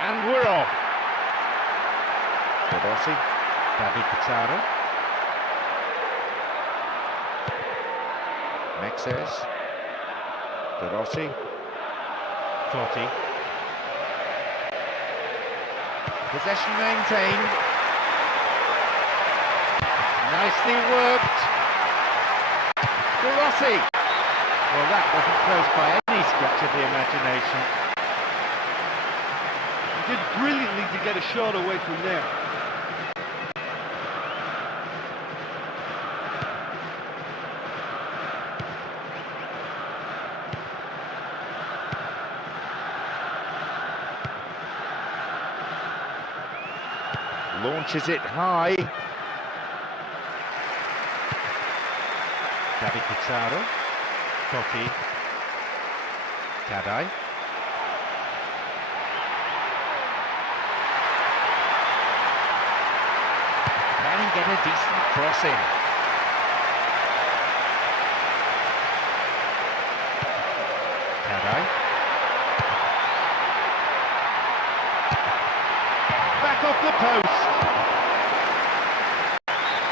And we're off. Rossi, David Pizarro. Mexes. De Rossi. Totti. Possession maintained. Nicely worked. De Rossi. Well, that wasn't close by any stretch of the imagination. He did brilliantly to get a shot away from there. Launches it high. David Pizarro. Totti. Tadai. Can he get a decent cross in? Tadai. Back off the post.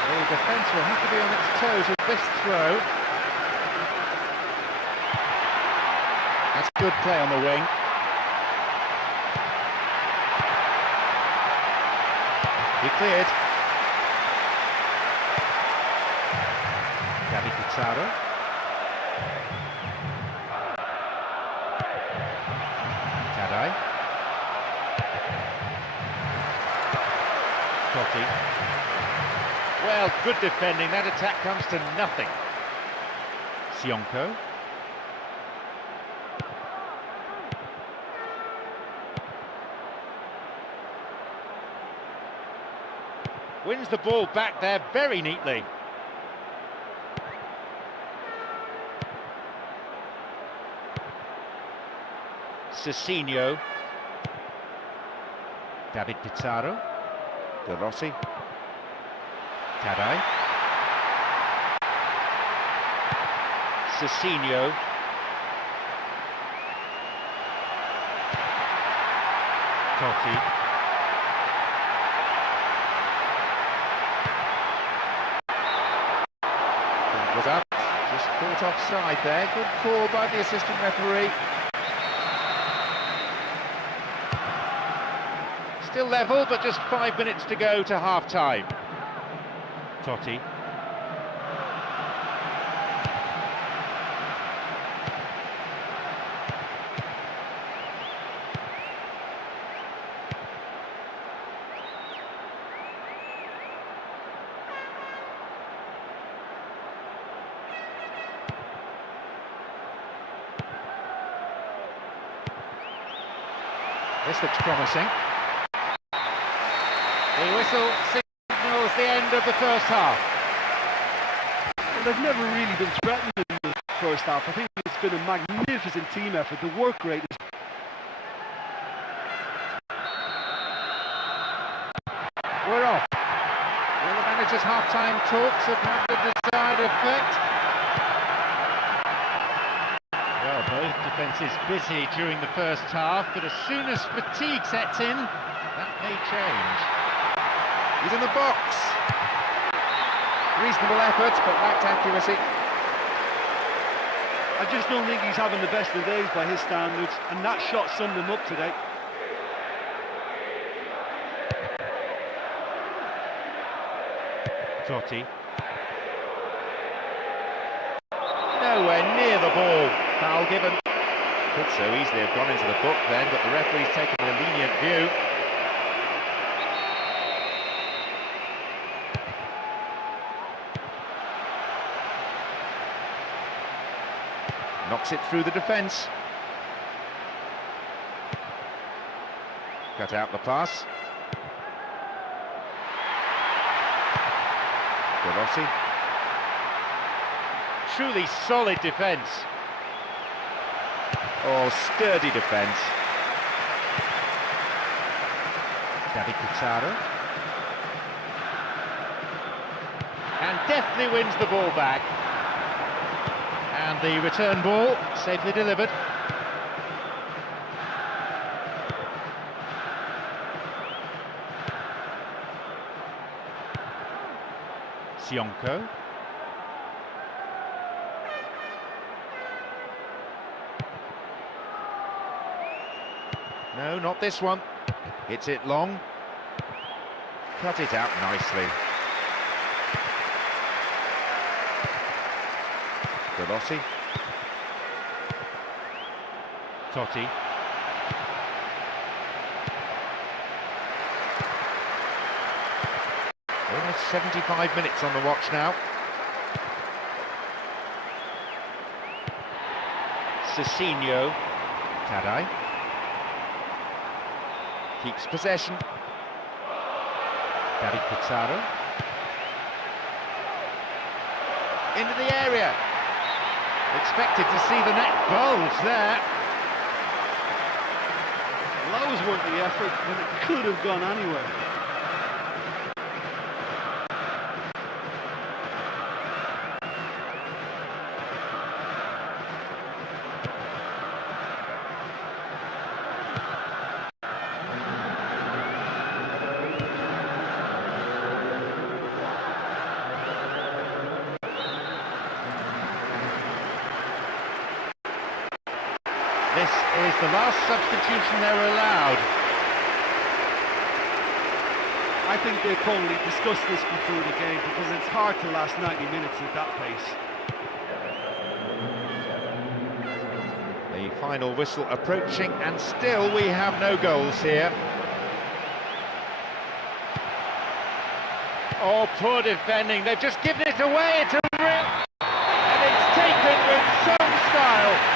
The defence will have to be on its toes with this throw. That's good play on the wing. He cleared. David Pizarro. Tadai. Totti. Well, good defending. That attack comes to nothing. Sionko. Wins the ball back there very neatly. Cicinho. David Pizarro. De Rossi. Tadai. Cicinho. Totti. It was up, just caught offside there. Good call by the assistant referee. Still level, but just 5 minutes to go to half-time. Totti. This looks promising. The whistle signals the end of the first half. Well, they've never really been threatened in the first half. I think it's been a magnificent team effort. The work rate is... We're off. Will the manager's half-time talks have had the desired effect? Well, both defences busy during the first half, but as soon as fatigue sets in, that may change. He's in the box. Reasonable effort, but lacked accuracy. I just don't think he's having the best of days by his standards, and that shot summed him up today. Totti. Nowhere near the ball. Foul given. Could so easily have gone into the book then, but the referee's taken a lenient view. Knocks it through the defence. Cut out the pass. Rossi. Truly solid defence. Oh, sturdy defence. David Pizarro. And deftly wins the ball back. And the return ball safely delivered. Sionko. No, not this one. Hits it long. Cut it out nicely. Rossi. Totti. Almost 75 minutes on the watch now. Cicinho. Tadai. Keeps possession. David Pizarro. Into the area. Expected to see the net bulge there. Well, that was worth the effort, but it could have gone anywhere. This is the last substitution they were allowed. I think they probably discussed this before the game because it's hard to last 90 minutes at that pace. The final whistle approaching, and still we have no goals here. Oh, poor defending. They've just given it away. It's a real... And it's taken with some style.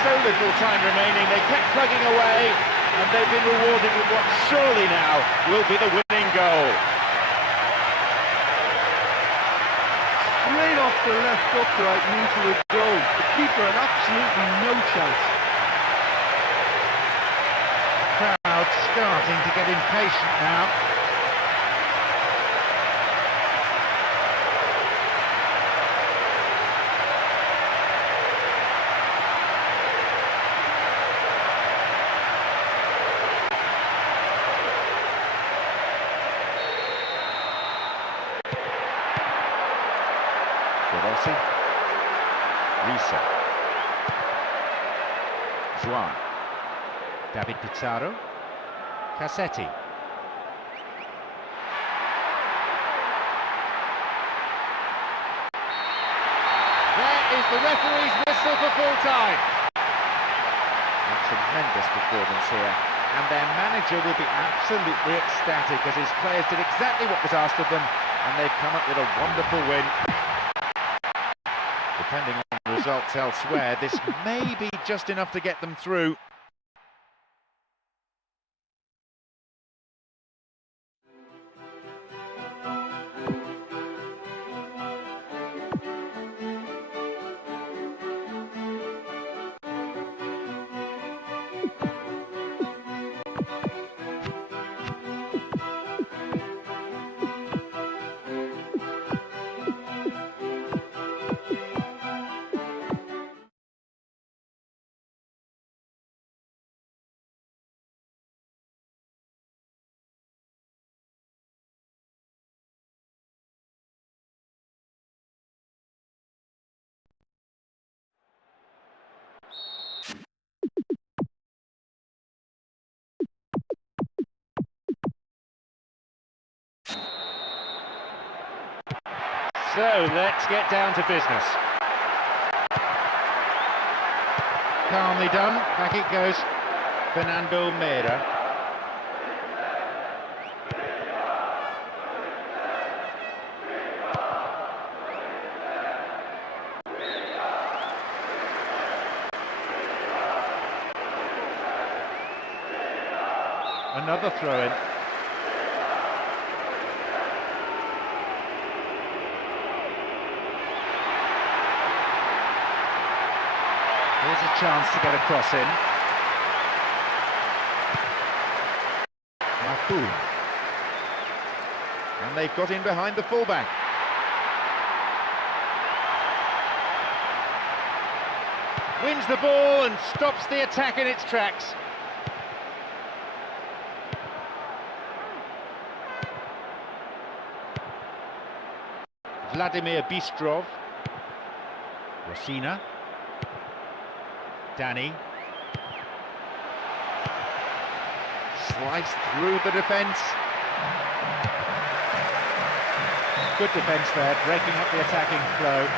So little time remaining, they kept plugging away, and they've been rewarded with what surely now will be the winning goal. Straight off the left upright and into the goal. The keeper had absolutely no chance. Crowd starting to get impatient now. Rossi. Risa. Juan. David Pizarro. Cassetti. There is the referee's whistle for full time. A tremendous performance here, and their manager will be absolutely ecstatic as his players did exactly what was asked of them, and they've come up with a wonderful win. Depending on the results elsewhere, this may be just enough to get them through. So, let's get down to business. Calmly done, back it goes. Fernando Mera. Another throw-in. Here's a chance to get a cross in. Makoun. And they've got in behind the fullback. Wins the ball and stops the attack in its tracks. Vladimir Bistrov. Rosina. Danny. Sliced through the defence. Good defence there, breaking up the attacking flow.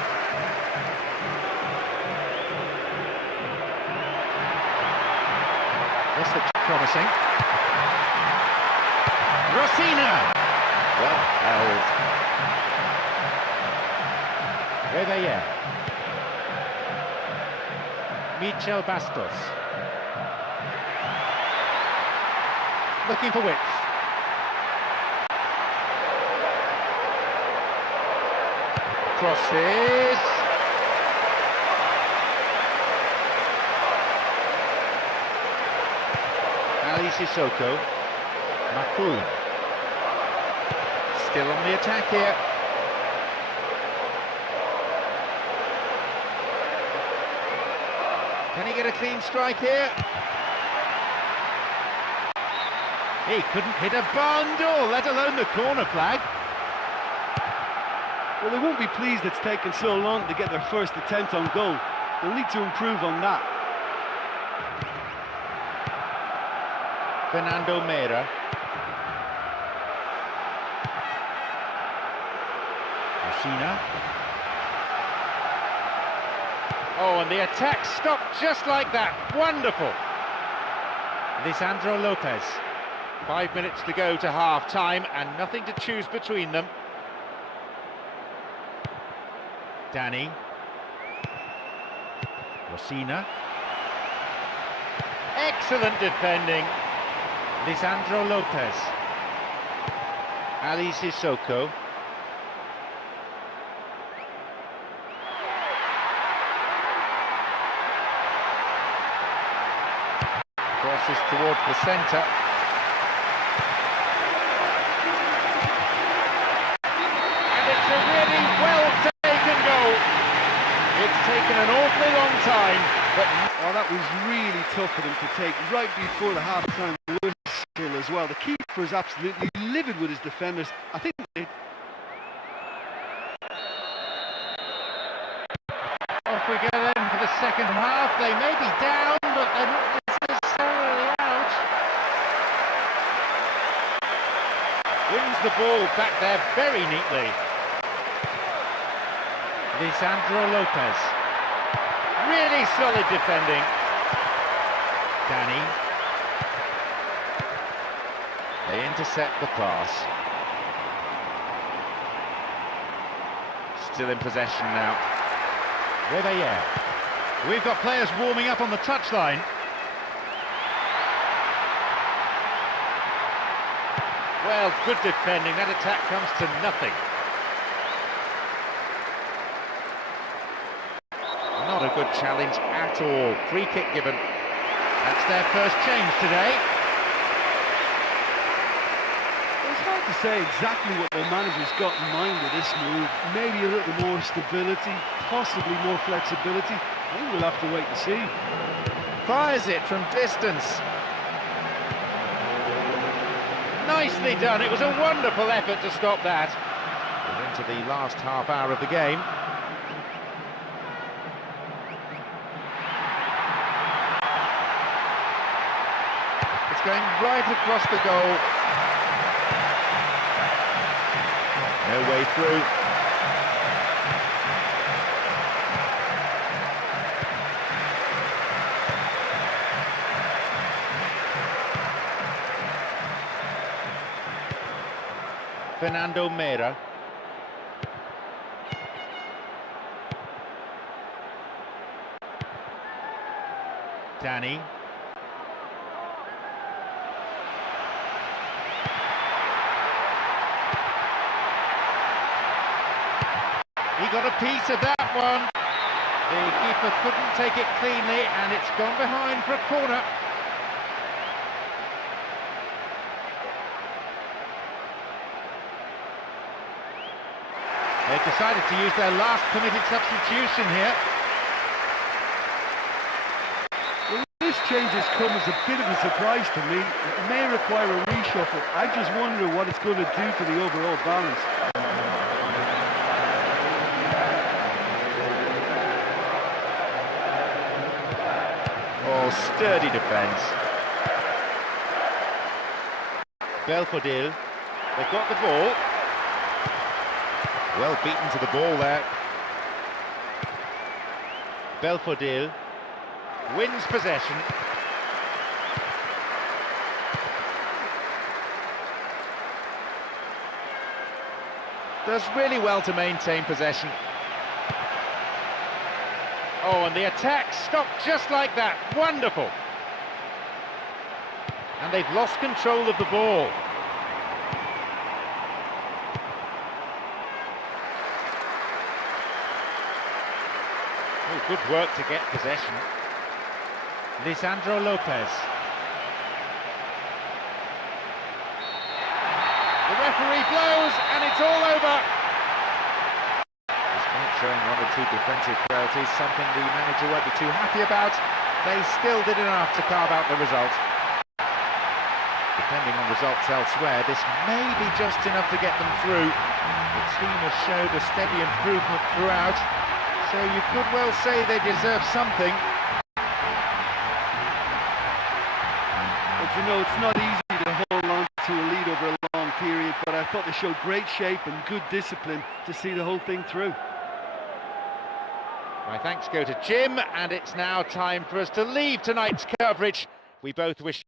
This looks promising. Rosina! Well held. Reveille. Michel Bastos. Looking for width. Crosses. Ali Sissoko. Makoun. Still on the attack here. Can he get a clean strike here? He couldn't hit a barn door, let alone the corner flag. Well, they won't be pleased it's taken so long to get their first attempt on goal. They'll need to improve on that. Fernando Mera. Rosina. Oh, and the attack stopped just like that. Wonderful. Lisandro Lopez. 5 minutes to go to half-time and nothing to choose between them. Danny. Rosina. Excellent defending. Lisandro Lopez. Ali Sissoko. Crosses towards the centre. And it's a really well-taken goal. It's taken an awfully long time, but... Oh, that was really tough for them to take right before the half-time whistle as well. The keeper is absolutely livid with his defenders. I think they... Off we go then for the second half. They may be down, but they're not necessarily out. Wins the ball back there very neatly. Lisandro Lopez. Really solid defending. Danny. They intercept the pass. Still in possession now. Reveille. We've got players warming up on the touchline. Well, good defending. That attack comes to nothing. Not a good challenge at all. Free kick given. That's their first change today. It's hard to say exactly what their manager's got in mind with this move. Maybe a little more stability, possibly more flexibility. I think we'll have to wait and see. Fires it from distance. Nicely done. It was a wonderful effort to stop that. We're into the last half hour of the game. It's going right across the goal. No way through. Fernando Mera. Danny. He got a piece of that one. The keeper couldn't take it cleanly, and it's gone behind for a corner. They've decided to use their last permitted substitution here. Well, this change has come as a bit of a surprise to me. It may require a reshuffle. I just wonder what it's going to do to the overall balance. Oh, sturdy defence. Belfodil, they've got the ball. Well beaten to the ball there. Belfodil wins possession. Does really well to maintain possession. Oh, and the attack stopped just like that. Wonderful. And they've lost control of the ball. Oh, good work to get possession. Lisandro Lopez. The referee blows, and it's all over. Despite showing one or two defensive frailties, something the manager won't be too happy about, they still did enough to carve out the result. Depending on results elsewhere, this may be just enough to get them through. The team has showed a steady improvement throughout, so you could well say they deserve something. But you know, it's not easy to hold on to a lead over a long period, but I thought they showed great shape and good discipline to see the whole thing through. My thanks go to Jim, and it's now time for us to leave tonight's coverage. We both wish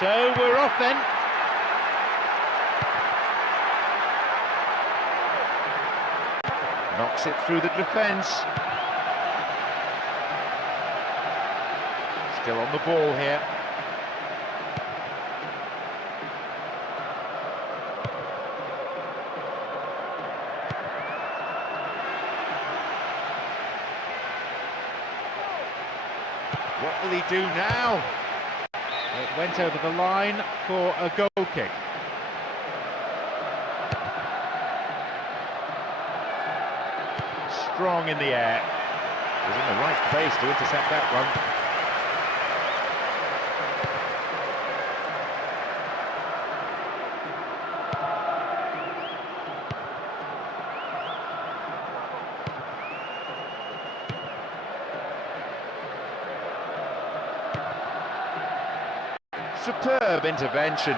so we're off then. Knocks it through the defence. Still on the ball here. What will he do now? It went over the line for a goal kick. Strong in the air. Was in the right place to intercept that one. Superb intervention.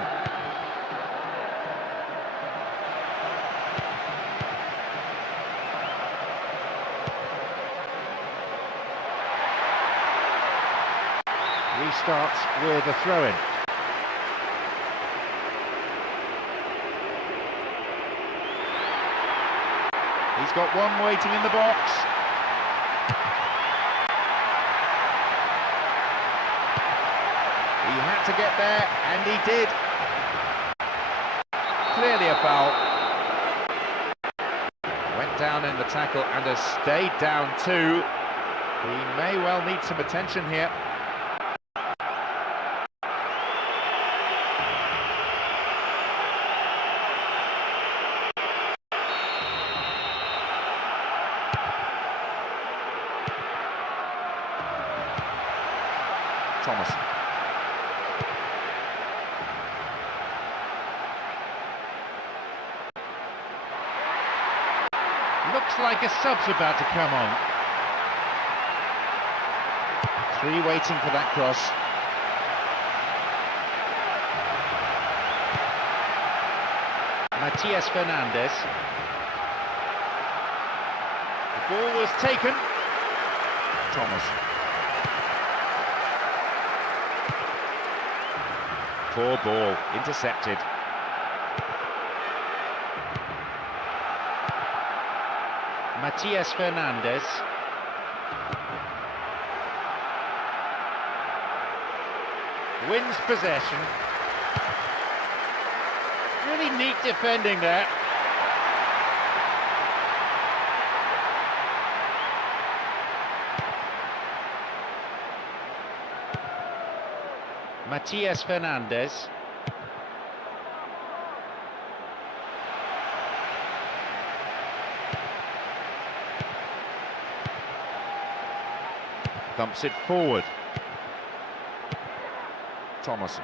Restarts with a throw-in. He's got one waiting in the box. He had to get there, and he did. Clearly a foul. Went down in the tackle and has stayed down too. He may well need some attention here. Thomas. Looks like a sub's about to come on. Three waiting for that cross. Matias Fernandez. The ball was taken. Thomas. Poor ball, intercepted. Matias Fernandez. Wins possession. Really neat defending there. Matias Fernandez. Thumps it forward. Thomas.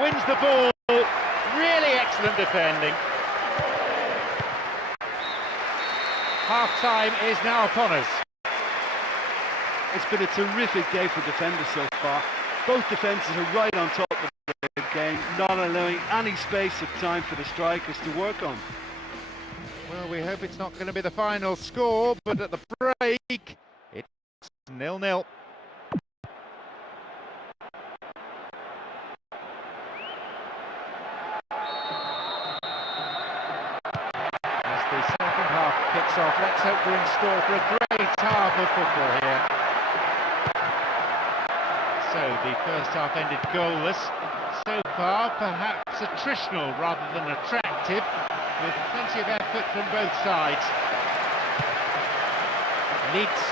Wins the ball. Really excellent defending. Half-time is now upon us. It's been a terrific day for defenders so far. Both defences are right on top of the game, not allowing any space or time for the strikers to work on. Well, we hope it's not going to be the final score, but at the break, it's 0-0. As the second half kicks off, let's hope we're in store for a great half of football here. So the first half ended goalless. So far, perhaps attritional rather than attractive, with plenty of effort from both sides. Leeds.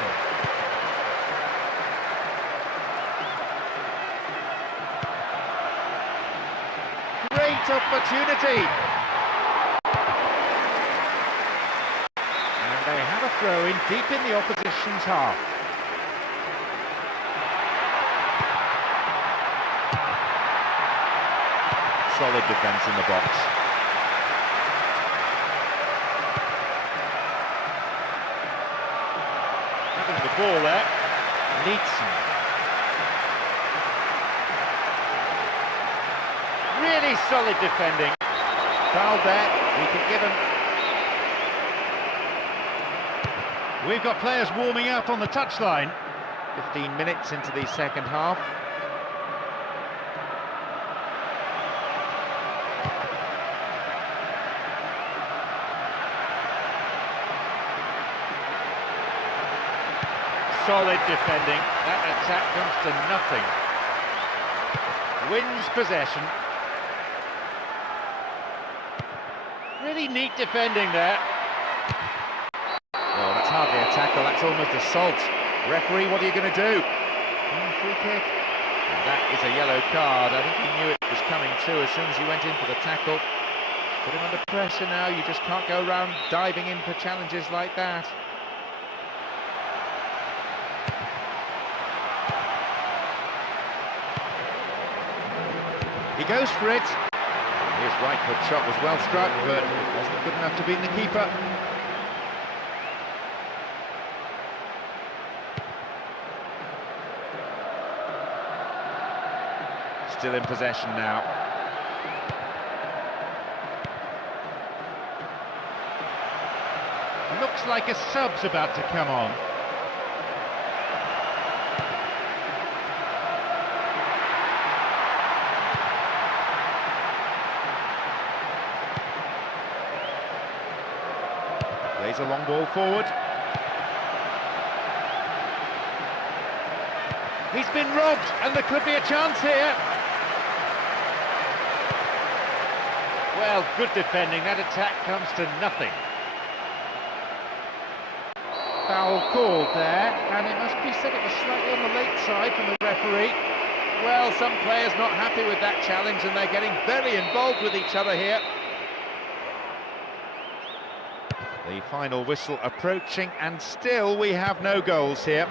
Great opportunity. And they have a throw in deep in the opposition's half. Solid defence in the box. Having the ball there. Leeds. Really solid defending. Foul there. We can give him. We've got players warming up on the touchline. 15 minutes into the second half. Solid defending. That attack comes to nothing. Wins possession. Really neat defending there. Oh, that's hardly a tackle, that's almost assault. Referee, what are you going to do? Free kick. And that is a yellow card. I think he knew it was coming too as soon as he went in for the tackle. Put him under pressure now. You just can't go around diving in for challenges like that. He goes for it. His right foot shot was well struck, but it wasn't good enough to beat the keeper. Still in possession now. Looks like a sub's about to come on. Plays a long ball forward. He's been robbed, and there could be a chance here. Well, good defending. That attack comes to nothing. Foul called there, and it must be said it was slightly on the late side from the referee. Well, some players not happy with that challenge, and they're getting very involved with each other here. The final whistle approaching, and still we have no goals here.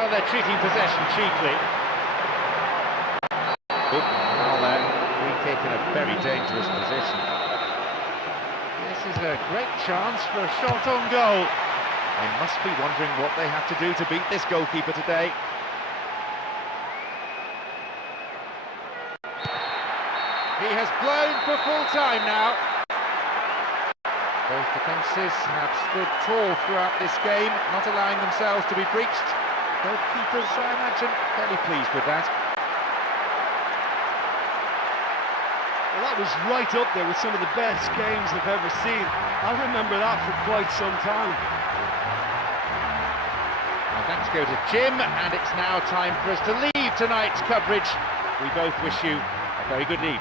Well, they're treating possession cheaply. Oh, foul there. Free kick in a very dangerous position. This is a great chance for a shot on goal. They must be wondering what they have to do to beat this goalkeeper today. He has blown for full time now. Both defences have stood tall throughout this game, not allowing themselves to be breached. Both keepers, I imagine, fairly pleased with that. Well, that was right up there with some of the best games I've ever seen. I'll remember that for quite some time. Our thanks go to Jim, and it's now time for us to leave tonight's coverage. We both wish you a very good evening.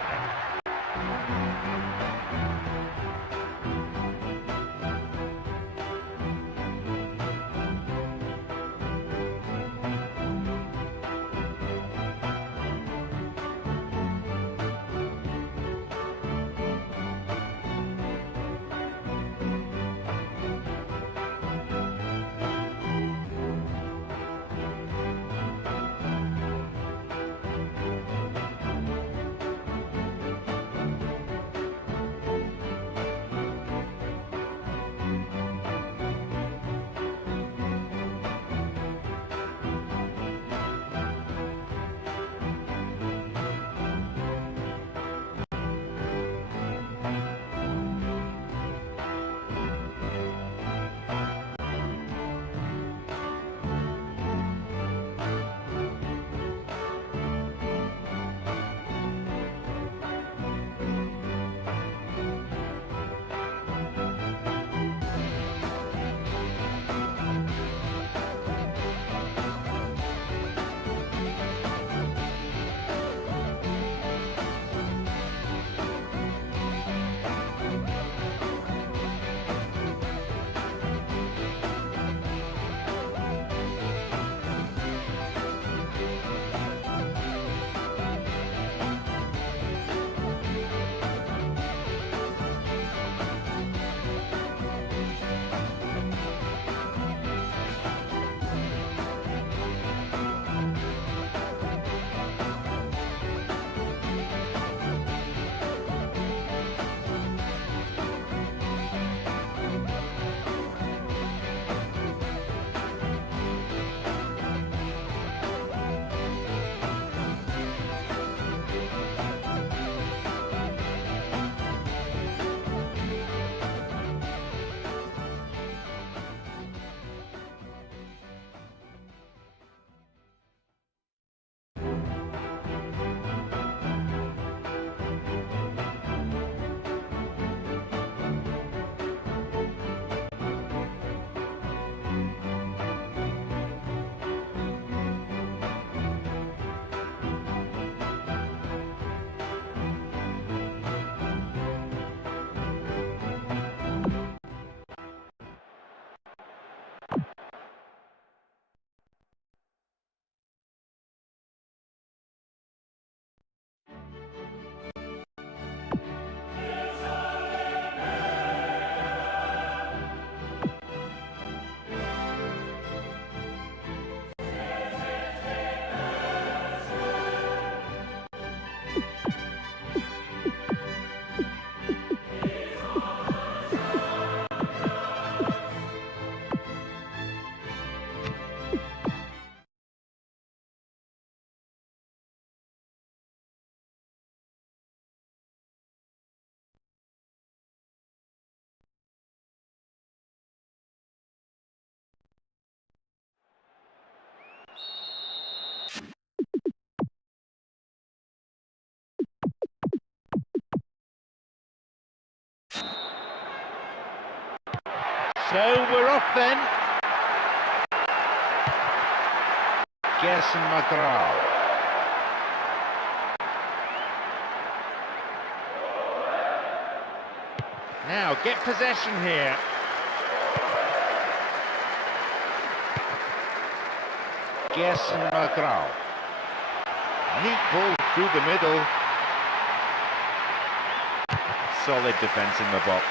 So we're off then. Gerson McGraw. Now get possession here. Gerson McGraw. Neat ball through the middle. Solid defence in the box.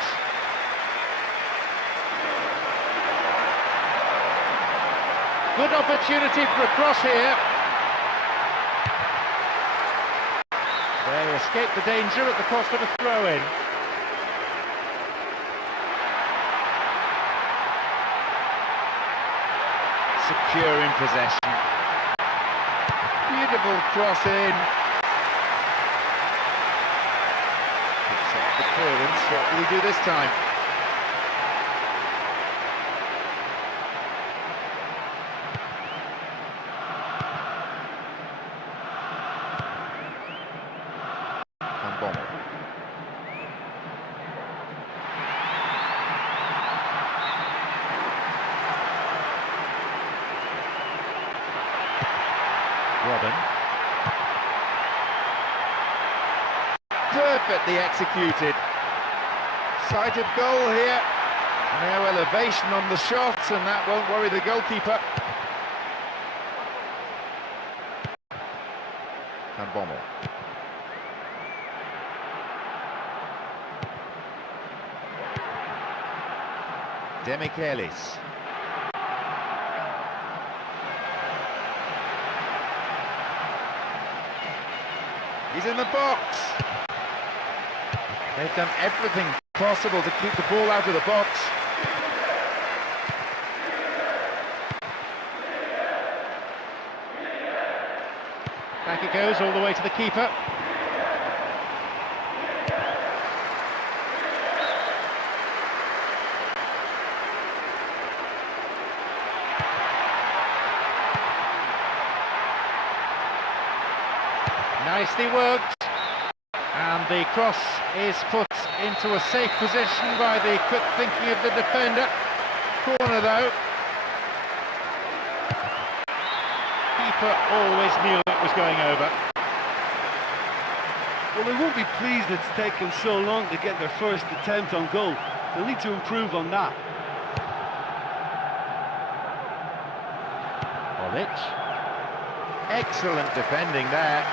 Good opportunity for a cross here. They escape the danger at the cost of a throw-in. Secure in possession. Beautiful cross in. Picks up the clearance. What will he do this time? Robin. Perfectly executed. Sighted goal here. No elevation on the shot, and that won't worry the goalkeeper. Van Bommel. Demichelis. He's in the box. They've done everything possible to keep the ball out of the box. Back it goes all the way to the keeper. Nicely worked, and the cross is put into a safe position by the quick thinking of the defender. Corner though. Keeper always knew it was going over. Well, they won't be pleased it's taken so long to get their first attempt on goal. They'll need to improve on that. Olic. Excellent defending there.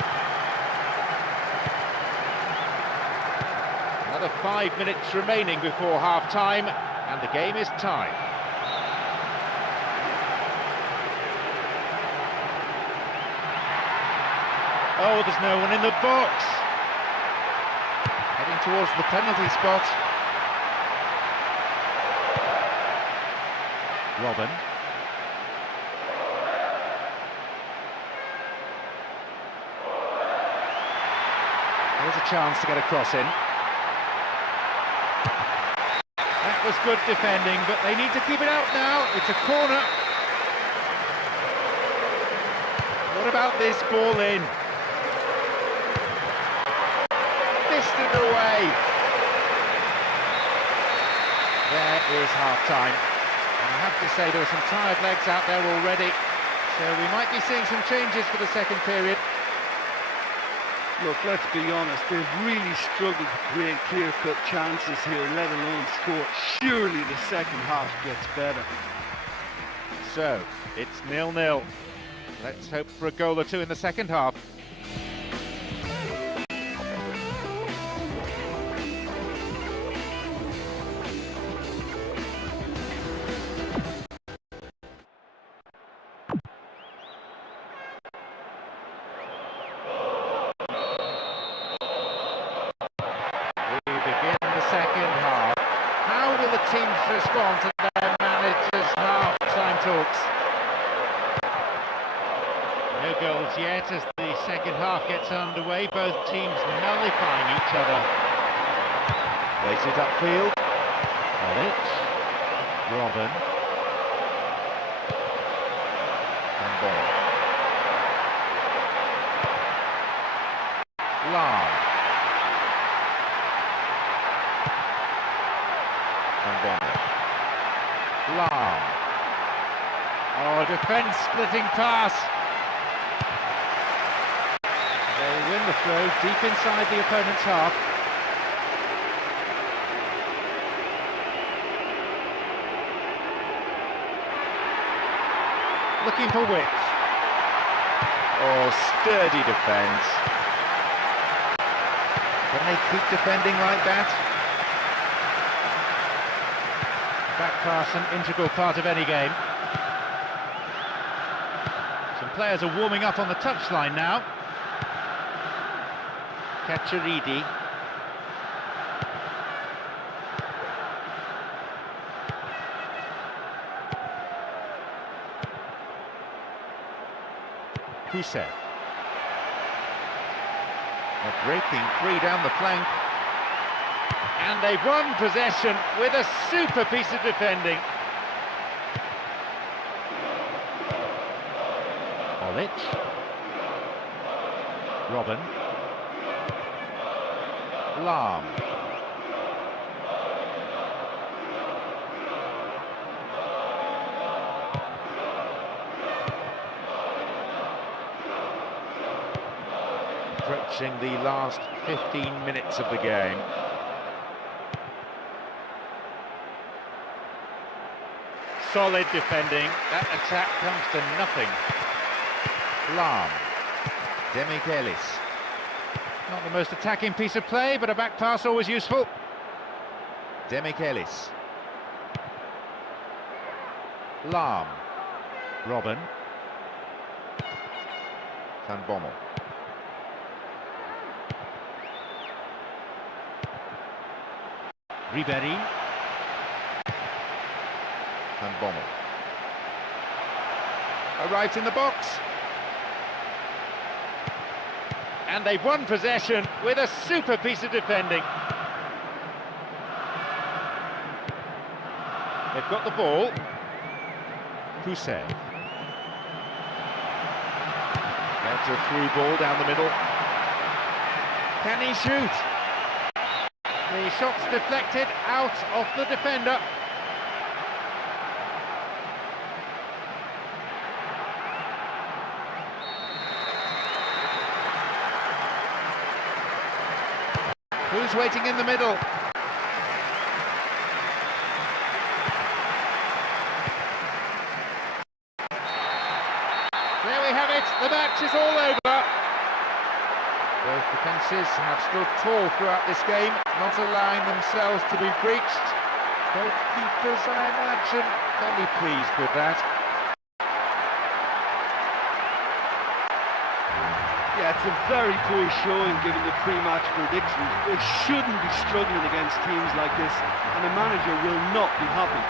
Another 5 minutes remaining before half-time, and the game is tied. Oh, there's no one in the box. Heading towards the penalty spot. Robin. There's a chance to get a cross in. That was good defending, but they need to keep it out now. It's a corner. What about this ball in? Fisted away. There is half-time. And I have to say there are some tired legs out there already, so we might be seeing some changes for the second period. Look, let's be honest, they've really struggled to create clear-cut chances here, let alone score. Surely the second half gets better. So, it's 0-0. Let's hope for a goal or two in the second half. Teams respond to their manager's half-time talks. No goals yet as the second half gets underway, both teams nullifying each other. Plays it upfield. Olic. Robin. And ball. Long. Lahm. Oh, defence splitting pass. They win the throw deep inside the opponent's half. Looking for width. Oh, sturdy defence. Can they keep defending like that? Back pass, an integral part of any game. Some players are warming up on the touchline now. Cacciaridi. Kusev. They're breaking free down the flank. And they've won possession with a super piece of defending. Olic. Robin. Lahm. Approaching the last 15 minutes of the game. Solid defending. That attack comes to nothing. Lahm. Demichelis. Not the most attacking piece of play, but a back pass always useful. Demichelis. Lahm. Robin. Van Bommel. Ribéry. Van Bommel. Arrives in the box. And they've won possession with a super piece of defending. They've got the ball. Kusev. That's a through ball down the middle. Can he shoot? The shot's deflected out of the defender. Who's waiting in the middle? There we have it, the match is all over. Both defences have stood tall throughout this game, not allowing themselves to be breached. Both keepers, I imagine, fairly pleased with that. Yeah, it's a very poor showing given the pre-match predictions. They shouldn't be struggling against teams like this, and the manager will not be happy.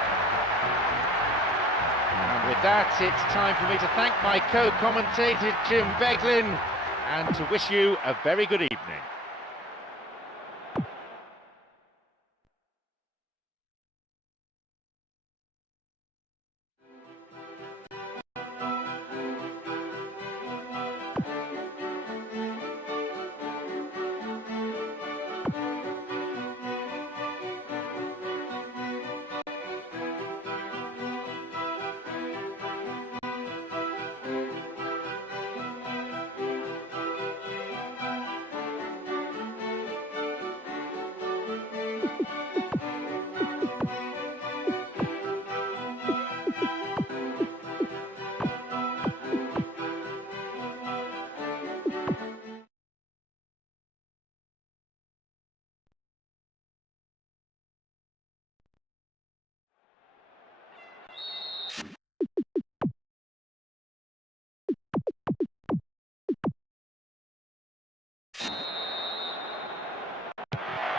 And with that, it's time for me to thank my co-commentator Jim Beglin and to wish you a very good evening.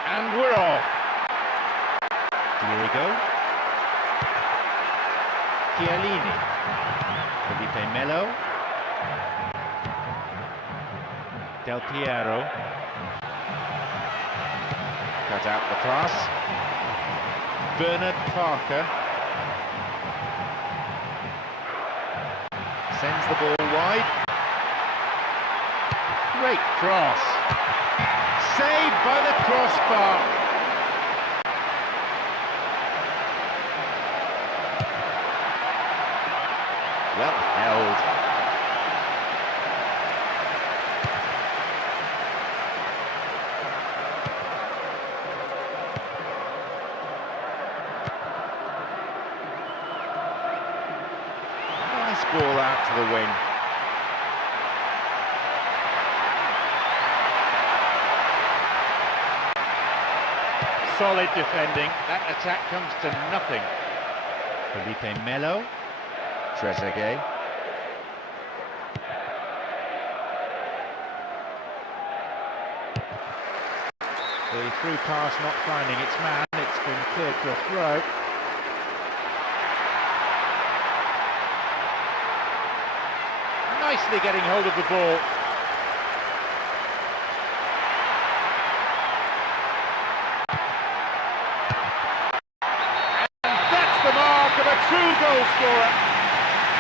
And we're off. Diego. Chiellini. Felipe Melo. Del Piero. Cut out the pass. Bernard Parker. Sends the ball wide. Great cross. Saved by the crossbar. Well held. Nice ball out to the wing. Solid defending. That attack comes to nothing. Felipe Melo. Trezeguet. The through pass not finding its man. It's been cleared for a throw. Nicely getting hold of the ball. Of a true goal scorer,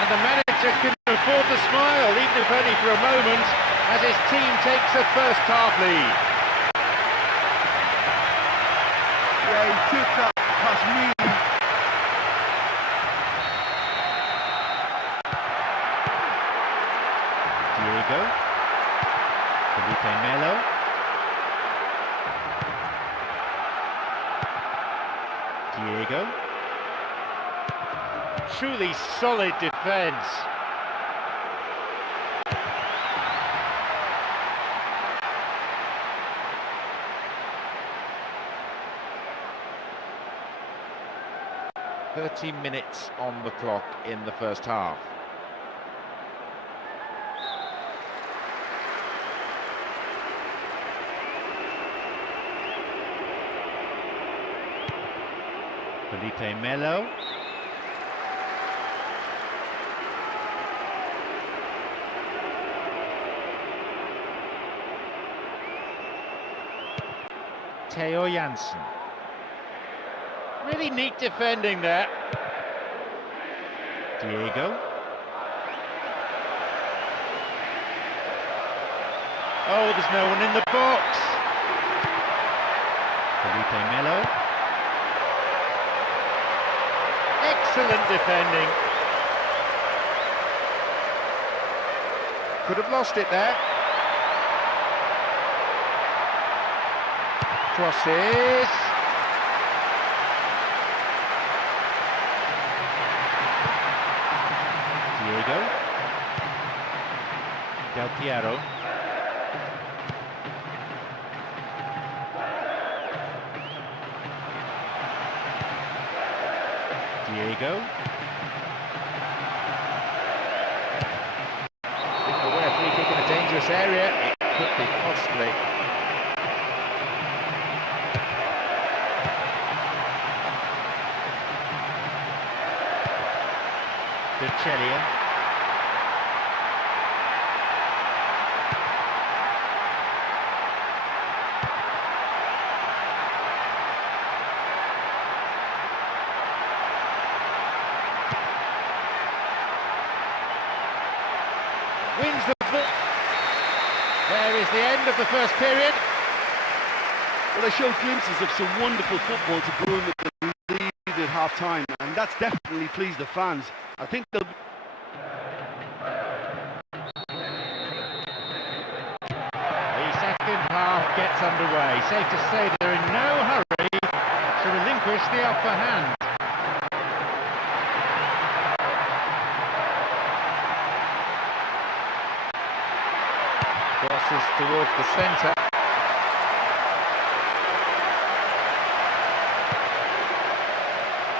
and the manager couldn't afford to smile, even if only for a moment, as his team takes a first half lead. Yeah, he took that past me. Diego, Felipe Melo, Diego. Truly solid defence. "30 minutes on the clock in the first half. Felipe Melo. Theo Janssen. Really neat defending there. Diego. Oh, there's no one in the box. Felipe Melo. Excellent defending. Could have lost it there. Crosses. Diego. Del Piero. Diego. Away free kick in a dangerous area. It could be costly. Chelian. Wins the ball. There is the end of the first period. Well, they show glimpses of some wonderful football to go in with the lead at half-time, and that's definitely pleased the fans. I think they'll... The second half gets underway. Safe to say they're in no hurry to relinquish the upper hand. Crosses towards the centre.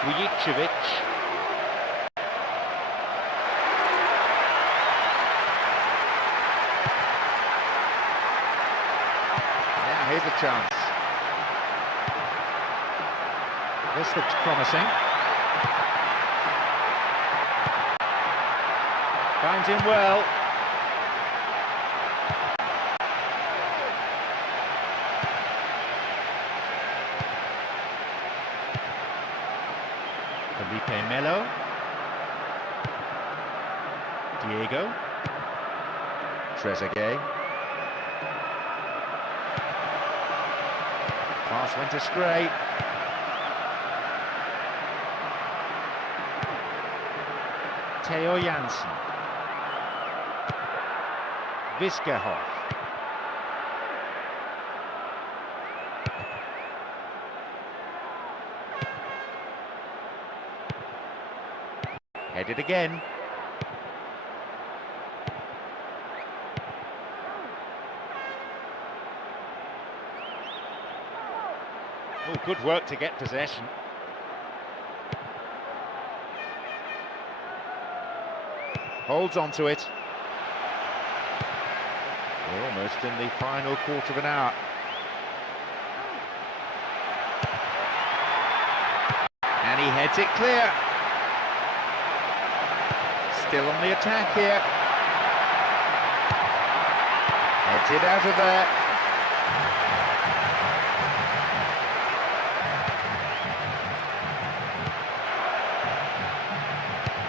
Vujicevic. Here's a chance. This looks promising. Finds him well. Felipe Melo. Diego. Trezeguet. Pass went astray. Theo Jansen. Viskerhoff. Headed again. Oh, good work to get possession. Holds on to it. We're almost in the final quarter of an hour. And he heads it clear. Still on the attack here. Heads it out of there.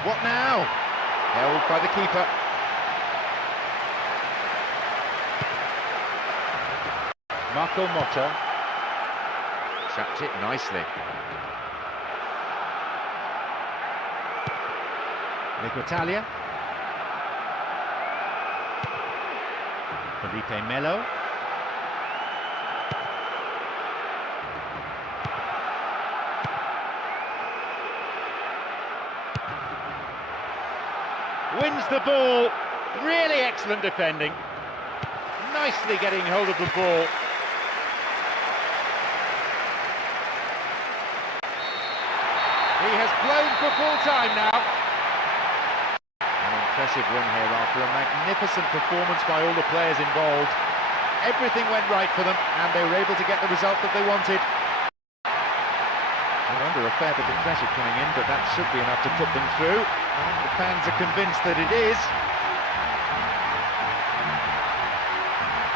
What now? Held by the keeper. Marco Motta trapped it nicely. Nicotalia. Felipe Melo. Wins the ball. Really excellent defending. Nicely getting hold of the ball. He has blown for full time now. An impressive win here after a magnificent performance by all the players involved. Everything went right for them and they were able to get the result that they wanted. They're under a fair bit of pressure coming in, but that should be enough to put them through. The fans are convinced that it is.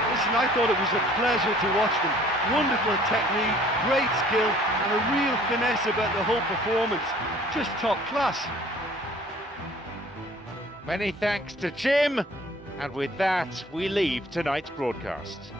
Listen, I thought it was a pleasure to watch them. Wonderful technique, great skill, and a real finesse about the whole performance. Just top class. Many thanks to Jim, and with that, we leave tonight's broadcast.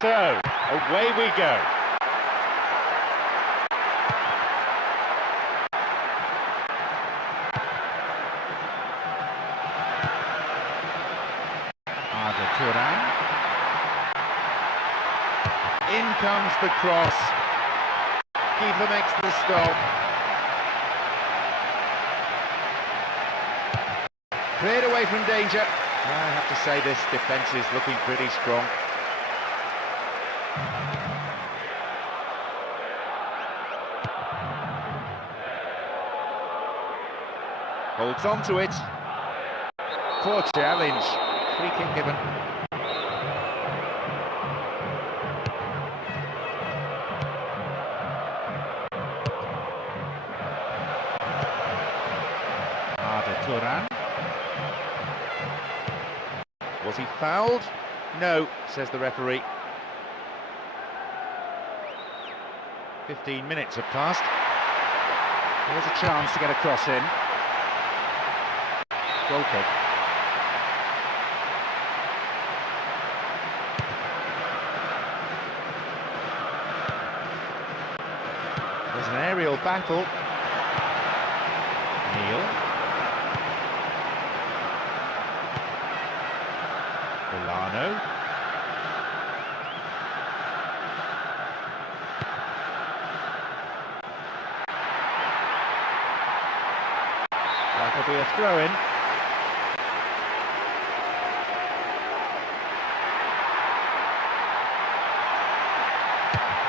So, away we go. in comes the cross. Keeper makes the stop. Cleared away from danger. I have to say this defence is looking pretty strong. Holds on to it. Poor challenge. Free kick given. Turan. Was he fouled? No, says the referee. 15 minutes have passed. Here's a chance to get a cross in. Goal kick. There's an aerial battle. Neil. Milano. That'll be a throw-in.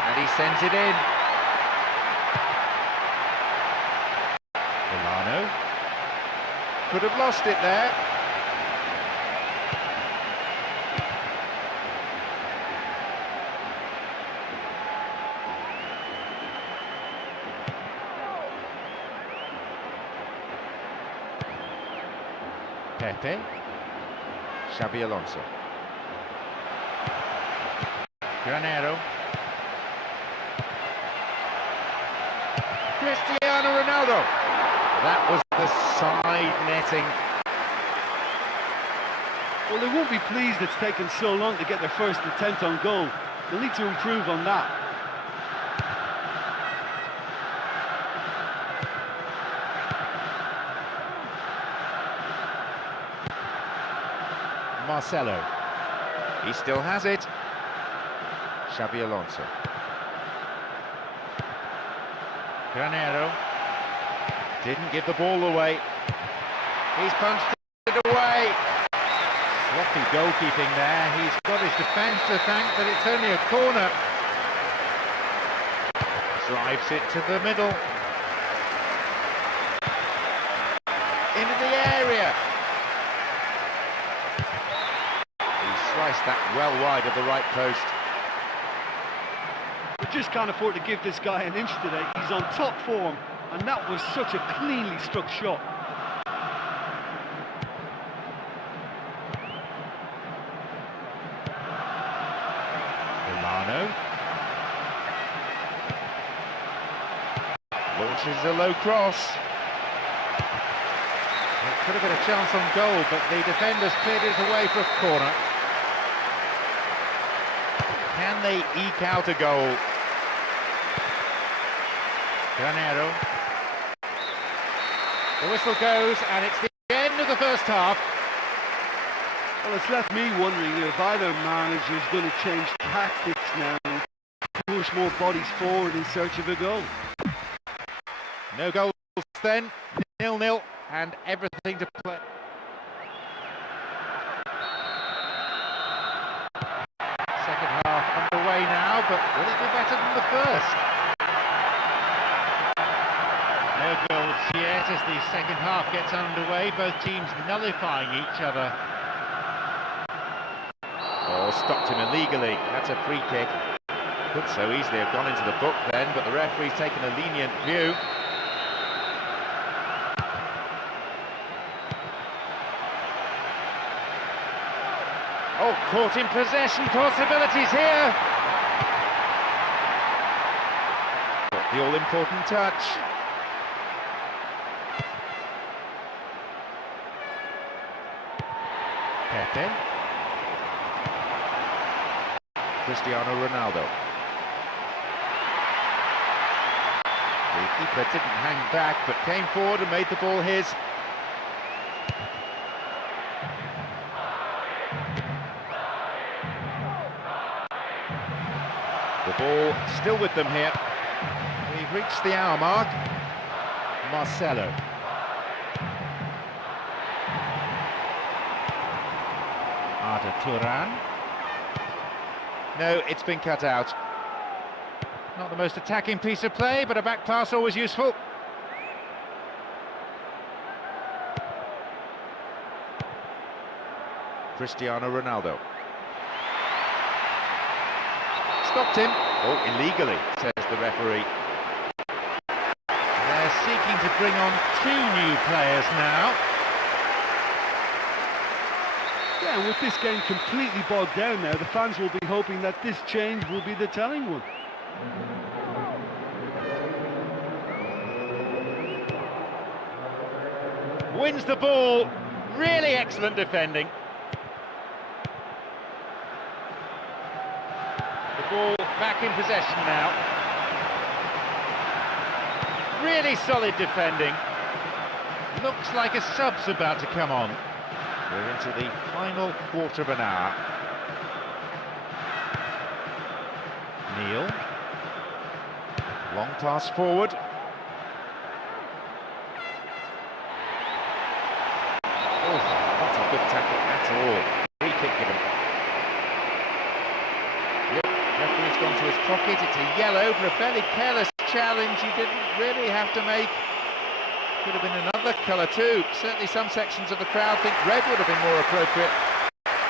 And he sends it in. Milano. Could have lost it there. Pepe, Xabi Alonso, Granero, Cristiano Ronaldo. That was the side netting. Well, they won't be pleased it's taken so long to get their first attempt on goal. They'll need to improve on that. Marcelo, he still has it. Xabi Alonso. Granero didn't give the ball away. He's punched it away. Sloppy goalkeeping there. He's got his defence to thank that it's only a corner. Drives it to the middle. Into the area. Sliced that well wide of the right post. We just can't afford to give this guy an inch today. He's on top form, and that was such a cleanly struck shot. Milano launches a low cross. It could have been a chance on goal, but the defenders cleared it away for a corner. Can they eke out a goal? Granero. The whistle goes, and it's the end of the first half. Well, it's left me wondering if either manager's going to change tactics now and push more bodies forward in search of a goal. No goals then, 0-0, and everything to play. Second half underway now, but will it be better than the first? No goals yet as the second half gets underway, both teams nullifying each other. Oh, stopped him illegally. That's a free kick. Could so easily have gone into the book then, but the referee's taken a lenient view. Oh, caught in possession, possibilities here. Got the all-important touch. Pepe. Cristiano Ronaldo. The keeper didn't hang back, but came forward and made the ball his. Ball still with them here. We've reached the hour mark. Marcelo. Arda Turan. No, it's been cut out. Not the most attacking piece of play, but a back pass always useful. Cristiano Ronaldo. Stopped him. Oh, illegally, says the referee. They're seeking to bring on 2 new players now. Yeah, and with this game completely bogged down now, the fans will be hoping that this change will be the telling one. Wins the ball. Really excellent defending. The ball back in possession now. Really solid defending. Looks like a sub's about to come on. We're into the final quarter of an hour. Neil. Long pass forward. Oh, not a good tackle at all. Free kick given. Yep, referee's gone to his pocket. It's a yellow for a fairly careless challenge he didn't really have to make. Could have been another colour too. Certainly some sections of the crowd think red would have been more appropriate.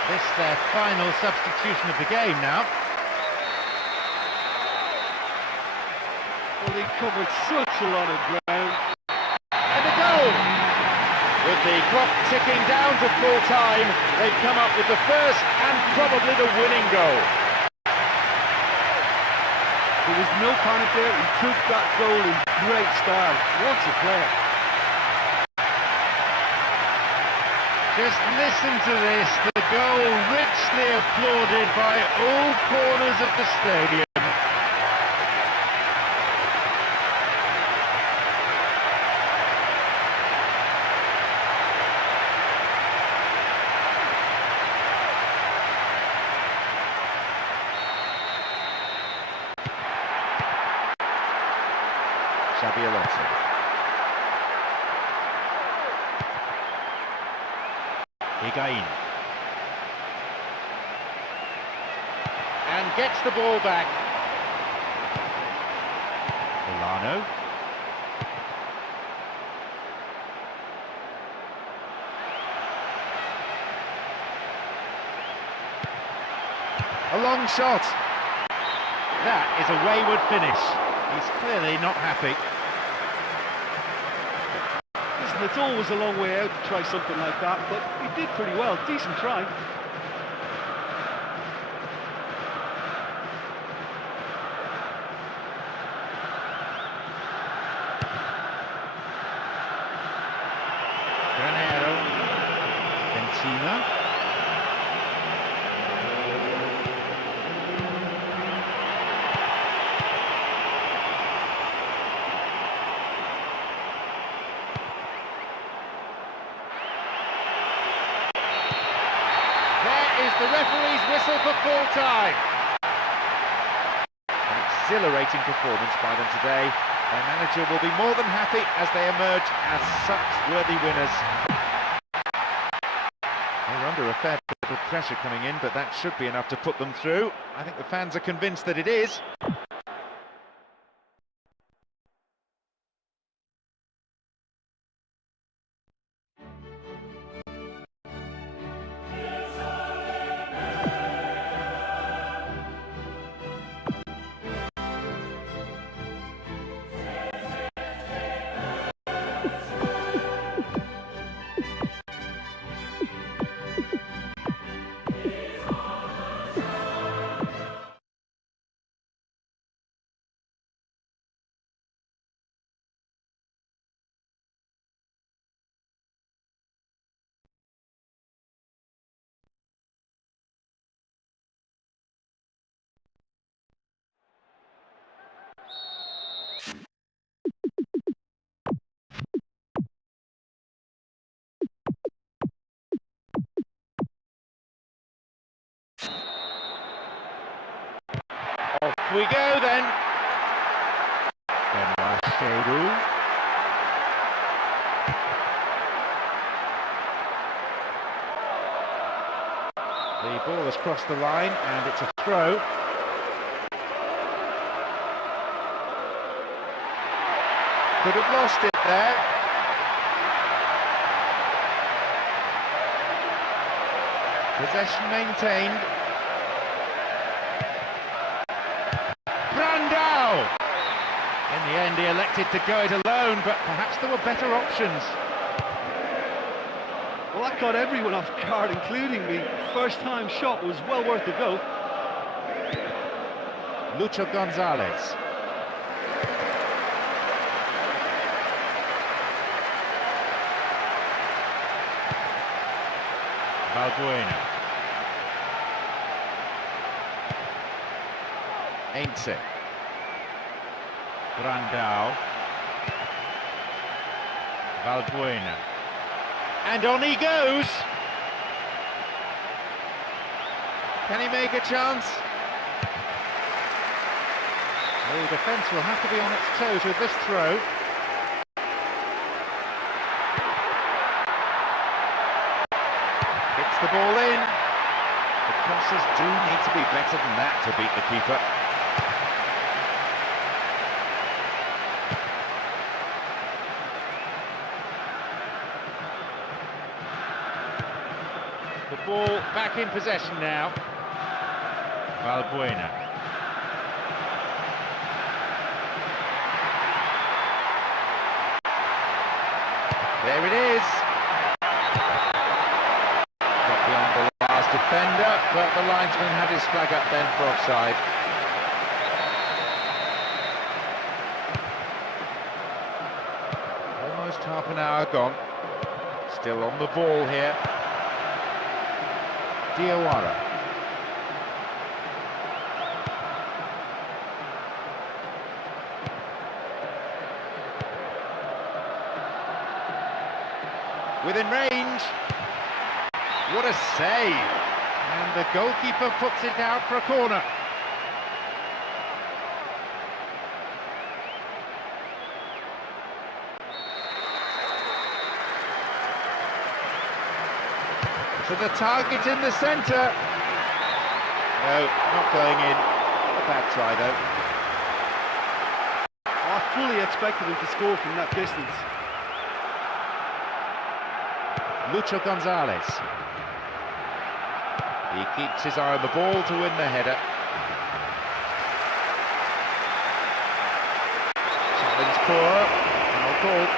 This their final substitution of the game now. Well, he covered such a lot of ground. And a goal! With the clock ticking down to full time, they've come up with the first and probably the winning goal. There was no panic there. He took that goal in great style. What's a player? Just listen to this, the goal richly applauded by all corners of the stadium. Xabi Alonso. Higuain. And gets the ball back. Milano. A long shot. That is a wayward finish. He's clearly not happy. Listen, it's always a long way out to try something like that, but he did pretty well. Decent try. Granero. Benzema. The referee's whistle for full time. An exhilarating performance by them today. Their manager will be more than happy as they emerge as such worthy winners. They're under a fair bit of pressure coming in, but that should be enough to put them through. I think the fans are convinced that it is. we go then. The ball has crossed the line and it's a throw. Could have lost it there. Possession maintained. Brandao! In the end he elected to go it alone, but perhaps there were better options. Well, that caught everyone off guard, including me. First time shot was well worth a go. Lucho Gonzalez. Valbuena. Ainse. Brandao. Valbuena. And on he goes! Can he make a chance? The defence will have to be on its toes with this throw. Hits the ball in. The crosses do need to be better than that to beat the keeper. The ball back in possession now. Valbuena. There it is. Got beyond the last defender, but the linesman had his flag up then for offside. Almost half an hour gone. Still on the ball here. Diawara. Within range. What a save! And the goalkeeper puts it out for a corner. To the target in the centre. No, not going in. A bad try though. I fully expected him to score from that distance. Lucho Gonzalez. He keeps his eye on the ball to win the header. Challenge poor. Foul called.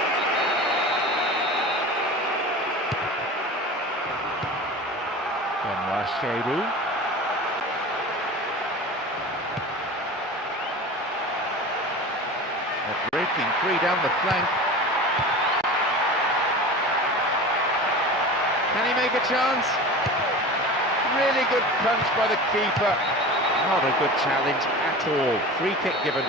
Benoit Cheyrou. They're breaking free down the flank. Can he make a chance? Really good punch by the keeper. Not a good challenge at all. Free kick given.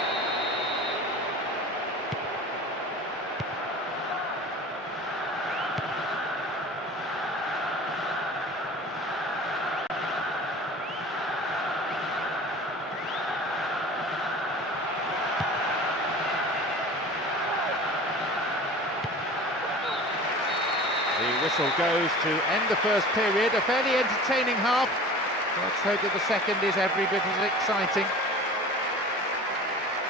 The whistle goes to end the first period, a fairly entertaining half. Let's hope that the second is every bit as exciting.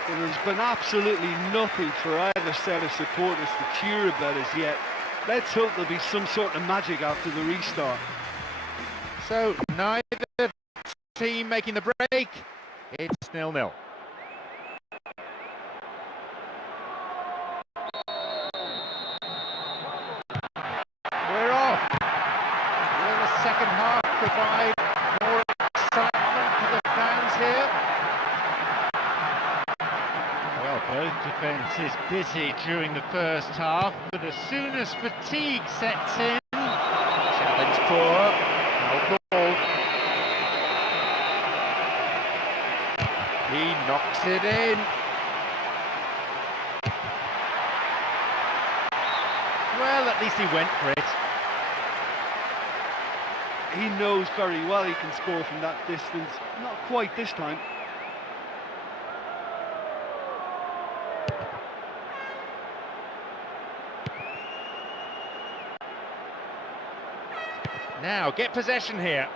Well, there's been absolutely nothing for either set of supporters to cheer about as yet. Let's hope there'll be some sort of magic after the restart. So, neither team making the break. It's 0-0. Second half provide more excitement to the fans here. Well, both defences busy during the first half, but as soon as fatigue sets in, challenge poor, foul called. He knocks it in. Well, at least he went for it. He knows very well he can score from that distance. Not quite this time. Now, get possession here.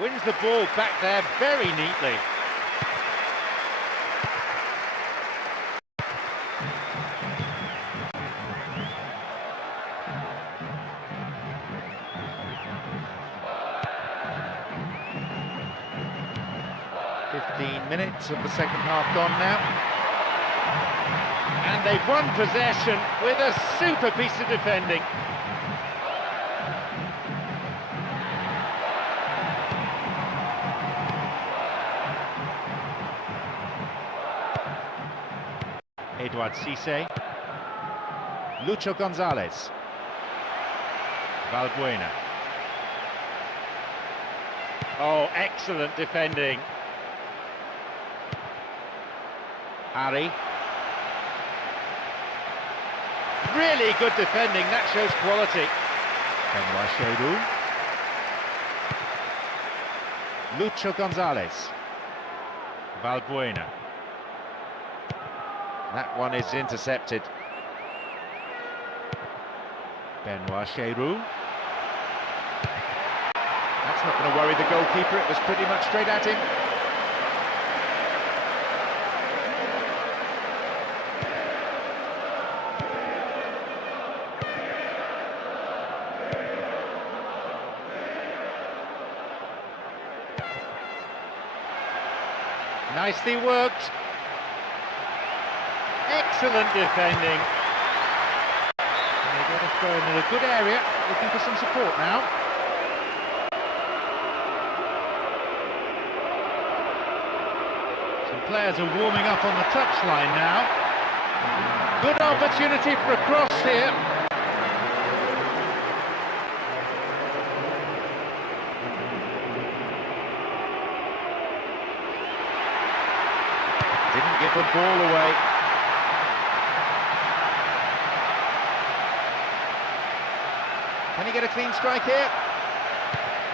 Wins the ball back there very neatly. Minutes of the second half gone now. And they've won possession with a super piece of defending. Edouard Cissé, Lucho Gonzalez, Valbuena. Oh, excellent defending. Harry. Really good defending, that shows quality. Benoit Cheirou. Lucho Gonzalez. Valbuena. That one is intercepted. Benoit Cheirou. That's not going to worry the goalkeeper, it was pretty much straight at him. Nicely worked. Excellent defending. And they get a throw in a good area, looking for some support now. Some players are warming up on the touchline now. Good opportunity for a cross here. Didn't give the ball away. Can he get a clean strike here?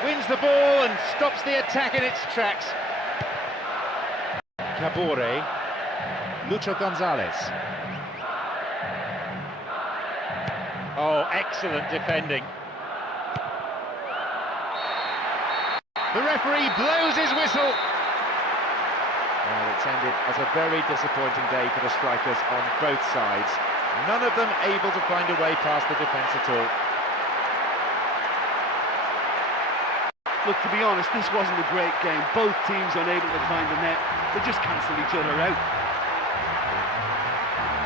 Wins the ball and stops the attack in its tracks. Cabore, Lucho Gonzalez. Oh, excellent defending. The referee blows his whistle. Well, it's ended as a very disappointing day for the strikers on both sides. None of them able to find a way past the defence at all. Look, to be honest, this wasn't a great game. Both teams unable to find the net. They just cancelled each other out.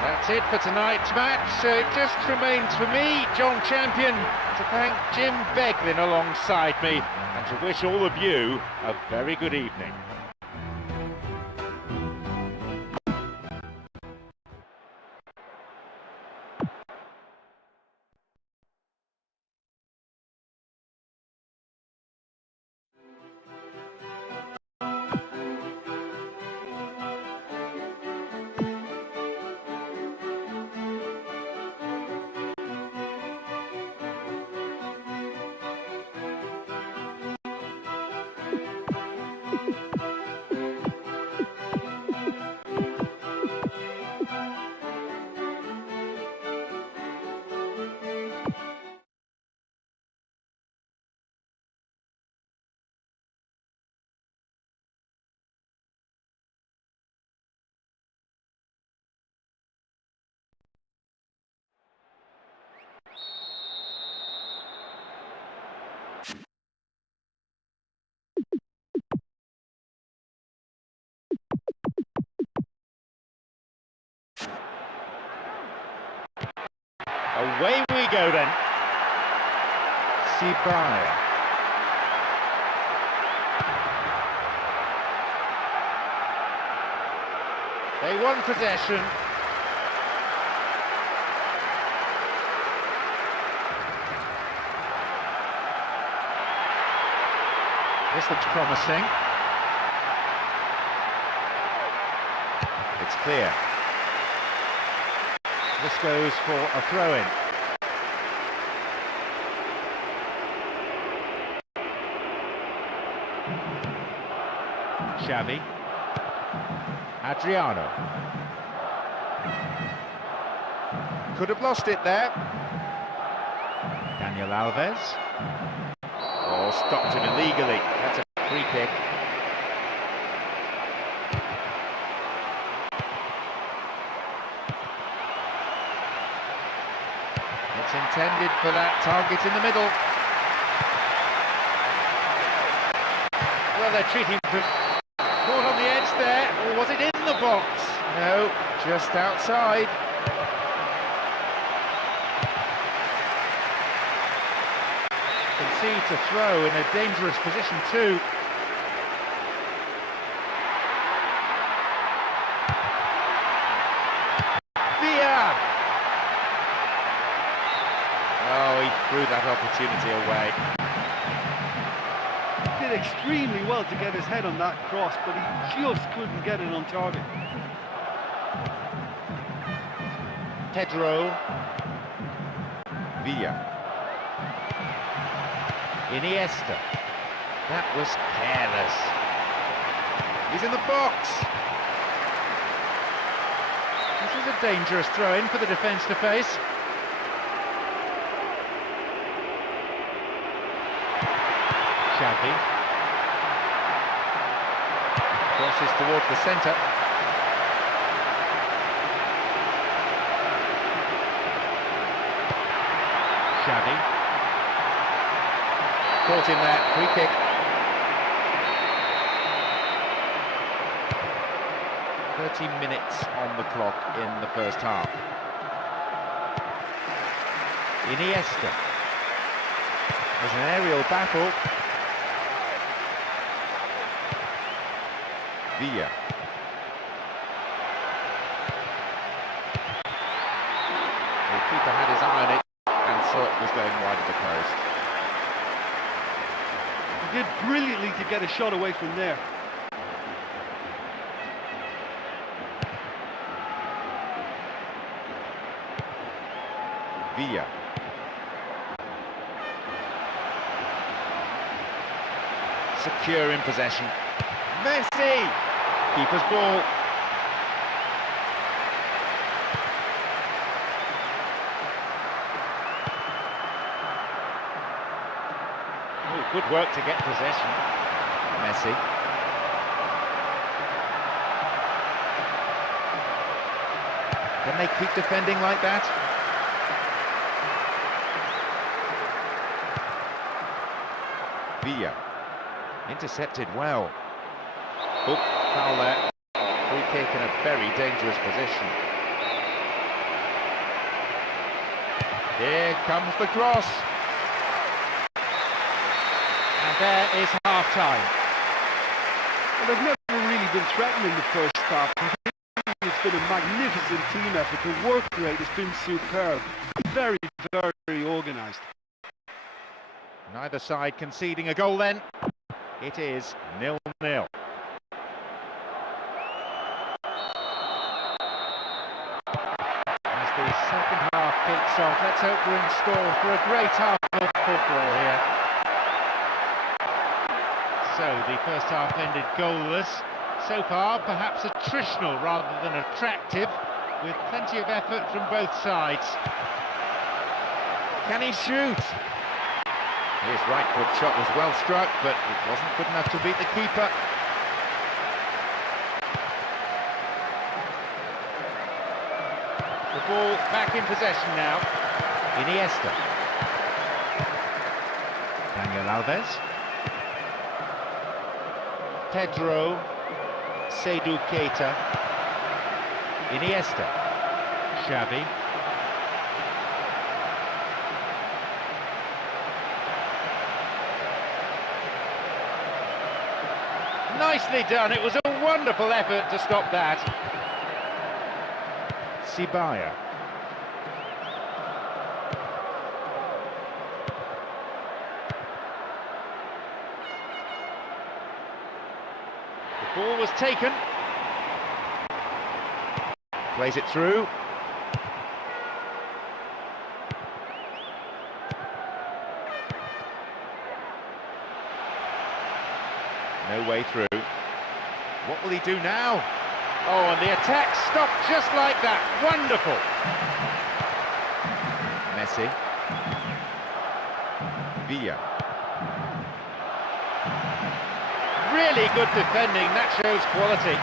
That's it for tonight's match. It just remains for me, John Champion, to thank Jim Beglin alongside me and to wish all of you a very good evening. Away we go then. Sibaya. They won possession. This looks promising. It's clear. This goes for a throw-in. Xavi. Adriano. Could have lost it there. Daniel Alves. Oh, stopped him illegally. That's a free kick. It's intended for that target in the middle. Well, they're treating him caught on the edge there, or was it in the box? No, just outside. Concede to throw in a dangerous position too. Villa! Oh, he threw that opportunity away. Did extremely well to get his head on that cross, but he just couldn't get it on target. Pedro. Villa. Iniesta. That was careless. He's in the box. This is a dangerous throw-in for the defence to face. Xavi. Crosses towards the centre. Xavi. Caught in there, free kick. Minutes on the clock in the first half. Iniesta. There's an aerial battle. Villa. The keeper had his eye on it and saw it was going wide of the post. He did brilliantly to get a shot away from there. Villa. Secure in possession. Messi! Keeper's ball. Oh, good work to get possession. Messi. Can they keep defending like that? Villa. Intercepted well. Oh, foul there. Free kick in a very dangerous position. Here comes the cross. And there is half-time. Well, they've never really been threatened in the first half. It's been a magnificent team effort. The work rate has been superb. Very, very organised. Neither side conceding a goal then. It is 0-0. As the second half kicks off, let's hope we're in store for a great half of football here. So the first half ended goalless. So far, perhaps attritional rather than attractive, with plenty of effort from both sides. Can he shoot? His right foot shot was well struck, but it wasn't good enough to beat the keeper. The ball back in possession now. Iniesta. Daniel Alves. Pedro. Seydou Keita. Iniesta. Xavi. Nicely done, it was a wonderful effort to stop that. Sibaya. The ball was taken. Plays it through. No way through. What will he do now? Oh, and the attack stopped just like that. Wonderful. Messi. Villa. Really good defending, that shows quality.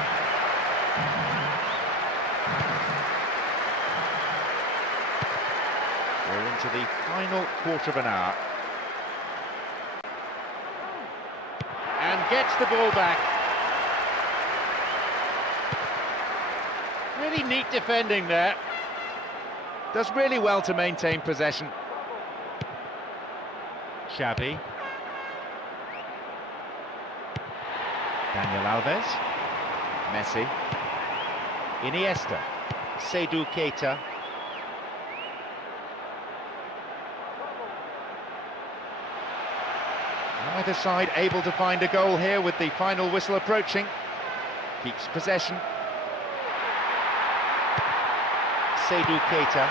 We're into the final quarter of an hour. And gets the ball back. Really neat defending there. Does really well to maintain possession. Xavi. Daniel Alves. Messi. Iniesta. Seydou Keita. Neither side able to find a goal here with the final whistle approaching. Keeps possession. Seydou Keita.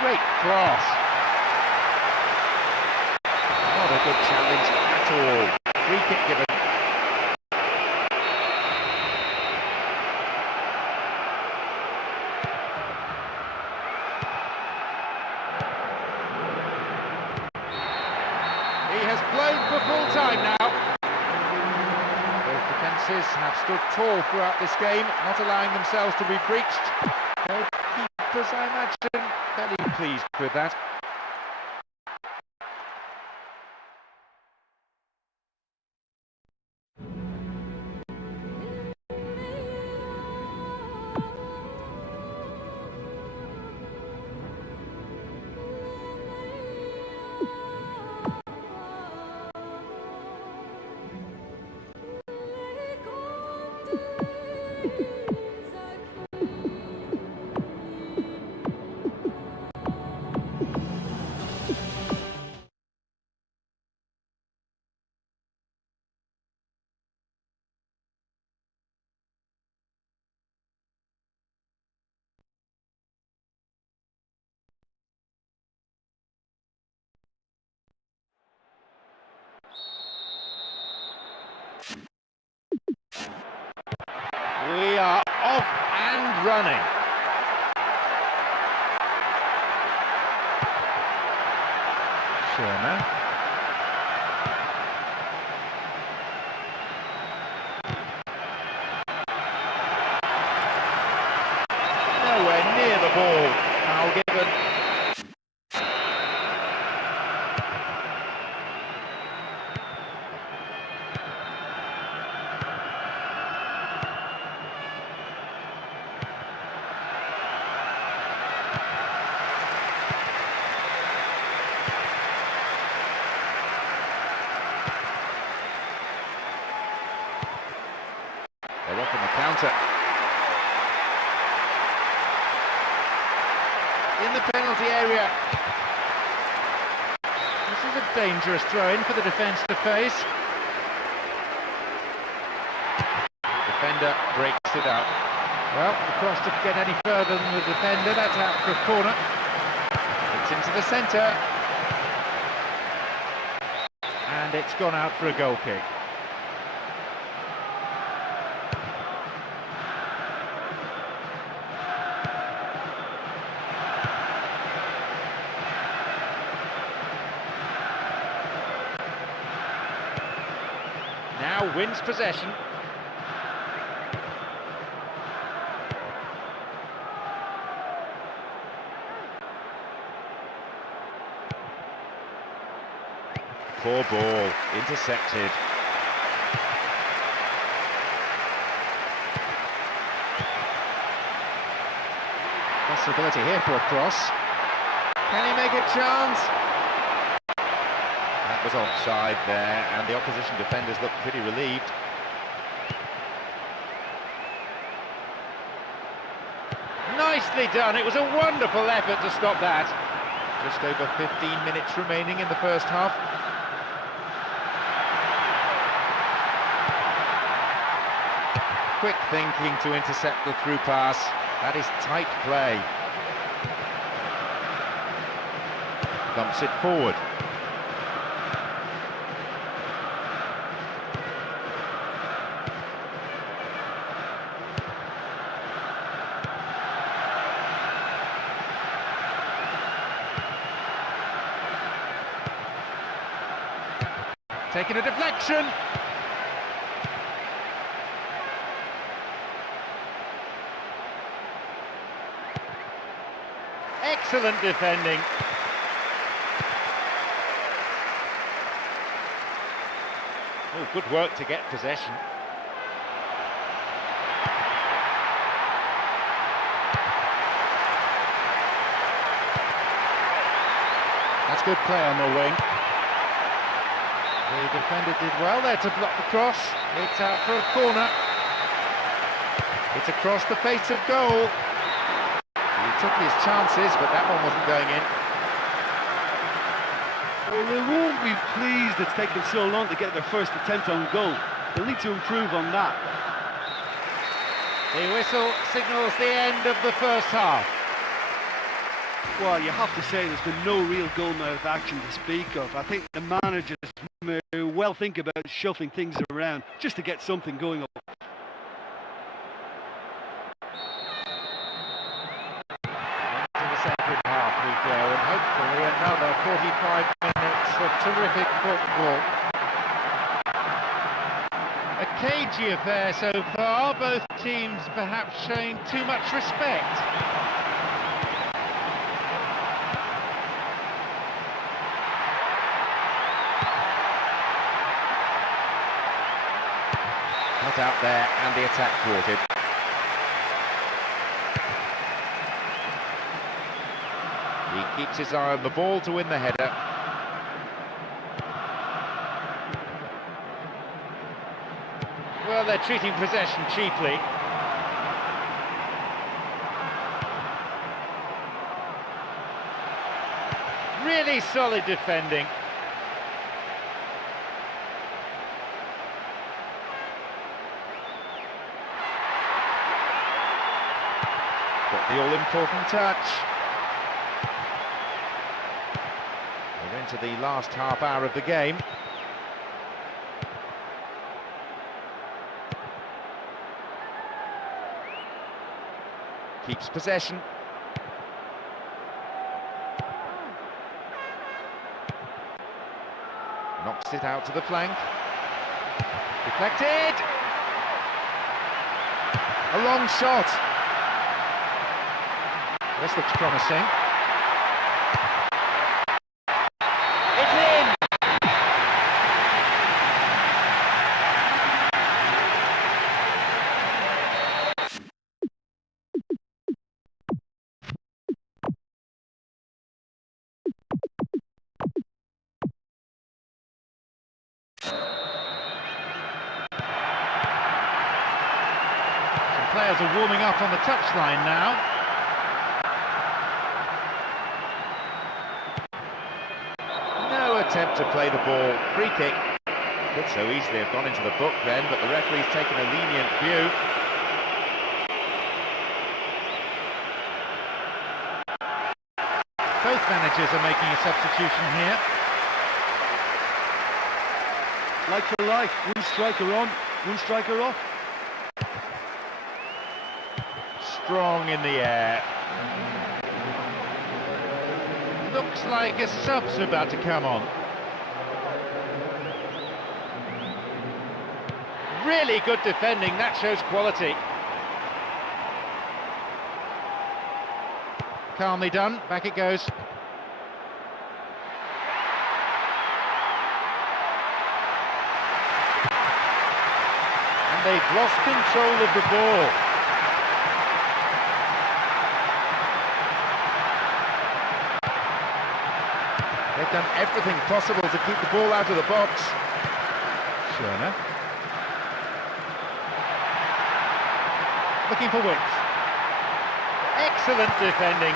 Great cross. Not a good challenge at all. Free kick given. He has blown for full time now. Both defences have stood tall throughout this game, not allowing themselves to be breached. Both keepers, I imagine, fairly pleased with that. We are off and running. Schirmer. Nowhere near the ball. Foul given. They're off in the counter. In the penalty area. This is a dangerous throw-in for the defence to face. Defender breaks it up. Well, the cross didn't get any further than the defender. That's out for a corner. It's into the centre. And it's gone out for a goal kick. Now wins possession. Poor ball, intercepted. Possibility here for a cross. Can he make a chance? That was offside there, and the opposition defenders looked pretty relieved. Nicely done, it was a wonderful effort to stop that. Just over 15 minutes remaining in the first half. Quick thinking to intercept the through pass. That is tight play. Thumps it forward. Taking a deflection. Excellent defending. Oh, good work to get possession. That's good play on the wing. The defender did well there to block the cross. It's out for a corner. It's across the face of goal. He took his chances, but that one wasn't going in. Well, they won't be pleased it's taken so long to get their first attempt on goal. They'll need to improve on that. The whistle signals the end of the first half. Well, you have to say there's been no real goal-mouth action to speak of. I think the managers may well think about shuffling things around just to get something going on. Into the second half we go, and hopefully another 45 minutes of terrific football. A cagey affair so far, both teams perhaps showing too much respect. Not out there, and the attack thwarted. He keeps his eye on the ball to win the header. Well, they're treating possession cheaply. Really solid defending. Got the all-important touch. We're into the last half hour of the game. Keeps possession. Knocks it out to the flank. Deflected. A long shot. This looks promising. It's in! Some players are warming up on the touchline now. Attempt to play the ball, free kick. Could so easily have gone into the book then, but the referee's taken a lenient view. Both managers are making a substitution here. Like for like, one striker on, one striker off. Strong in the air. Looks like a sub's about to come on. Really good defending, that shows quality. Calmly done, back it goes. And they've lost control of the ball. They've done everything possible to keep the ball out of the box. Schöner. Looking for width. Excellent defending.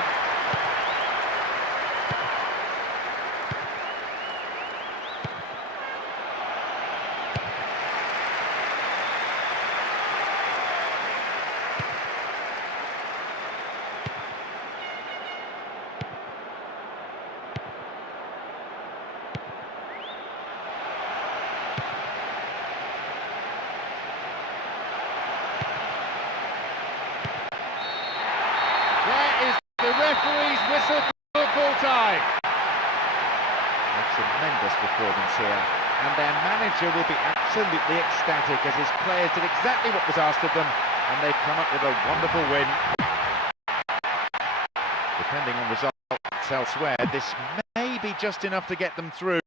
The referee's whistle for football time. A tremendous performance here, and their manager will be absolutely ecstatic as his players did exactly what was asked of them, and they've come up with a wonderful win. Depending on results elsewhere, this may be just enough to get them through.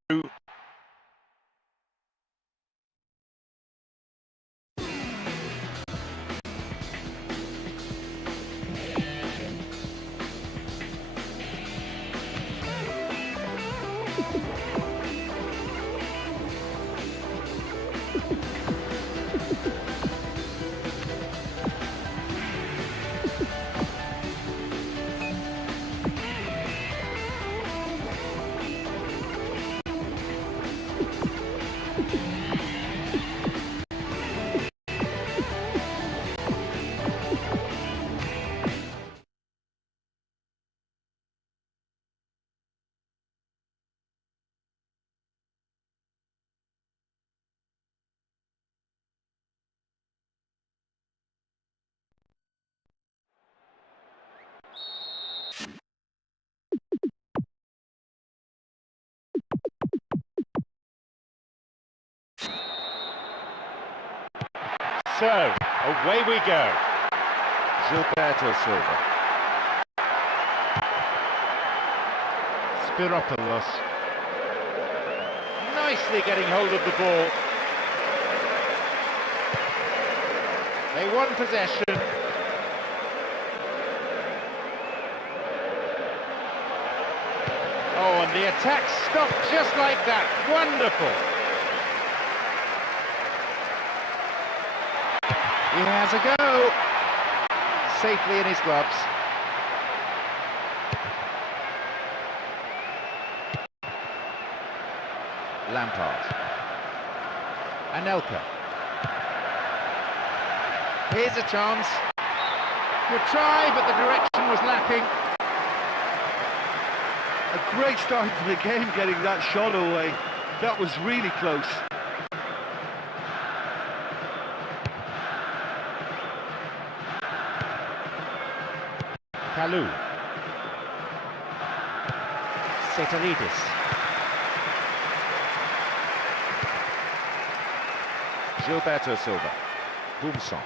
So, away we go. Gilberto Silva. Spiropoulos. Nicely getting hold of the ball. They won possession. Oh, and the attack stopped just like that. Wonderful. He has a go. Safely in his gloves. Lampard. Anelka. Here's a chance. Good try, but the direction was lacking. A great start to the game, getting that shot away. That was really close. Kalou. Setoridis. Gilberto Silva. Boumson.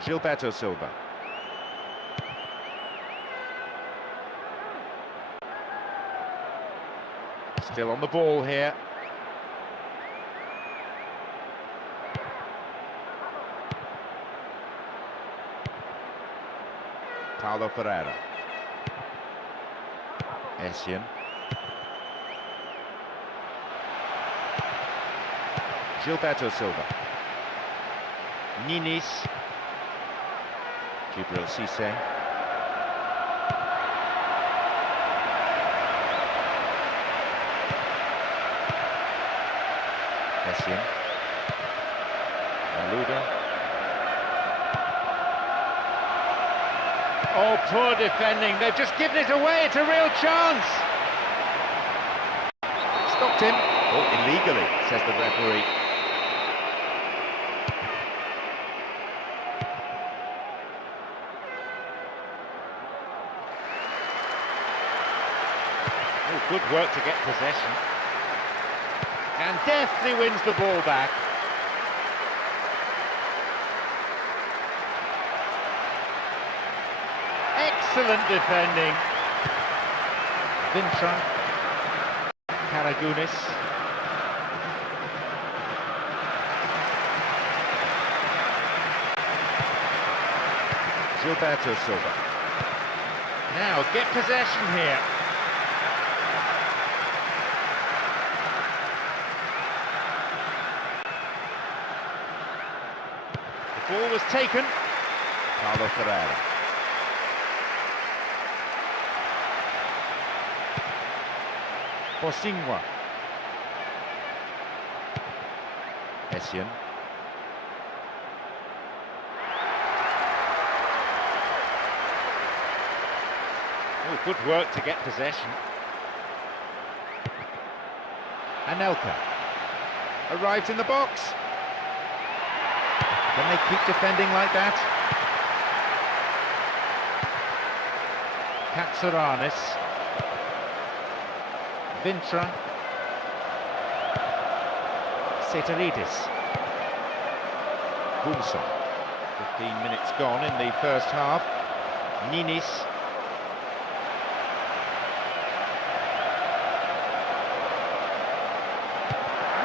Gilberto Silva. Still on the ball here. Paulo Ferreira. Essien. Gilberto Silva. Ninis. Gibril Cisse. Essien. Malouda. Oh, poor defending. They've just given it away. It's a real chance. Stopped him. Oh, illegally, says the referee. Oh, good work to get possession. And deftly wins the ball back. Excellent defending. Vintran. Karagounis. Gilberto Silva. Now get possession here. The ball was taken. Paulo Ferreira. Bosingwa. Essien. Oh, good work to get possession. Anelka. Arrives in the box. Can they keep defending like that? Katsuranis. Vintra. Seteridis. Coulson. 15 minutes gone in the first half. Ninis.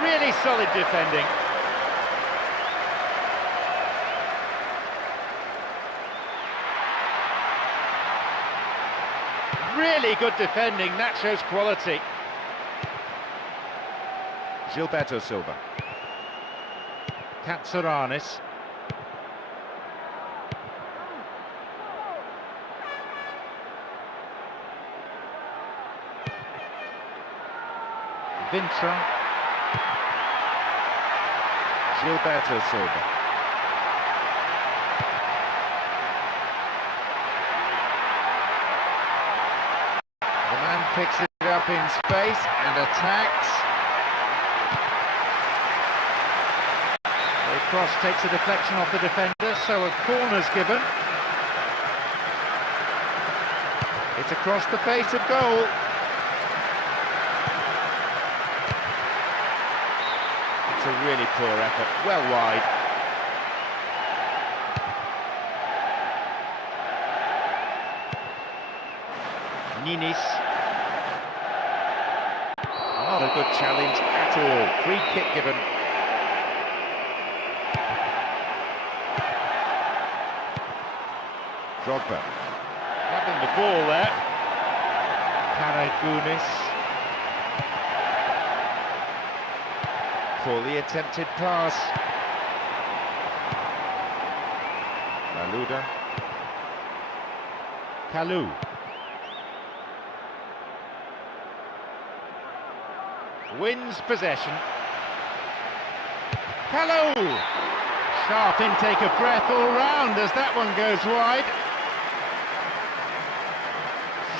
Really solid defending. Really good defending, that shows quality. Gilberto Silva. Katsuranis. Vintra. Gilberto Silva. The man picks it up in space and attacks. The cross takes a deflection off the defender, so a corner's given. It's across the face of goal. It's a really poor effort, well wide. Ninis. Not a good challenge at all. Free kick given. Drogba. Having the ball there. Karagounis. Poorly attempted pass. Malouda. Kalou. Wins possession. Kalou! Sharp intake of breath all round as that one goes wide.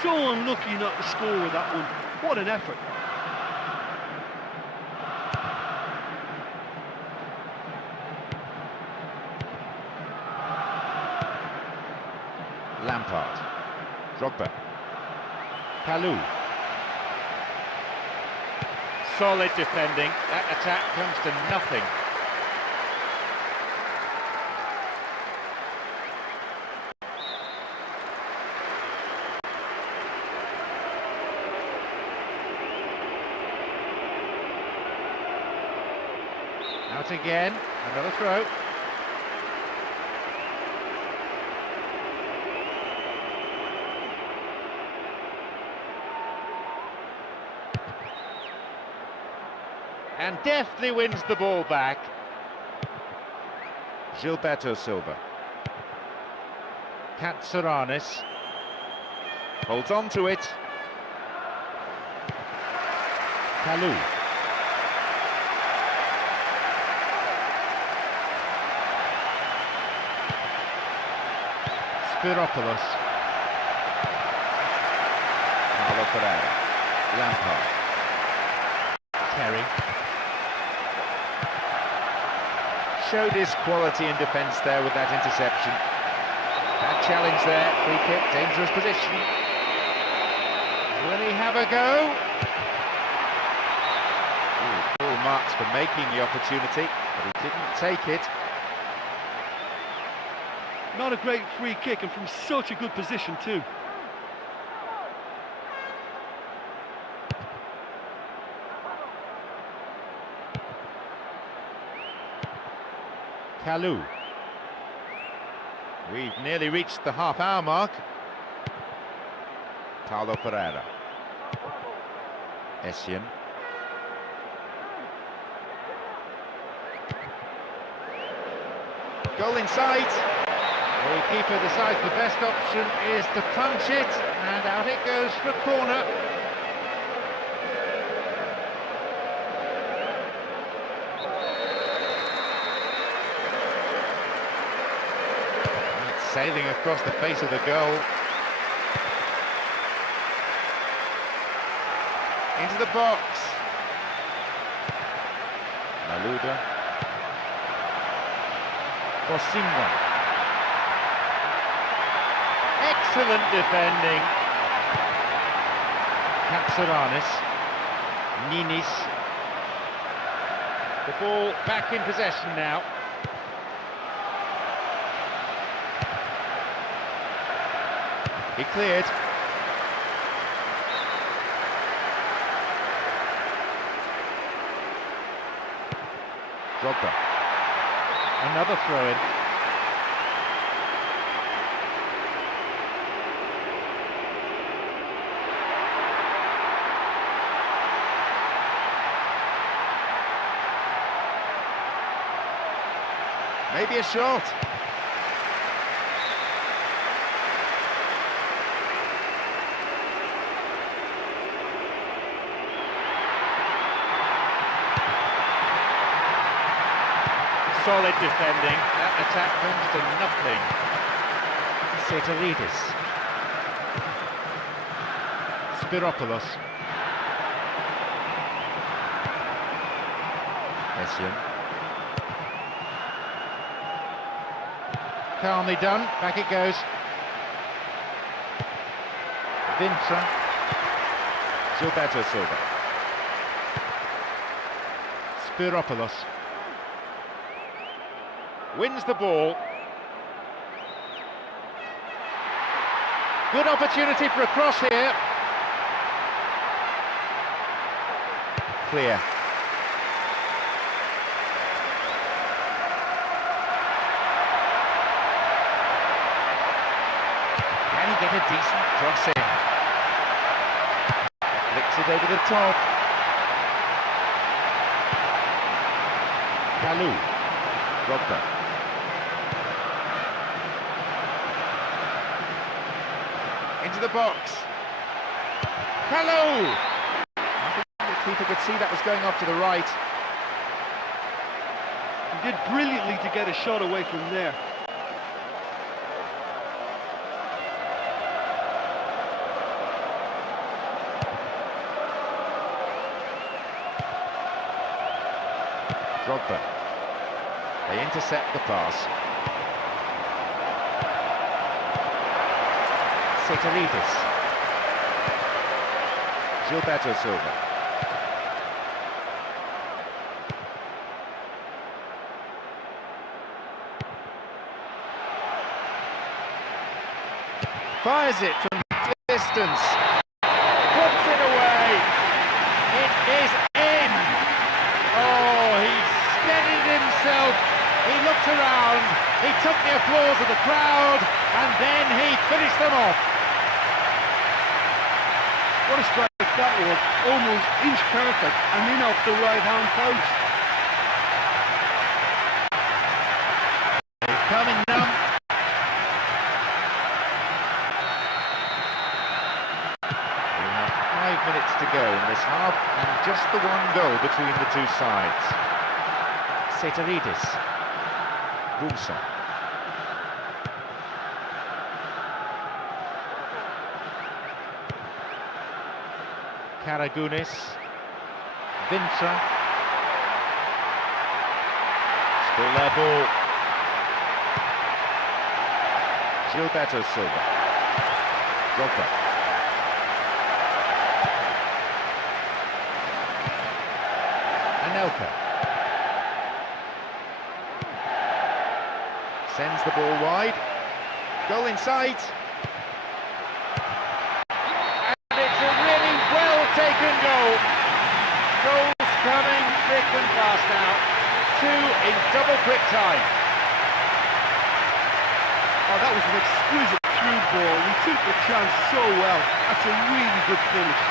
So unlucky not to score with that one. What an effort. Lampard. Drogba. Kalou. Solid defending. That attack comes to nothing. Out again, another throw. And deftly wins the ball back. Gilberto Silva. Katsuranis. Holds on to it. Kalou. Spiropoulos. Paulo Ferreira. Lampard. Terry. Showed his quality in defence there with that interception. That challenge there, free kick, dangerous position. Will he have a go? Ooh, full marks for making the opportunity, but he didn't take it. Not a great free kick, and from such a good position too. Kalou. We've nearly reached the half-hour mark. Paulo Ferreira. Essien. Goal in sight. The keeper decides the best option is to punch it, and out it goes for a corner. Sailing across the face of the goal. Into the box. Malouda. Bosinga. Excellent defending. Katsuranis, Ninis. The ball back in possession now. He cleared. Drogba. Another throw-in. Maybe a shot. Solid defending. That attack comes to nothing. Setoridis. Spiropoulos. Messian. Calmly done. Back it goes. Vintra. Gilberto Silva. Spiropoulos. Wins the ball. Good opportunity for a cross here. Clear. Can he get a decent cross in? Flicks it over the top. Kalou. Drogba. Into the box. Kalou! I think the keeper could see that was going off to the right. He did brilliantly to get a shot away from there. Drogba. They intercept the pass. Setoridis. Gilberto Silva. Fires it from distance. Puts it away. It is in. Oh, he steadied himself. He looked around. He took the applause of the crowd, and then he finished them off. What a strike that was, almost inch perfect and in off the right-hand post. It's coming now. We have 5 minutes to go in this half, and just the one goal between the two sides. Setoridis. Boulson. Karagounis, Vintra, still their ball. Gilberto Silva, Drogba. Anelka. Sends the ball wide. Goal in sight. Taken goal. Goals coming thick and fast now. 2 in double quick time. Oh, that was an exquisite through ball. He took the chance so well. That's a really good finish.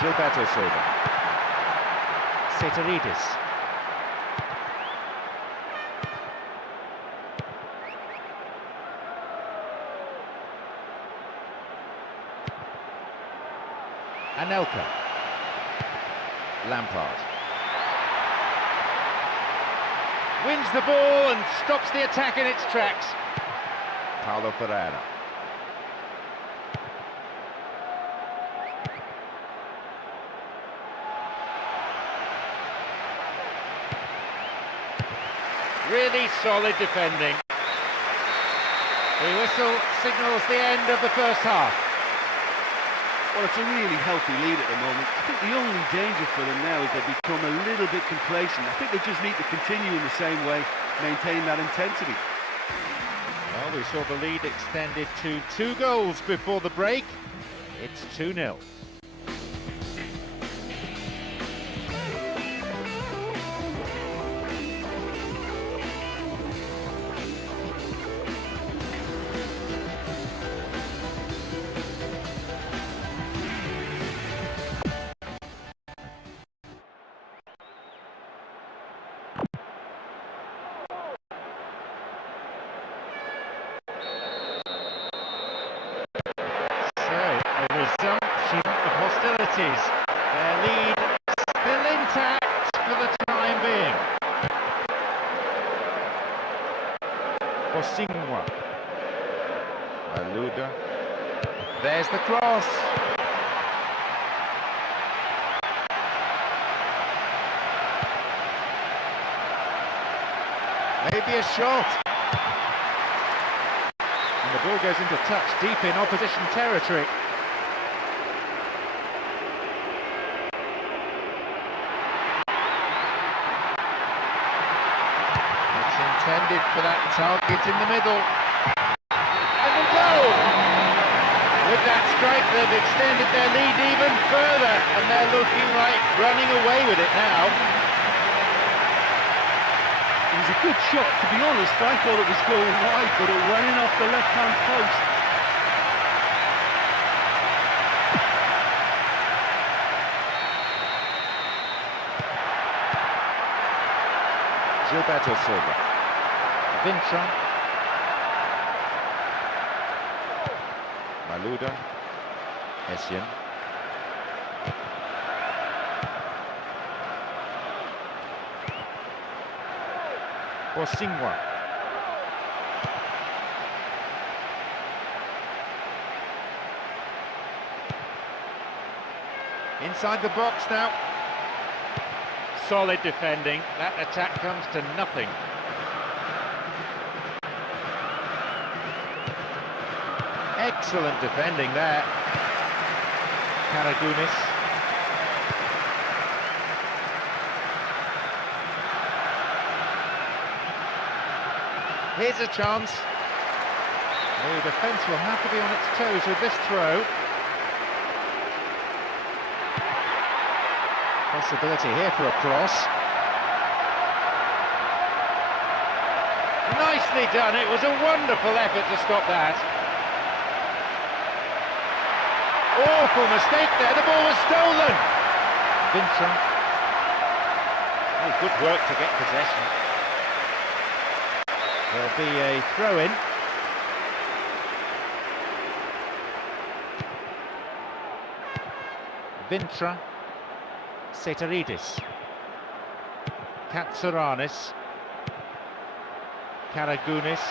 Gilberto Silva. Setoridis. Anelka. Lampard. Wins the ball and stops the attack in its tracks. Paulo Ferreira. Really solid defending. The whistle signals the end of the first half. Well, it's a really healthy lead at the moment. I think the only danger for them now is they become a little bit complacent. I think they just need to continue in the same way, maintain that intensity. Well, we saw the lead extended to 2 goals before the break. It's 2-0. Resumption of hostilities. Their lead still intact for the time being. Bosingwa. Aluda. There's the cross. Maybe a shot. And the ball goes into touch deep in opposition territory. Intended for that target in the middle. And the goal! With that strike, they've extended their lead even further, and they're looking like running away with it now. It was a good shot, to be honest. I thought it was going wide, but it went in off the left-hand post. Gilberto Silva. Vintra. Maluda. Essien. Bosingwa. Inside the box now. Solid defending. That attack comes to nothing. Excellent defending there. Karagunis. Here's a chance. The defence will have to be on its toes with this throw. Possibility here for a cross. Nicely done. It was a wonderful effort to stop that. Awful mistake there. The ball was stolen. Vintra. Oh, good work to get possession. There'll be a throw-in. Vintra. Setaridis. Katsuranis. Karagunis.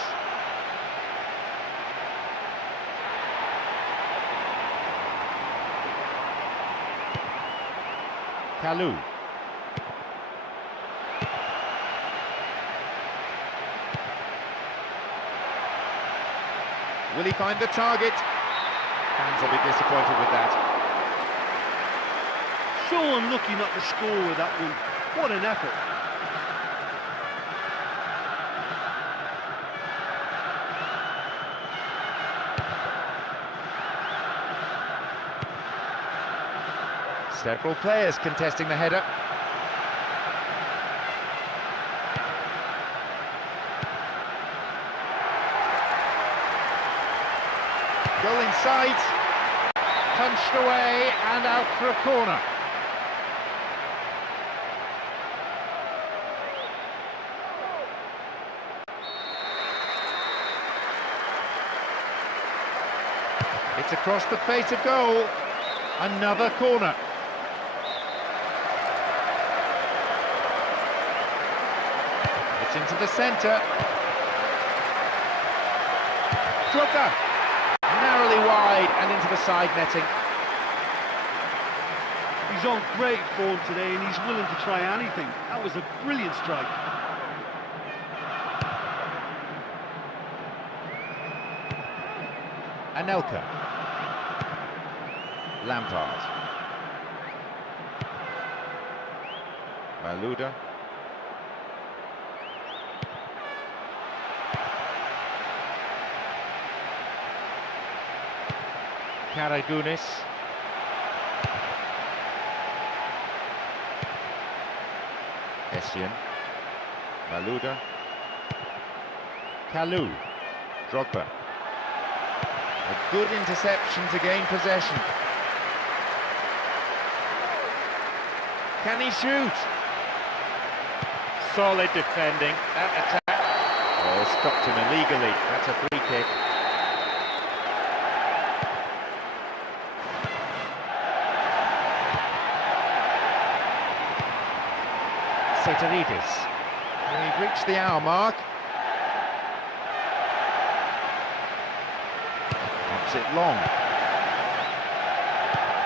Kalu. Will he find the target? Fans will be disappointed with that. So unlucky not to score with that one. What an effort. Several players contesting the header. Goal inside. Punched away and out for a corner. It's across the face of goal. Another corner. It's into the centre. Drucker. Narrowly wide and into the side netting. He's on great form today and he's willing to try anything. That was a brilliant strike. Anelka. Lampard. Malouda. Karagunis. Essien. Malouda. Kalou. Drogba. A good interception to gain possession. Can he shoot? Solid defending. That attack. Oh, stopped him illegally. That's a free kick. Seteridis. We've reached the hour mark. Pops it long.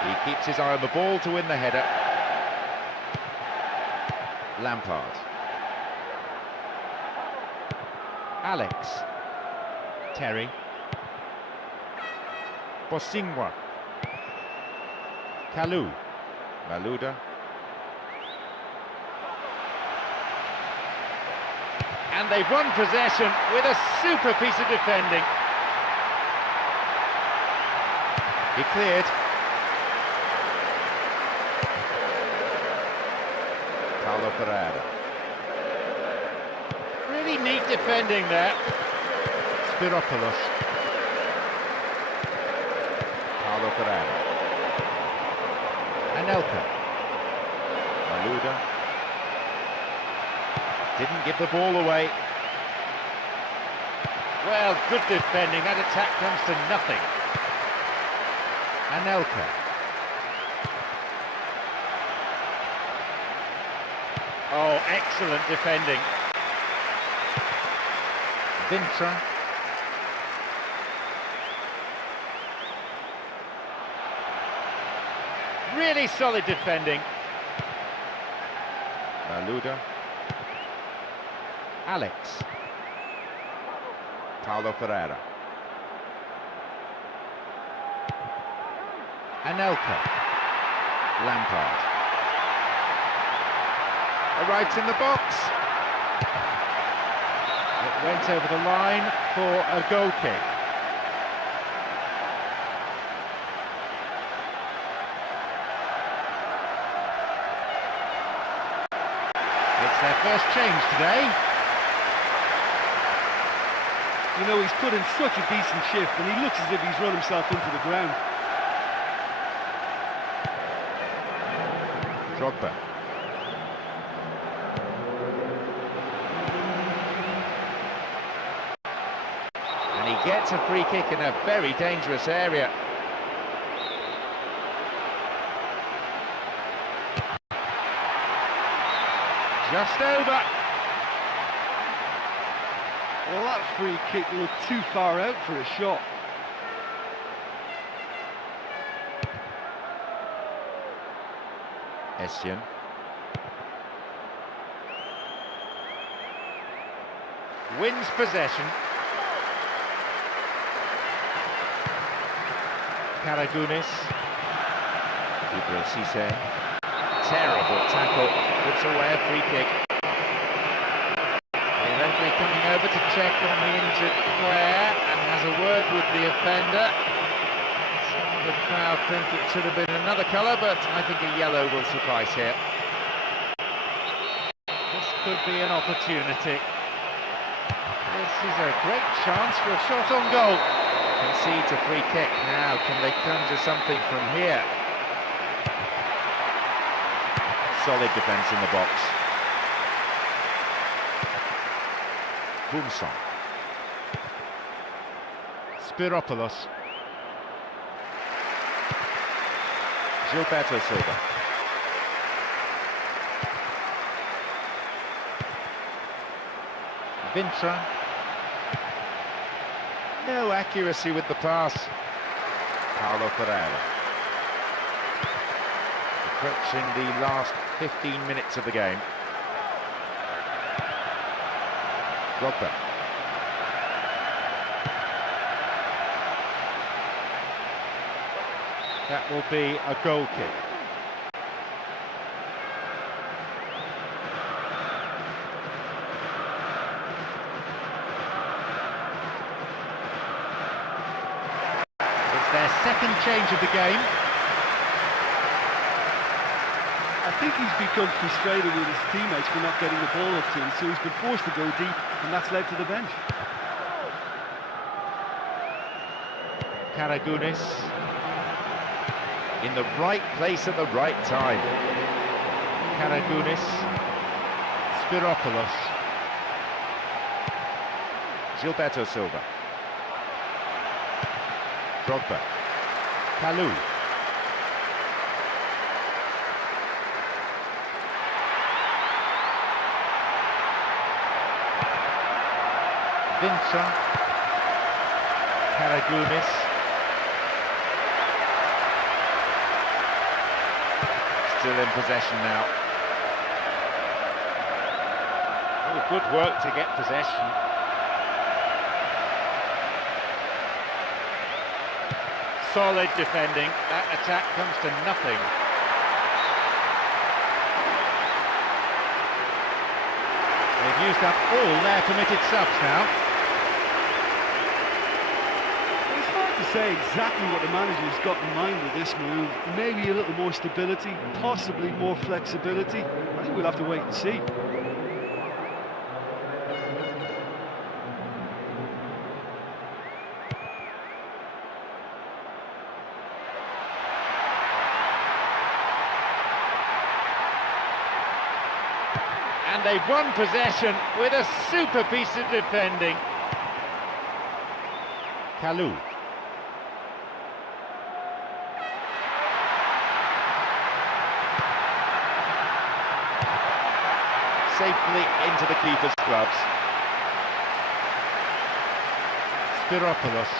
He keeps his eye on the ball to win the header. Lampard. Alex. Terry. Bosingwa. Kalou. Malouda. And they've won possession with a super piece of defending. He cleared. Paulo Ferreira. Really neat defending there. Spiropoulos. Paulo Ferreira. Anelka. Malouda. Didn't give the ball away. Well, good defending. That attack comes to nothing. Anelka. Oh, excellent defending. Vintra. Really solid defending. Malouda. Alex. Paulo Ferreira. Anelka. Lampard. Arrives in the box. It went over the line for a goal kick. It's their first change today. You know, he's put in such a decent shift and he looks as if he's run himself into the ground. Drogba. And he gets a free kick in a very dangerous area. Just over. Well, that free kick looked too far out for a shot. Essien. Wins possession. Karagunis. Ibrahim Cisse. Terrible tackle. Gives away a free kick. The referee coming over to check on the injured player and has a word with the offender. Some of the crowd think it should have been another colour, but I think a yellow will suffice here. This could be an opportunity. This is a great chance for a shot on goal. Concedes a free kick. Now, can they conjure something from here? Solid defence in the box. Boumson. Spiropoulos. Gilberto Silva. Vintra. No accuracy with the pass. Paulo Ferreira. Approaching the last 15 minutes of the game. Drogba. That will be a goal kick. It's their second change of the game. I think he's become frustrated with his teammates for not getting the ball up to him, so he's been forced to go deep, and that's led to the bench. Karagunis in the right place at the right time. Karagunis, Spiropoulos, Gilberto Silva, Drogba, Kalou, Vintra, Karagunis, still in possession now. Oh, good work to get possession. Solid defending. That attack comes to nothing. They've used up all their permitted subs now. It's hard to say exactly what the manager's got in mind with this move. Maybe a little more stability, possibly more flexibility. I think we'll have to wait and see. And they've won possession with a super piece of defending. Kalou. Safely into the keeper's gloves. Spiropoulos.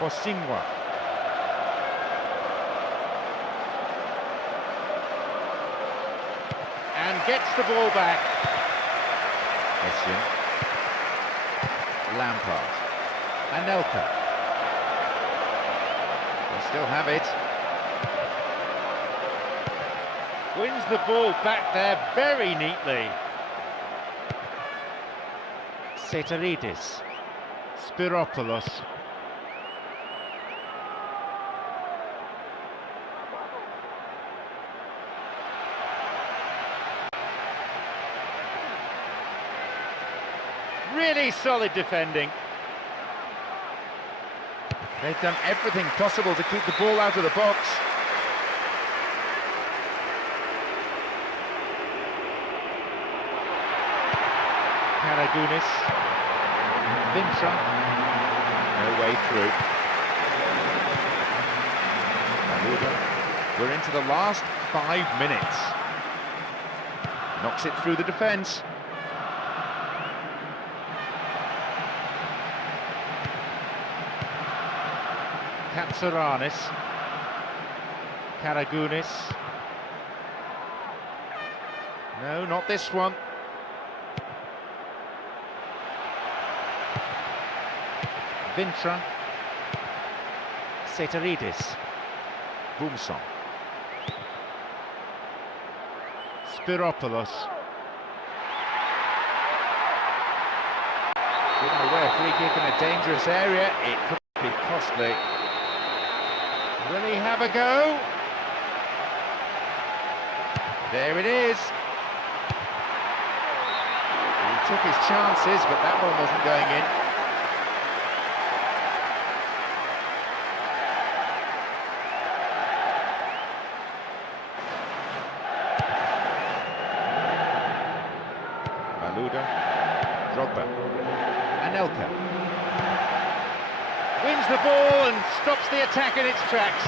Bosingwa. And gets the ball back. Essien. Lampard. Anelka. They still have it. Wins the ball back there very neatly. Seteridis. Spiropoulos. Really solid defending. They've done everything possible to keep the ball out of the box. Karagunis. Vintra. No way through. Maluda. We're into the last 5 minutes. Knocks it through the defence. Katsuranis, Karagunis. No, not this one. Vintra. Seteridis. Boumson. Spiropoulos. Giving away a free kick in a dangerous area. It could be costly. Will he have a go? There it is. He took his chances, but that one wasn't going in. Maluda, Drogba, Anelka. Wins the ball and stops the attack in its tracks.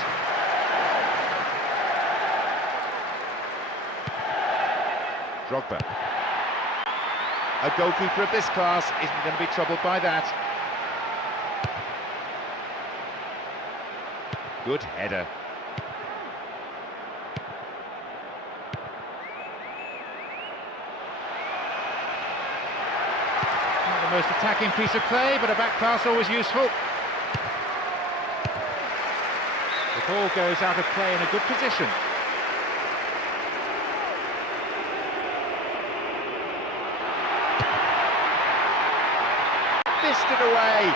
Drogba. A goalkeeper of this class isn't going to be troubled by that. Good header. The most attacking piece of play, but a back pass always useful. The ball goes out of play in a good position. Fisted away.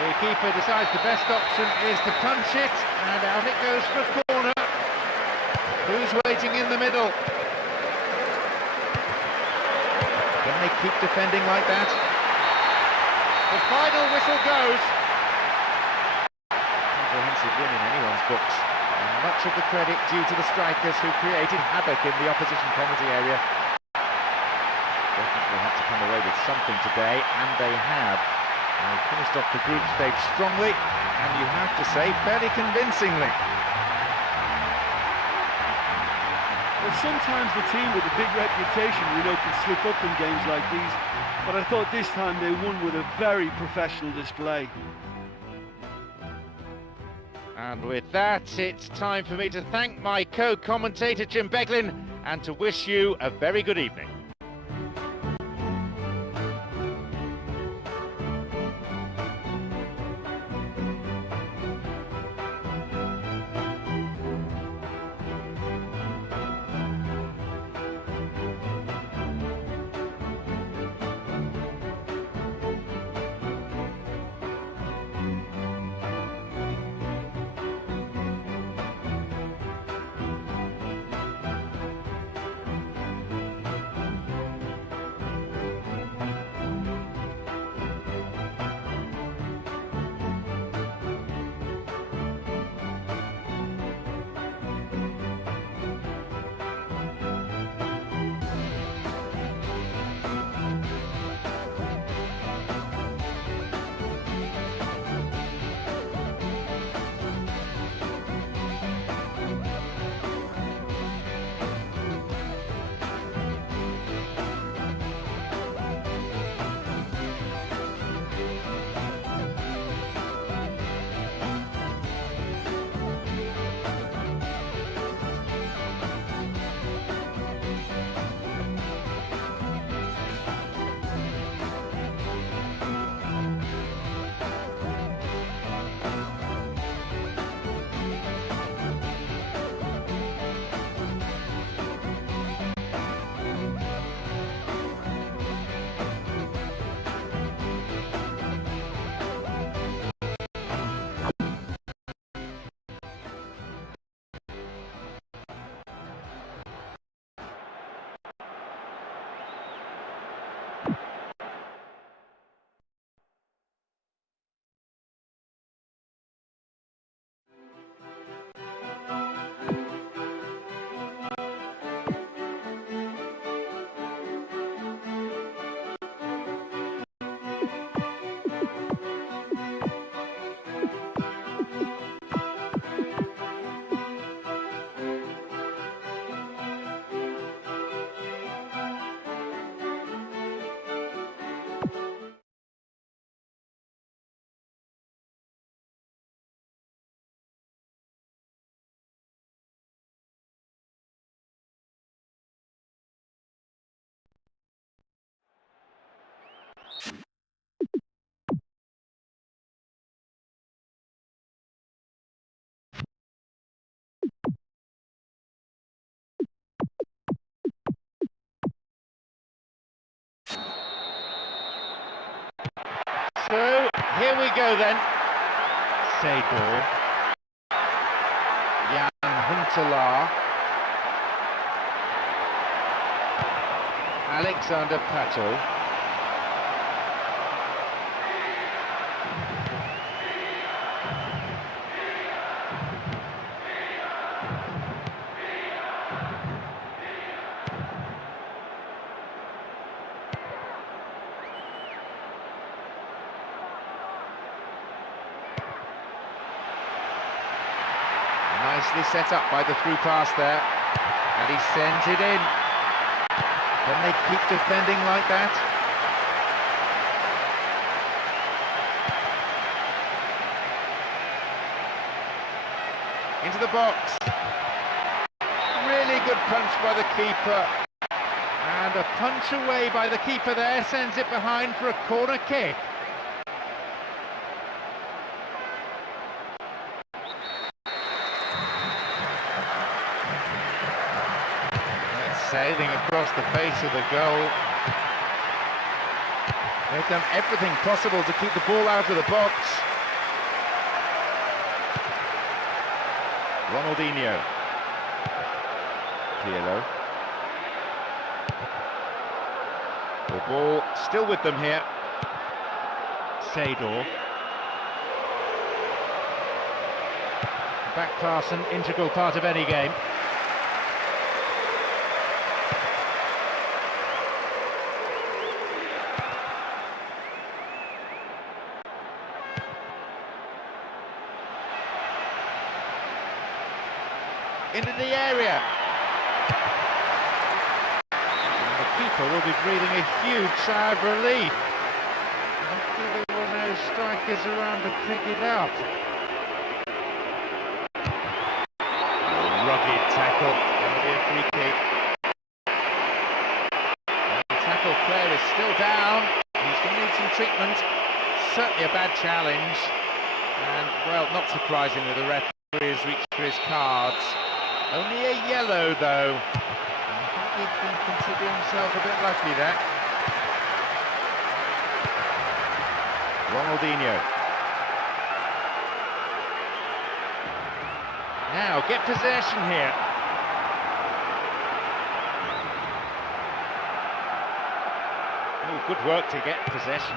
The keeper decides the best option is to punch it, and out it goes for a corner. Who's waiting in the middle? Can they keep defending like that? The final whistle goes. Comprehensive win in anyone's books, and much of the credit due to the strikers who created havoc in the opposition penalty area. Definitely had to come away with something today, and they have. They finished off the group stage strongly, and you have to say, fairly convincingly. Well, sometimes the team with a big reputation, can slip up in games like these, but I thought this time they won with a very professional display. And with that, it's time for me to thank my co-commentator Jim Beglin, and to wish you a very good evening. So, here we go then. Seydorf. Jan Huntelaar. Alexander Pato. Nicely set up by the through pass there, and he sends it in. Can they keep defending like that? Into the box. Really good punch by the keeper. And a punch away by the keeper there sends it behind for a corner kick. That's sailing across the face of the goal. They've done everything possible to keep the ball out of the box. Ronaldinho. Pirlo. The ball still with them here. Seedorf. Back pass, an integral part of any game. Into the area. And the keeper will be breathing a huge sigh of relief. Luckily there were no strikers around to pick it up. A rugged tackle, going to be a free kick. The tackle player is still down. He's going to need some treatment. Certainly a bad challenge. And, well, not surprisingly, the referee has reached for his cards. Only a yellow, though. I think he can consider himself a bit lucky there. Ronaldinho. Now, get possession here. Oh, good work to get possession.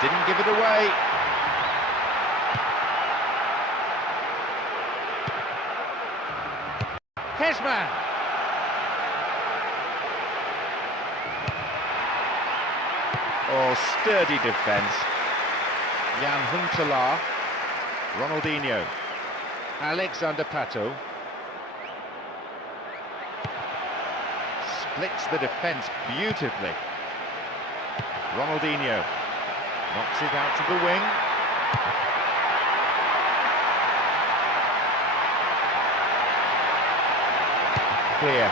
Didn't give it away. Kesman. Oh, sturdy defence. Jan Huntelaar. Ronaldinho. Alexander Pato. Splits the defence beautifully. Ronaldinho. Knocks it out to the wing. Clear.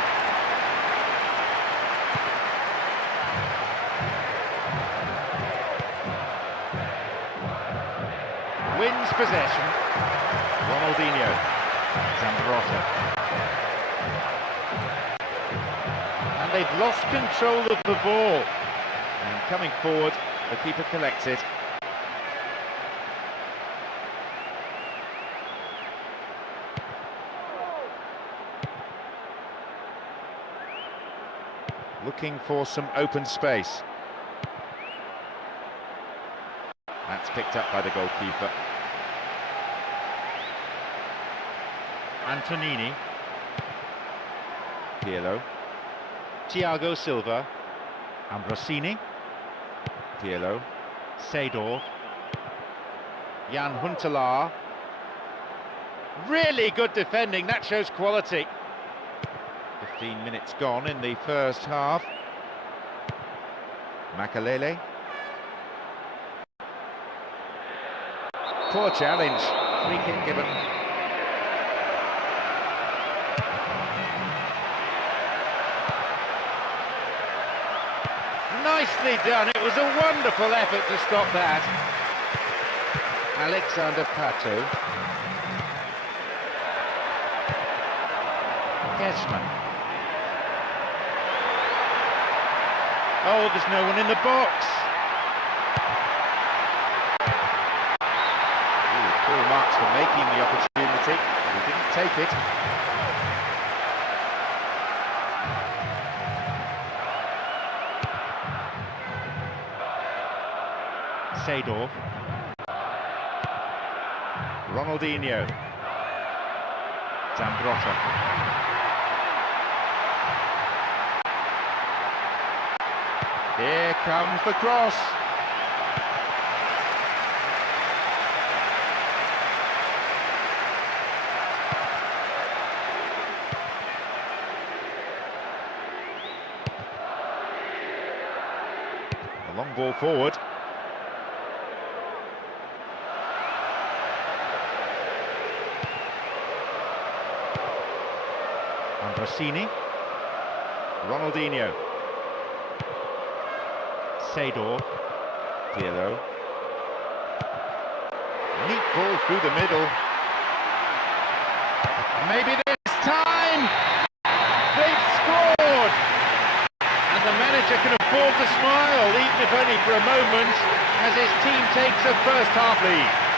Wins possession. Ronaldinho. Zambrotta. And they've lost control of the ball. And coming forward, the keeper collects it. Looking for some open space. That's picked up by the goalkeeper. Antonini. Pirlo. Thiago Silva. Ambrosini. Pirlo. Seedorf. Jan Huntelaar. Really good defending, that shows quality. 15 minutes gone in the first half. Makalele. Poor challenge. Free kick given. Nicely done. It was a wonderful effort to stop that. Alexander Pato. Kesman. Oh, there's no one in the box. Ooh, poor marks for making the opportunity, but he didn't take it. Seedorf. Ronaldinho. Zambrotta. Here comes the cross. A long ball forward. Rossini. Ronaldinho. Seedorf. Pirlo. Neat ball through the middle. Maybe this time they've scored! And the manager can afford to smile, even if only for a moment, as his team takes a first-half lead.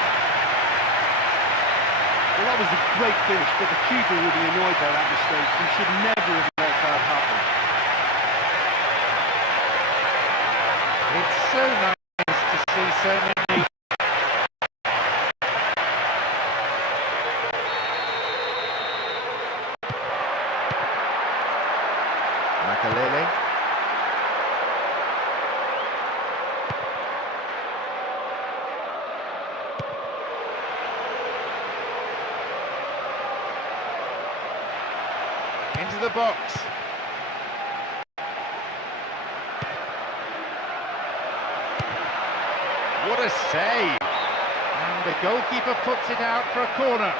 Well, that was a great finish, but the keeper will be annoyed by that mistake. He should never have let that happen. It's so nice to see so many. Makalele. Into the box. What a save! And the goalkeeper puts it out for a corner.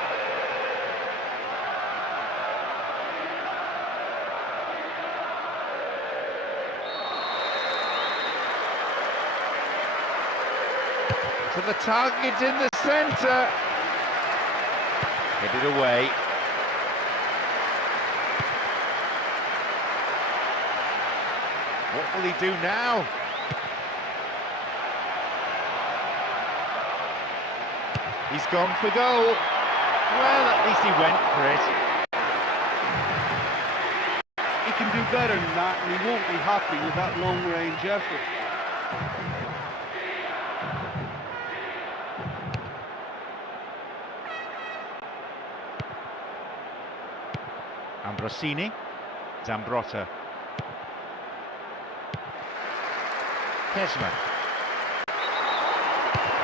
To the target in the centre. Get it away. What will he do now? He's gone for goal. Well, at least he went for it. He can do better than that, and he won't be happy with that long-range effort. Ambrosini. Zambrotta. Kesman.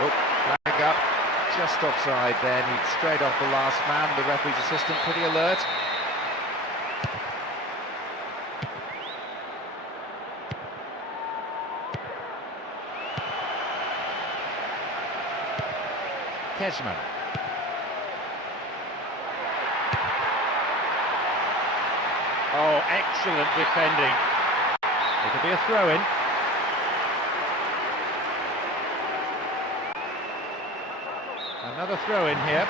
Oh, flag up. Just offside then, he'd straight off the last man, the referee's assistant pretty alert. Kesman. Oh, excellent defending. It'll be a throw-in. Another throw-in here.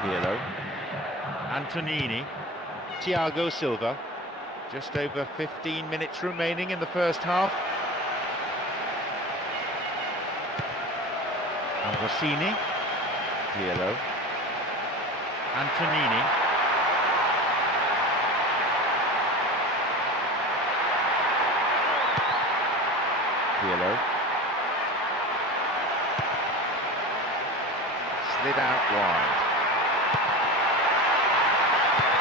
Pirlo. Antonini. Thiago Silva. Just over 15 minutes remaining in the first half. Ambrosini. Pirlo. Antonini. Pirlo. Slid out wide.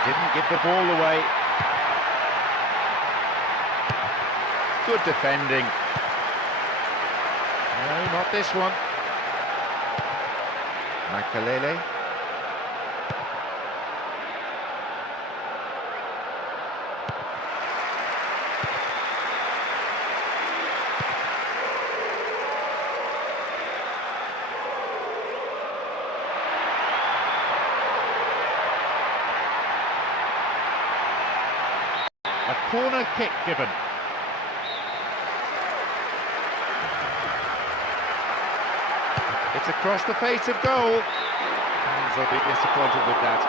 Didn't give the ball away. Good defending. No, not this one. Makalele. A corner kick given. It's across the face of goal. Fans will be disappointed with that.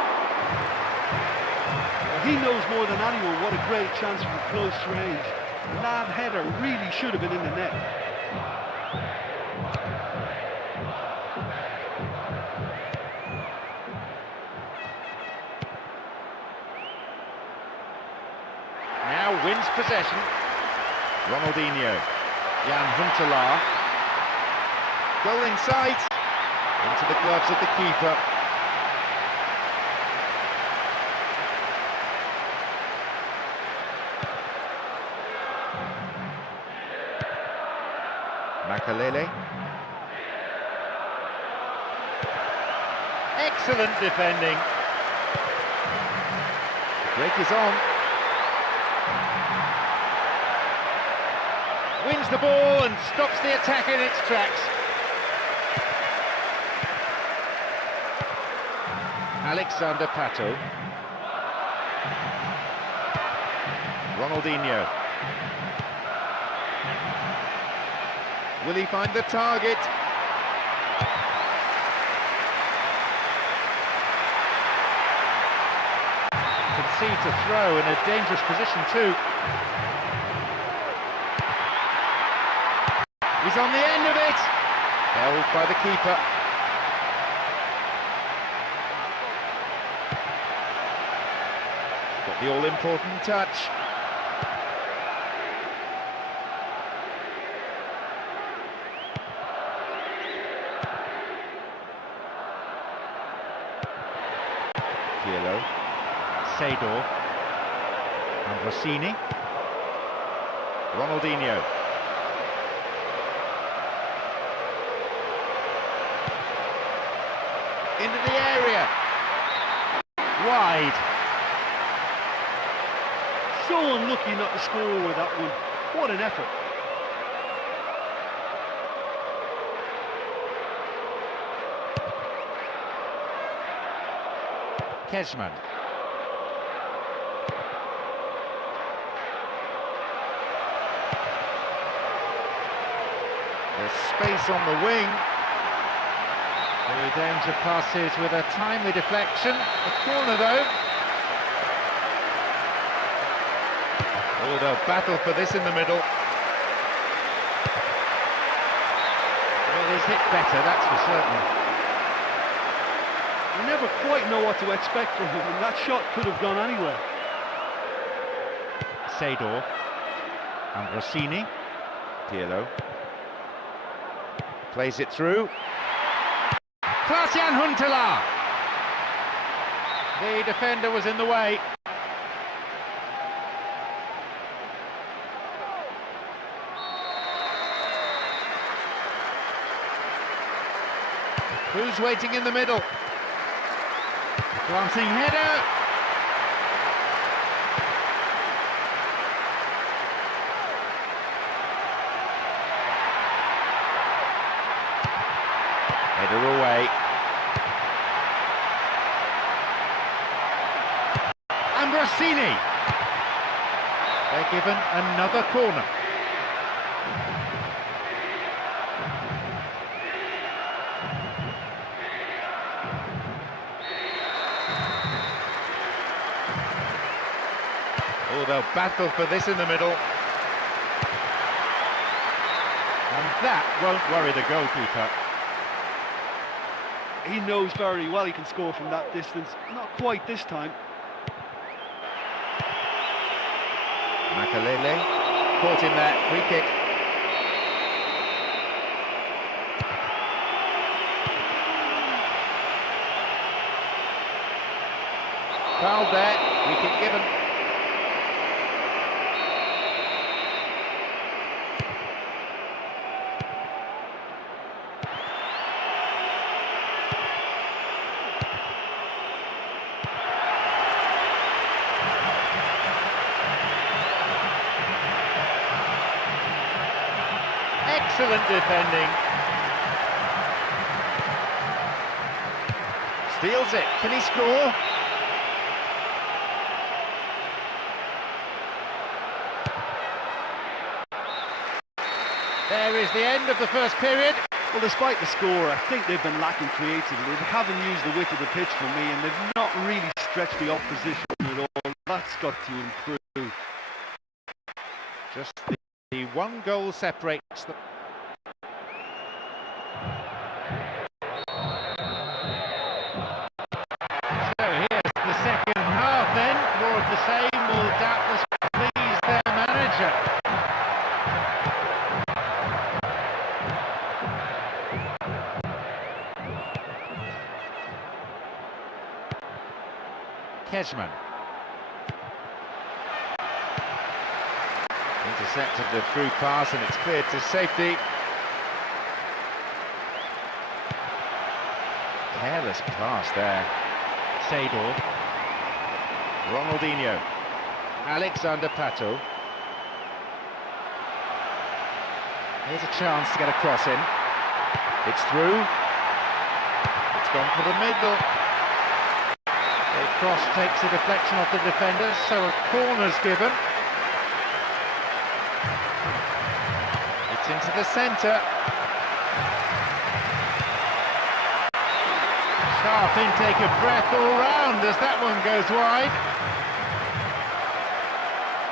Well, he knows more than anyone what a great chance from close range. That header really should have been in the net. Now wins possession. Ronaldinho. Jan Huntelaar. Goal in sight. Into the gloves of the keeper. Makalele. Excellent defending. The break is on. Wins the ball and stops the attack in its tracks. Alexander Pato. Ronaldinho. Will he find the target? Concede to throw in a dangerous position too. He's on the end of it! Held by the keeper. Got the all-important touch. Pirlo. Seedorf. Ambrosini. Ronaldinho. Into the area. Wide. So unlucky not to score with that one. What an effort. Kezman. There's space on the wing. The danger passes with a timely deflection. A corner though. Oh, they'll battle for this in the middle. Well, he's hit better, that's for certain. You never quite know what to expect from him, and that shot could have gone anywhere. Seedorf. Ambrosini. Pirlo. Plays it through. Klaas-Jan Huntelaar. The defender was in the way. Who's waiting in the middle? Glancing header. Header away. Ambrosini. They're given another corner. Oh, they'll battle for this in the middle. And that won't worry the goalkeeper. He knows very well he can score from that distance. Not quite this time. Makalele caught in there, free kick. Foul there, free kick given. Excellent defending. Steals it. Can he score? There is the end of the first period. Well, despite the score, I think they've been lacking creatively. They haven't used the width of the pitch for me, and they've not really stretched the opposition at all. That's got to improve. Just the one goal separates them. So here's the second half then. More of the same will doubtless please their manager. Kezman. Intercepted the through pass and it's cleared to safety. Careless pass there. Seedorf. Ronaldinho. Alexander Pato. Here's a chance to get a cross in. It's through. It's gone for the middle. Cross takes a deflection off the defenders, so a corner's given. It's into the centre. Sharp intake of breath all round as that one goes wide.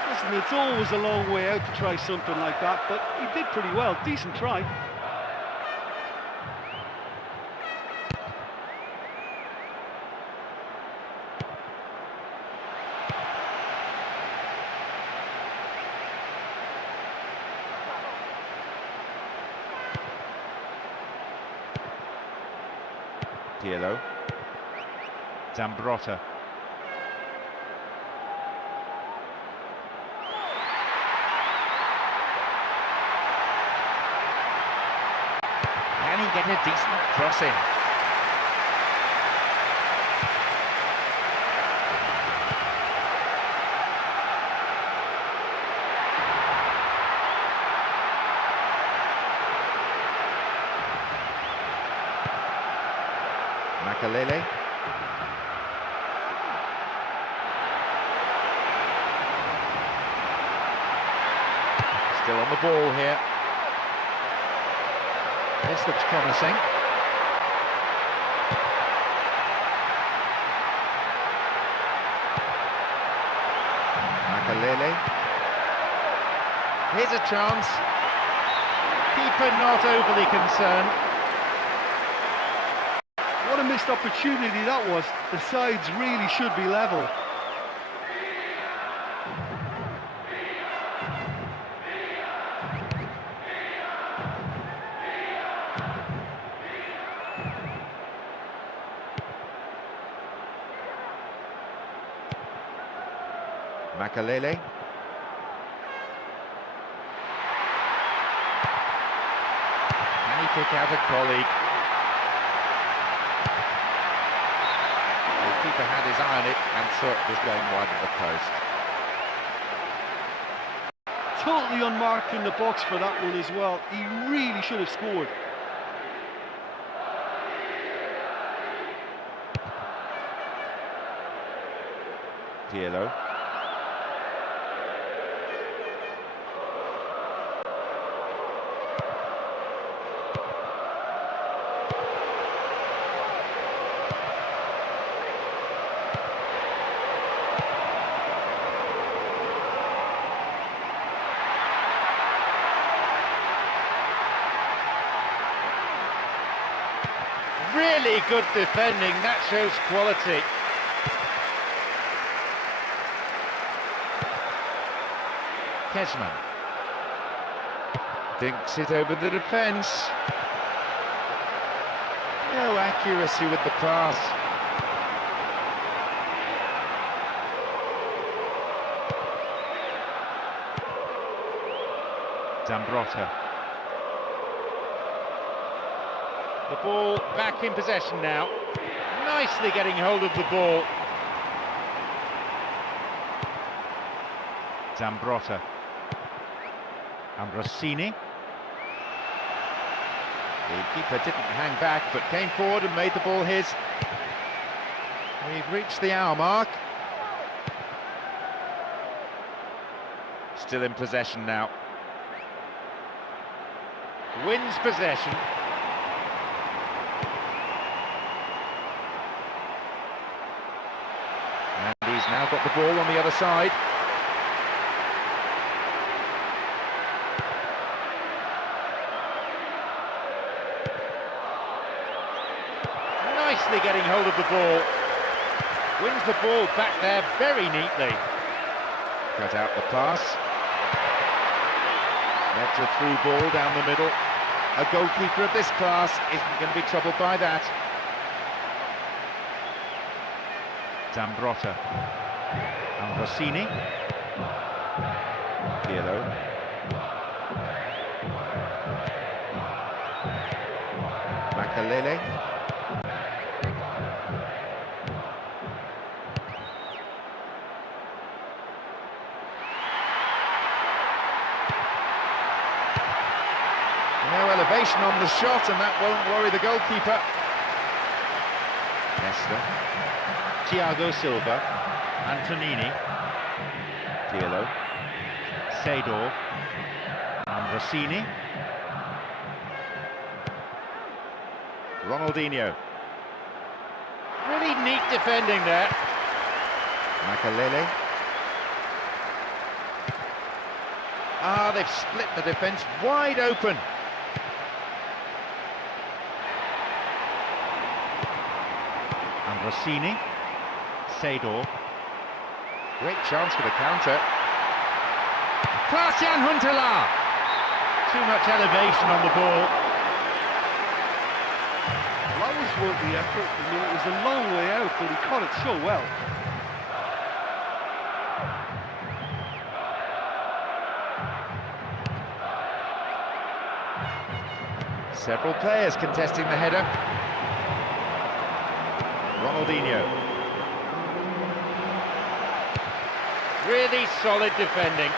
Listen, it's always a long way out to try something like that, but he did pretty well. Decent try. Diallo. Zambrotta. Can he get a decent cross in? Makalele. Still on the ball here. This looks promising. Makalele. Here's a chance. Keeper not overly concerned. What a missed opportunity that was. The sides really should be level. Makalele. Can he pick out a colleague? The keeper had his eye on it and saw it was going wide of the post. Totally unmarked in the box for that one as well. He really should have scored. Diallo. Really good defending, that shows quality. Kesman dinks it over the defence. No accuracy with the pass. Zambrotta. The ball back in possession now. Nicely getting hold of the ball. Zambrotta. Ambrosini. The keeper didn't hang back but came forward and made the ball his. We've reached the hour mark. Still in possession now. Wins possession. And he's now got the ball on the other side. Nicely getting hold of the ball. Wins the ball back there very neatly. Cut out the pass. That's a through ball down the middle. A goalkeeper of this class isn't going to be troubled by that. Zambrotta. Ambrosini. Diallo. Makalele. No elevation on the shot, and that won't worry the goalkeeper. Nesta. Thiago Silva, Antonini, Diallo, Seedorf, and Rossini. Ronaldinho. Really neat defending there. Makalele. They've split the defence wide open. And Rossini, Seedorf. Great chance for the counter. Klaas-Jan Huntelaar. Too much elevation on the ball. That was worth the effort. I mean, it was a long way out, but he caught it so well. Several players contesting the header. Ronaldinho. Really solid defending.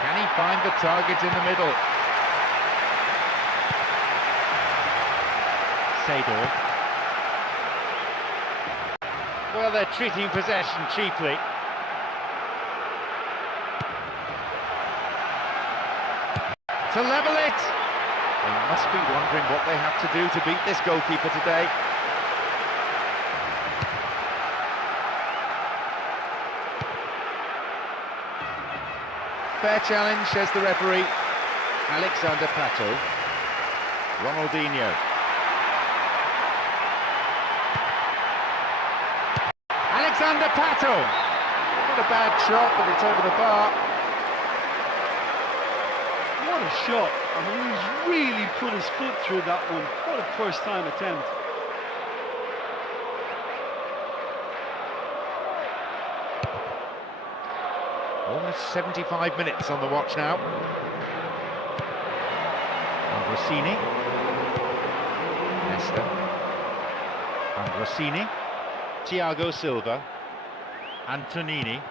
Can he find the target in the middle? Seedorf. Well, they're treating possession cheaply. To level it! They must be wondering what they have to do to beat this goalkeeper today. Fair challenge, says the referee. Alexander Pato. Ronaldinho. Alexander Pato. Not a bad shot, but it's over the bar. What a shot. I mean, he's really put his foot through that one. What a first-time attempt. Almost 75 minutes on the watch now. And Rossini. Nesta. And Rossini. Thiago Silva. Antonini.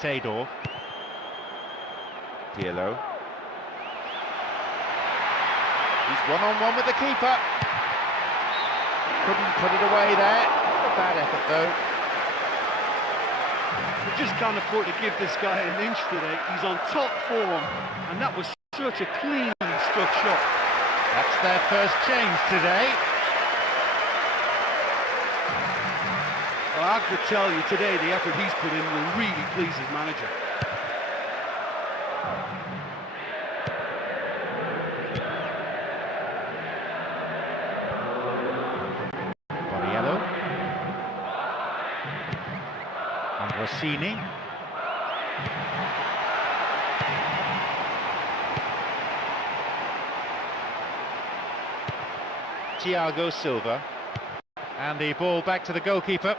Seedorf. Diallo. He's one-on-one with the keeper. Couldn't put it away there. Not a bad effort though. We just can't afford to give this guy an inch today. He's on top form, and that was such a cleanly struck shot. That's their first change today. Well, I have to tell you, today the effort he's put in will really please his manager. Borriello. And Rossini. Thiago Silva. And the ball back to the goalkeeper.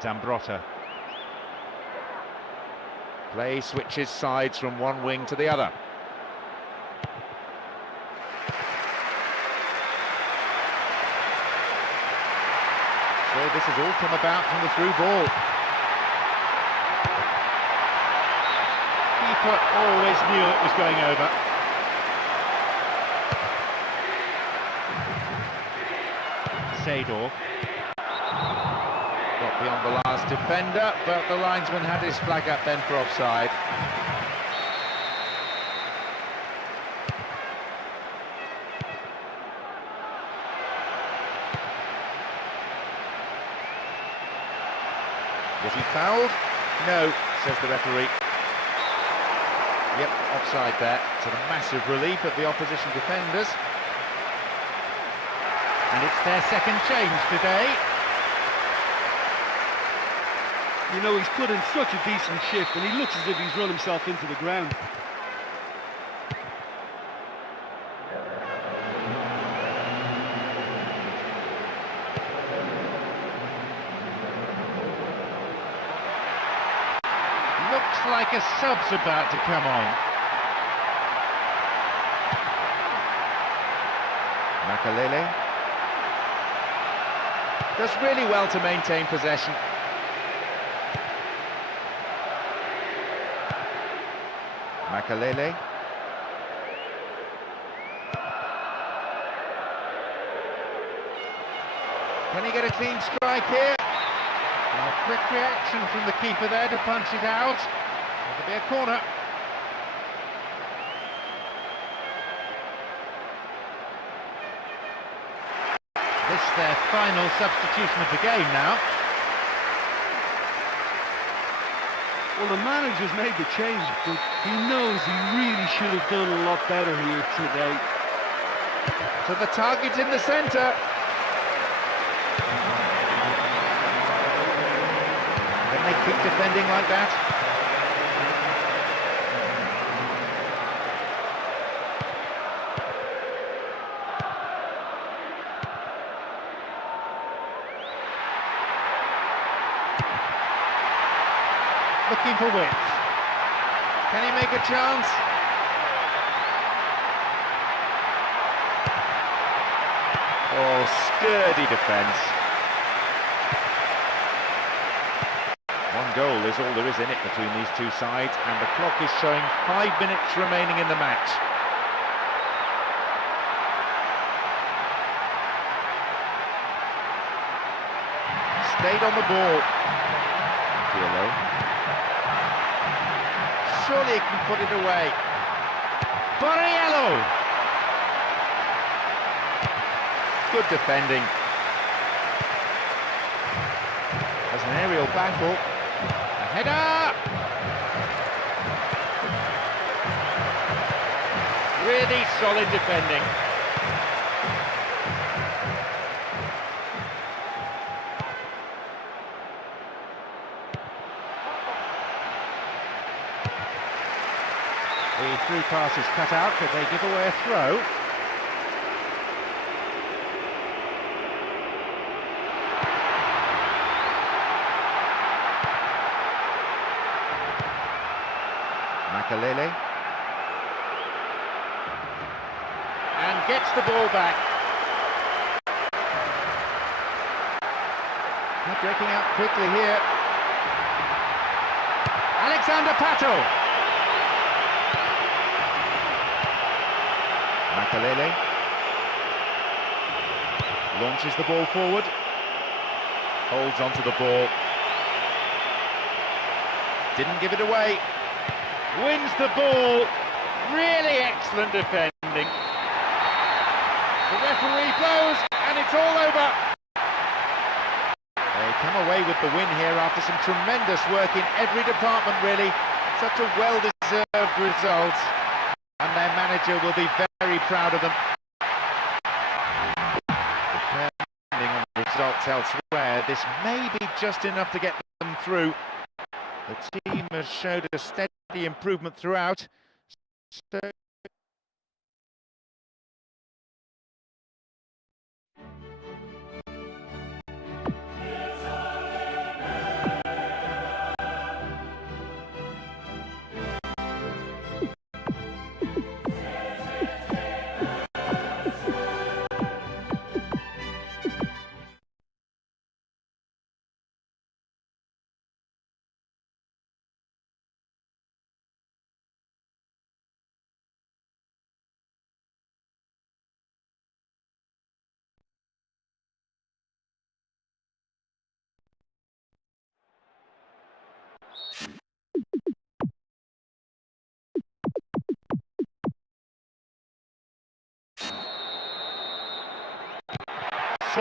Zambrotta. Play switches sides from one wing to the other. So this has all come about from the through ball. Keeper always knew it was going over. Seedorf. Got beyond the last defender, but the linesman had his flag up then for offside. Was he fouled? No, says the referee. Yep, offside there, to the massive relief of the opposition defenders. And it's their second change today. You know, he's put in such a decent shift, and he looks as if he's run himself into the ground. Looks like a sub's about to come on. Makalele does really well to maintain possession. Makalele. Can he get a clean strike here? Well, quick reaction from the keeper there to punch it out. It'll be a corner. This their final substitution of the game now. Well, the manager's made the change, but he knows he really should have done a lot better here today. So the target in the centre. Can they keep defending like that? Looking for width. Can he make a chance? Oh, sturdy defence. One goal is all there is in it between these two sides, and the clock is showing 5 minutes remaining in the match. Stayed on the ball. Surely he can put it away. Borriello! Good defending. There's an aerial battle. A header! Really solid defending. The through pass is cut out, but they give away a throw. Makalele. And gets the ball back. Not breaking out quickly here. Alexander Pato. Makalele launches the ball forward, holds onto the ball, didn't give it away, wins the ball, really excellent defending. The referee blows and it's all over. They come away with the win here after some tremendous work in every department really. Such a well-deserved result. And their manager will be very proud of them. Depending on the results elsewhere, this may be just enough to get them through. The team has showed a steady improvement throughout. So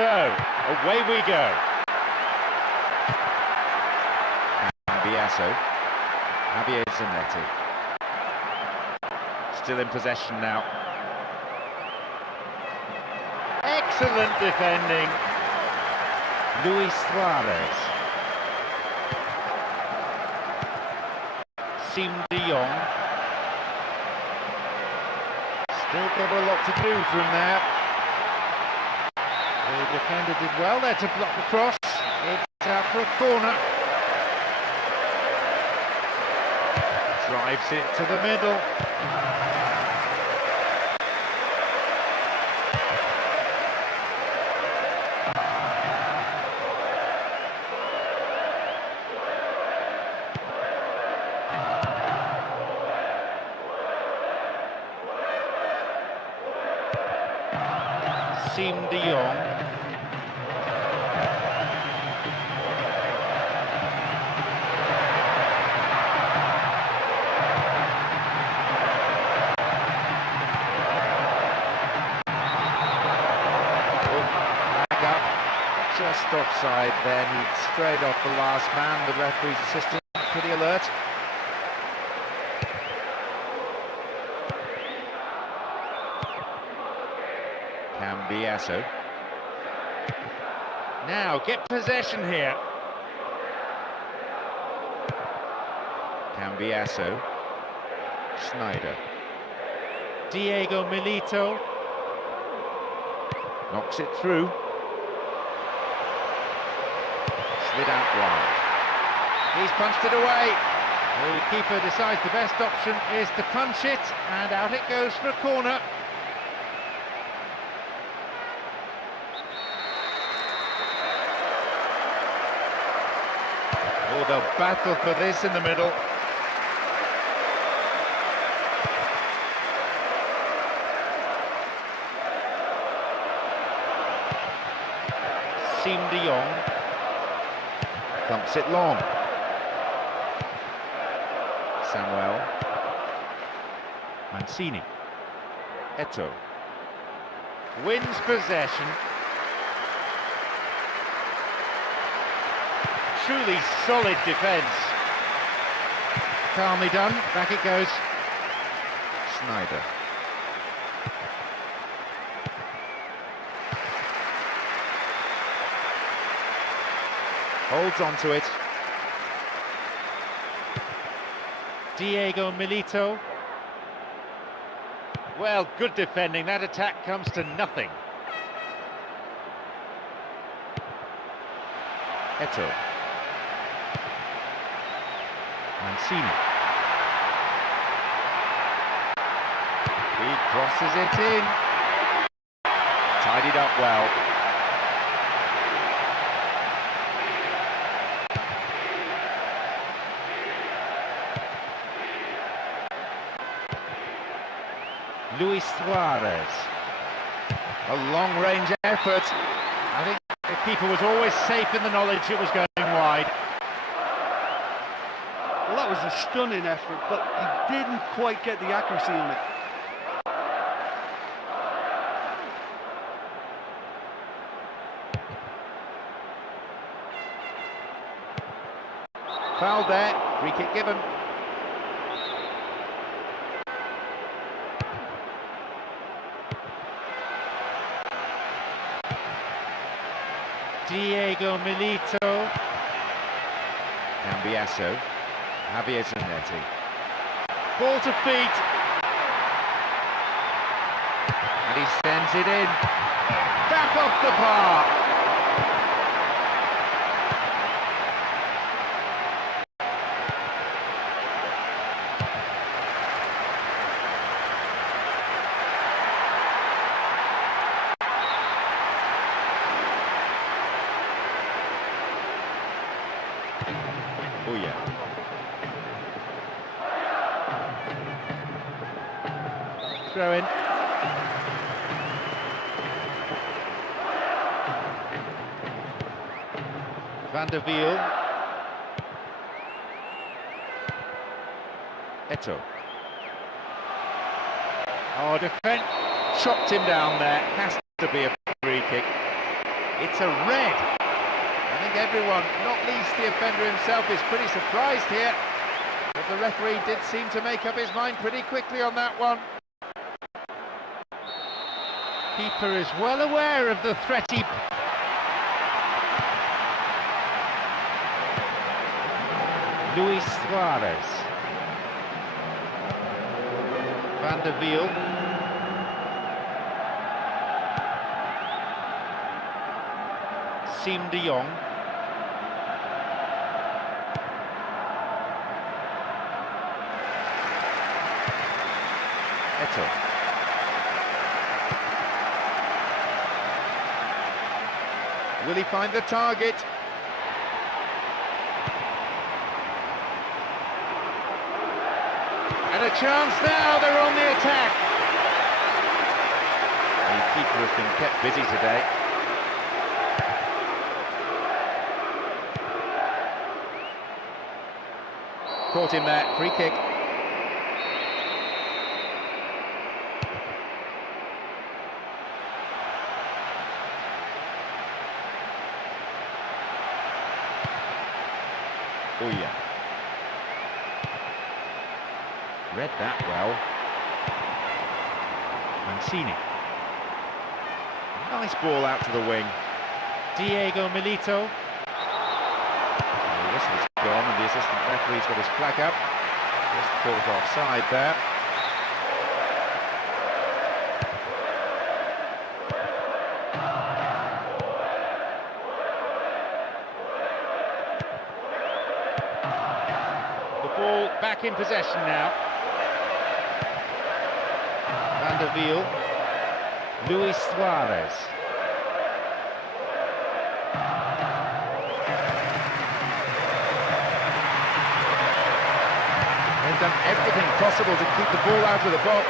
away we go. Biasso, Javier Zanetti. Still in possession now. Excellent defending. Luis Suarez. Sim de Jong. Still got a lot to do from there. The defender did well there to block the cross. It's out for a corner. Drives it to the middle. Siem de Jong. Flag up, just offside then. He'd strayed off the last man. The referee's assistant pretty alert. Cambiasso. Now, get possession here. Cambiasso. Schneider. Diego Milito. Knocks it through. Slid out wide. He's punched it away. The keeper decides the best option is to punch it, and out it goes for a corner. Oh, they'll battle for this in the middle. Siem de Jong thumps it long. Samuel. Mancini. Eto'o. Wins possession. Truly solid defence. Calmly done, back it goes. Schneider. Holds on to it. Diego Milito. Well, good defending. That attack comes to nothing. Eto'o. Mancini. He crosses it in. Tidied up well. Luis Suarez. A long-range effort. I think the keeper was always safe in the knowledge it was going wide. Well, that was a stunning effort, but he didn't quite get the accuracy on it. Foul there, free kick given. Diego Milito. Cambiasso. Javier Zanetti. Ball to feet. And he sends it in. Back off the bar. Oh yeah. Throw in. Van der Wiel. Eto'o. Oh, defense chopped him down there. Has to be a free kick. It's a red. I think everyone, not least the offender himself, is pretty surprised here. But the referee did seem to make up his mind pretty quickly on that one. Keeper is well aware of the threat he... Luis Suarez. Van der Wiel. Siem de Jong. Eto'o. Will he find the target? And a chance now, they're on the attack. The keeper has been kept busy today. Caught him there, free kick. Oh yeah. Read that well. Mancini. Nice ball out to the wing. Diego Milito. The whistle's gone and the assistant referee's got his flag up. Just caught offside there. The ball back in possession now. Van der Wiel. Luis Suarez. They've done everything possible to keep the ball out of the box.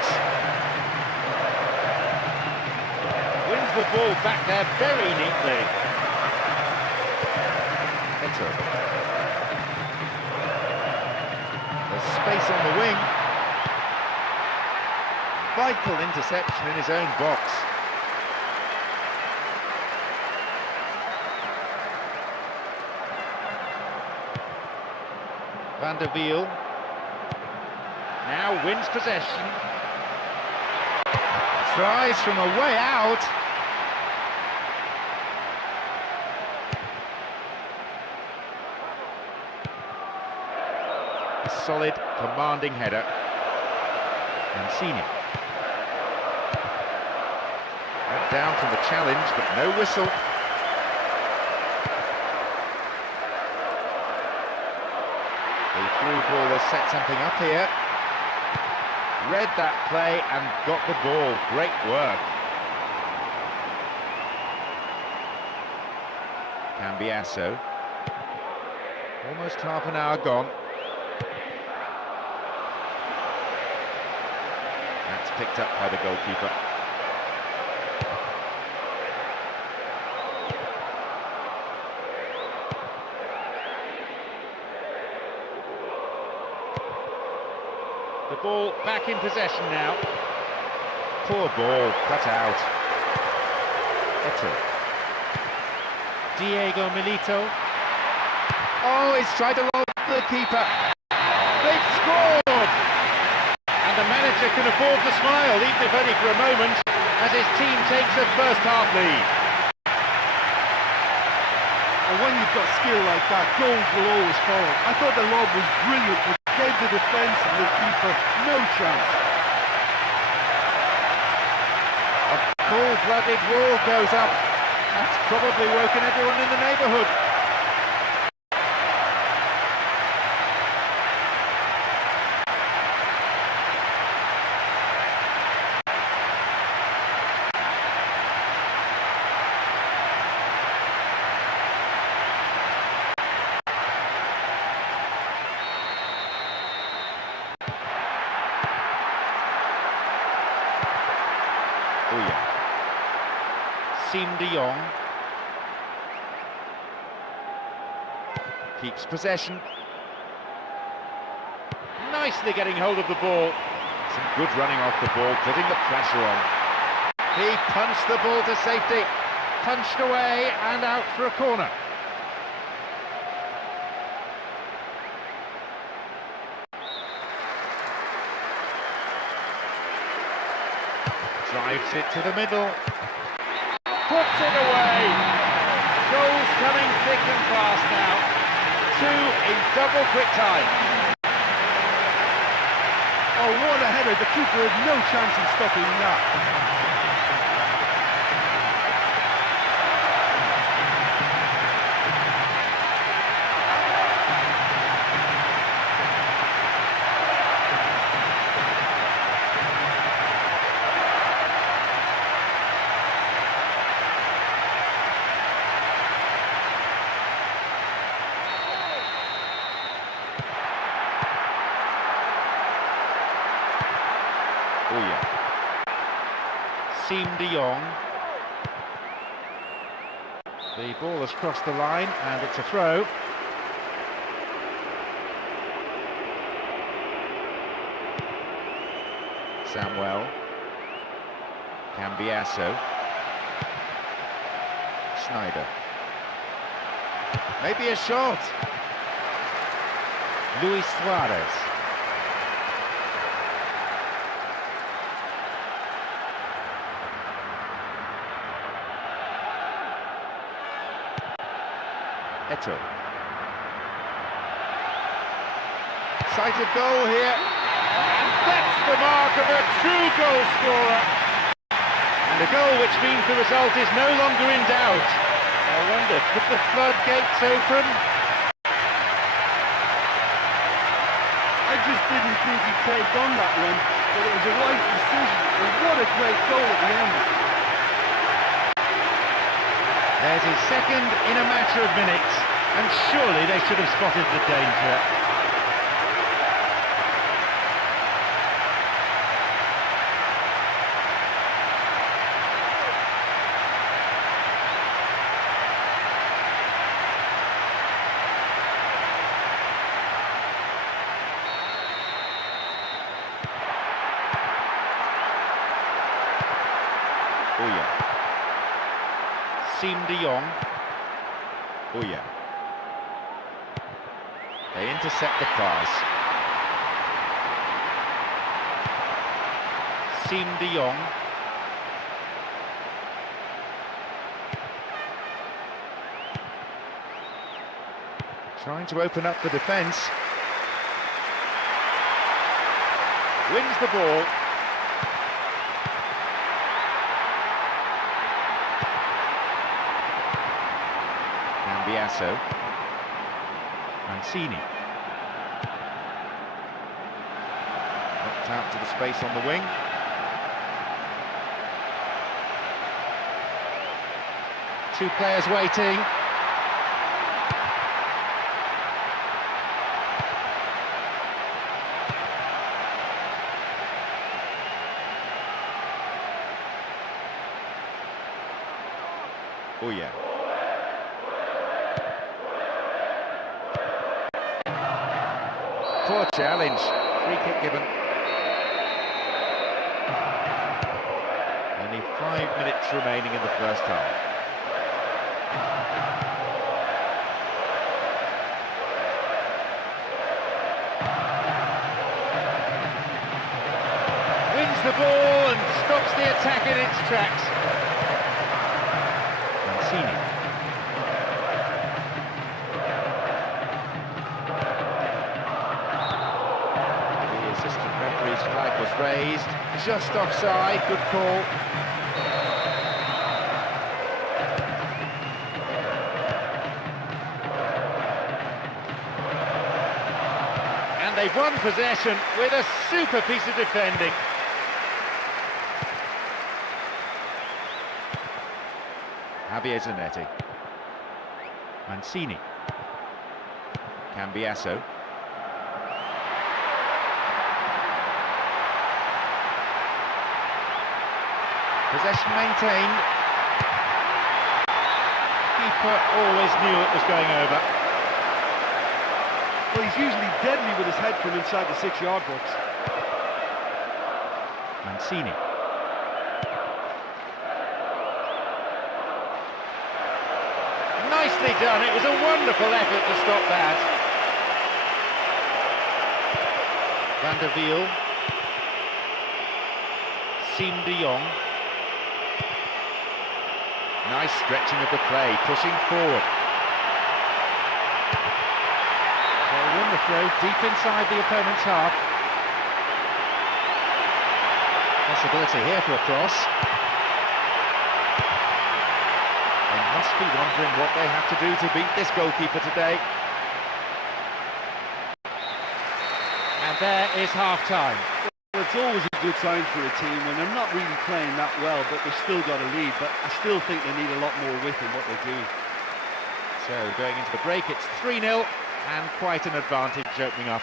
Wins the ball back there very neatly. Eto'o. There's space on the wing. Vital interception in his own box. Van der Wiel now wins possession. Tries from a way out. A solid, commanding header. Mancini. Went down from the challenge, but no whistle. The through ball has set something up here. Read that play and got the ball. Great work. Cambiasso. Almost half an hour gone. That's picked up by the goalkeeper. The ball back in possession now. Poor ball, cut out. Eto'o. Diego Milito. Oh, he's tried to lob the keeper. They've scored! And the manager can afford to smile, even if only for a moment, as his team takes a first-half lead. And when you've got skill like that, goals will always follow. I thought the lob was brilliant, but gave the defence and the keeper no chance. A full-blooded roar goes up. That's probably woken everyone in the neighbourhood. Oh yeah. Siem de Jong keeps possession. Nicely getting hold of the ball. Some good running off the ball, putting the pressure on. He punched the ball to safety, punched away and out for a corner. Drives it to the middle. Puts it away. Goals coming thick and fast now. Two in double quick time. Oh, what a header. The keeper had no chance in stopping that. Oh yeah. Siem de Jong. The ball has crossed the line and it's a throw. Samuel. Cambiasso. Snyder. Maybe a shot. Luis Suarez. Eto. Sighted goal here, and that's the mark of a true goal scorer. And a goal which means the result is no longer in doubt. I wonder, could the floodgates open? I just didn't think he'd take on that one, but it was a right decision, and what a great goal at the end. There's his second in a matter of minutes, and surely they should have spotted the danger. Oh yeah. Siem de Jong. Oh yeah. They intercept the pass. Siem de Jong. Trying to open up the defence. Wins the ball. Cambiasso. Mancini. Knocked out to the space on the wing. Two players waiting. Oh yeah. Poor challenge. Free kick given. Only 5 minutes remaining in the first half. Wins the ball and stops the attack in its tracks. Mancini. His flag was raised, just offside, good call. And they've won possession with a super piece of defending. Javier Zanetti. Mancini. Cambiasso. Possession maintained. Keeper always knew it was going over. Well, he's usually deadly with his head from inside the 6-yard box. Mancini. Nicely done. It was a wonderful effort to stop that. Van der Wiel. Siem de Jong. Nice stretching of the play, pushing forward. They win the throw deep inside the opponent's half. Possibility here for a cross. They must be wondering what they have to do to beat this goalkeeper today. And there is half-time. Well, it's always a good sign for a team when they're not really playing that well, but they've still got a lead. But I still think they need a lot more width in what they're doing. So going into the break, it's 3-0 and quite an advantage opening up.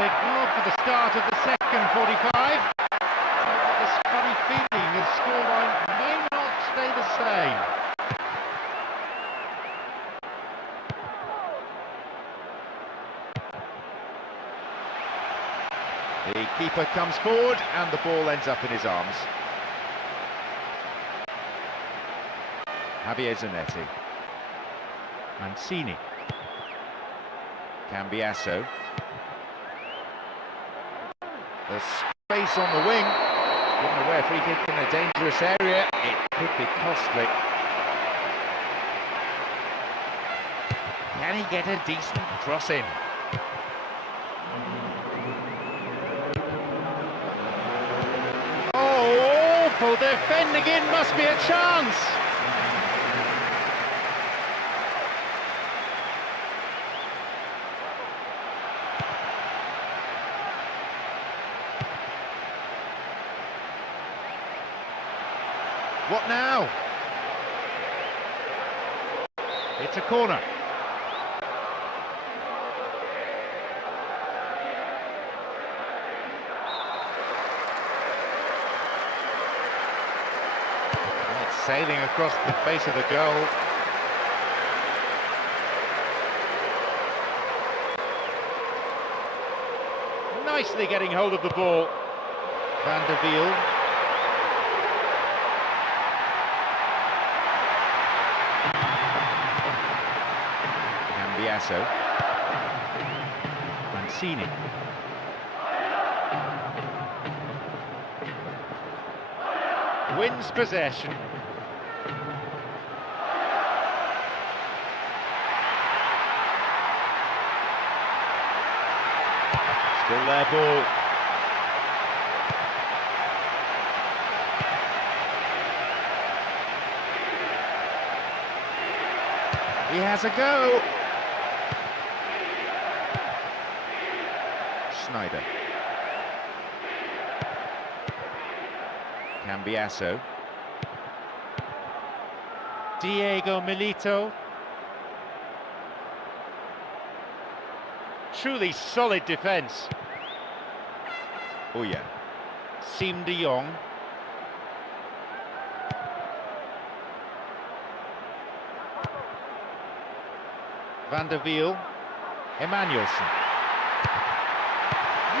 signal for the start of the second 45. But this funny feeling the scoreline may not stay the same. The keeper comes forward and the ball ends up in his arms. Javier Zanetti. Mancini. Cambiasso. There's space on the wing. Given away a free kick in a dangerous area, it could be costly. Can he get a decent cross in? Oh, awful defending in, must be a chance. What now? It's a corner. It's sailing across the face of the goal. Nicely getting hold of the ball. Van der Wiel. Cambiasso. Mancini. Wins possession. Still their ball. He has a go. Schneider. Cambiasso. Diego Milito. Truly solid defence. Oh yeah. Siem de Jong. Van der Wiel. Emmanuelson.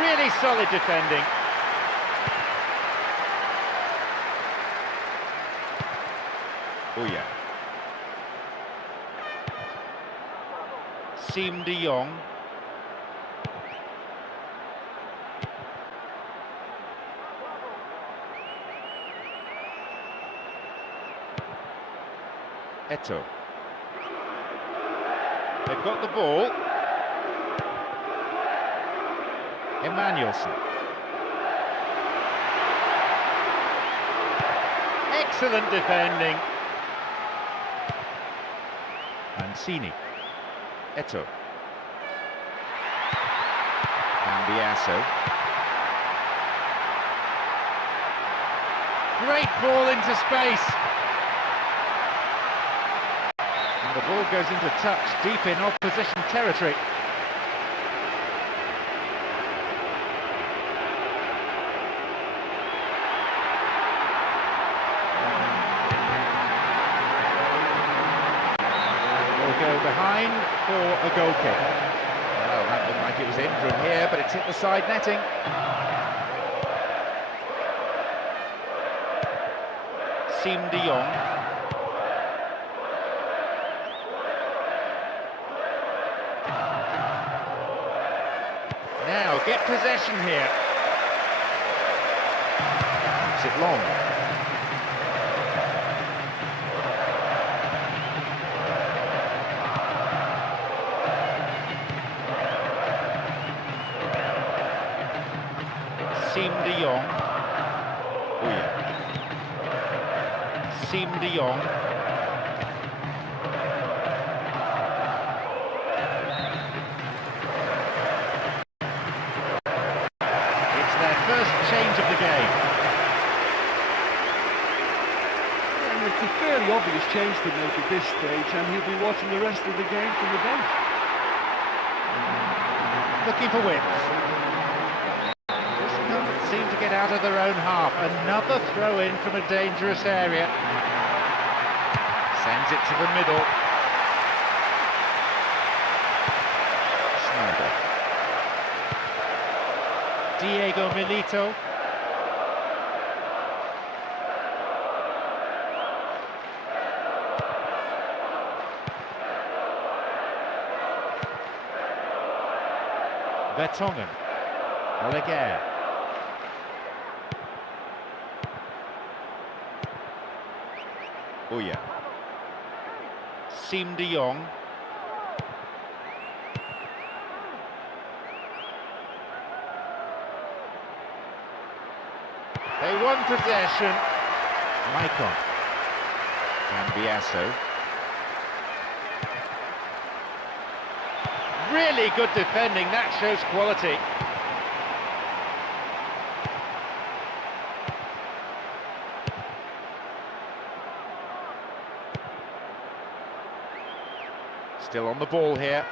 Really solid defending. Oh yeah. Siem de Jong. Eto'o. They've got the ball. Emmanuelson. Excellent defending. Mancini. Eto'o. Cambiasso. Great ball into space. And the ball goes into touch deep in opposition territory. Go behind for a goal kick. Well, that looked like it was in from here, but it's hit the side netting. Siem de Jong. Now get possession here. Is it long? Siem de Jong. Oh yeah. Siem de Jong. It's their first change of the game. And it's a fairly obvious change to make at this stage, and he'll be watching the rest of the game from the bench. Looking for width. seem to get out of their own half. Another throw in from a dangerous area. Sends it to the middle. Schneider. Diego Milito. Vertonghen. Oleguer. Uya. Siem de Jong. They won possession. Maicon. Cambiasso. Really good defending, that shows quality. Still on the ball here.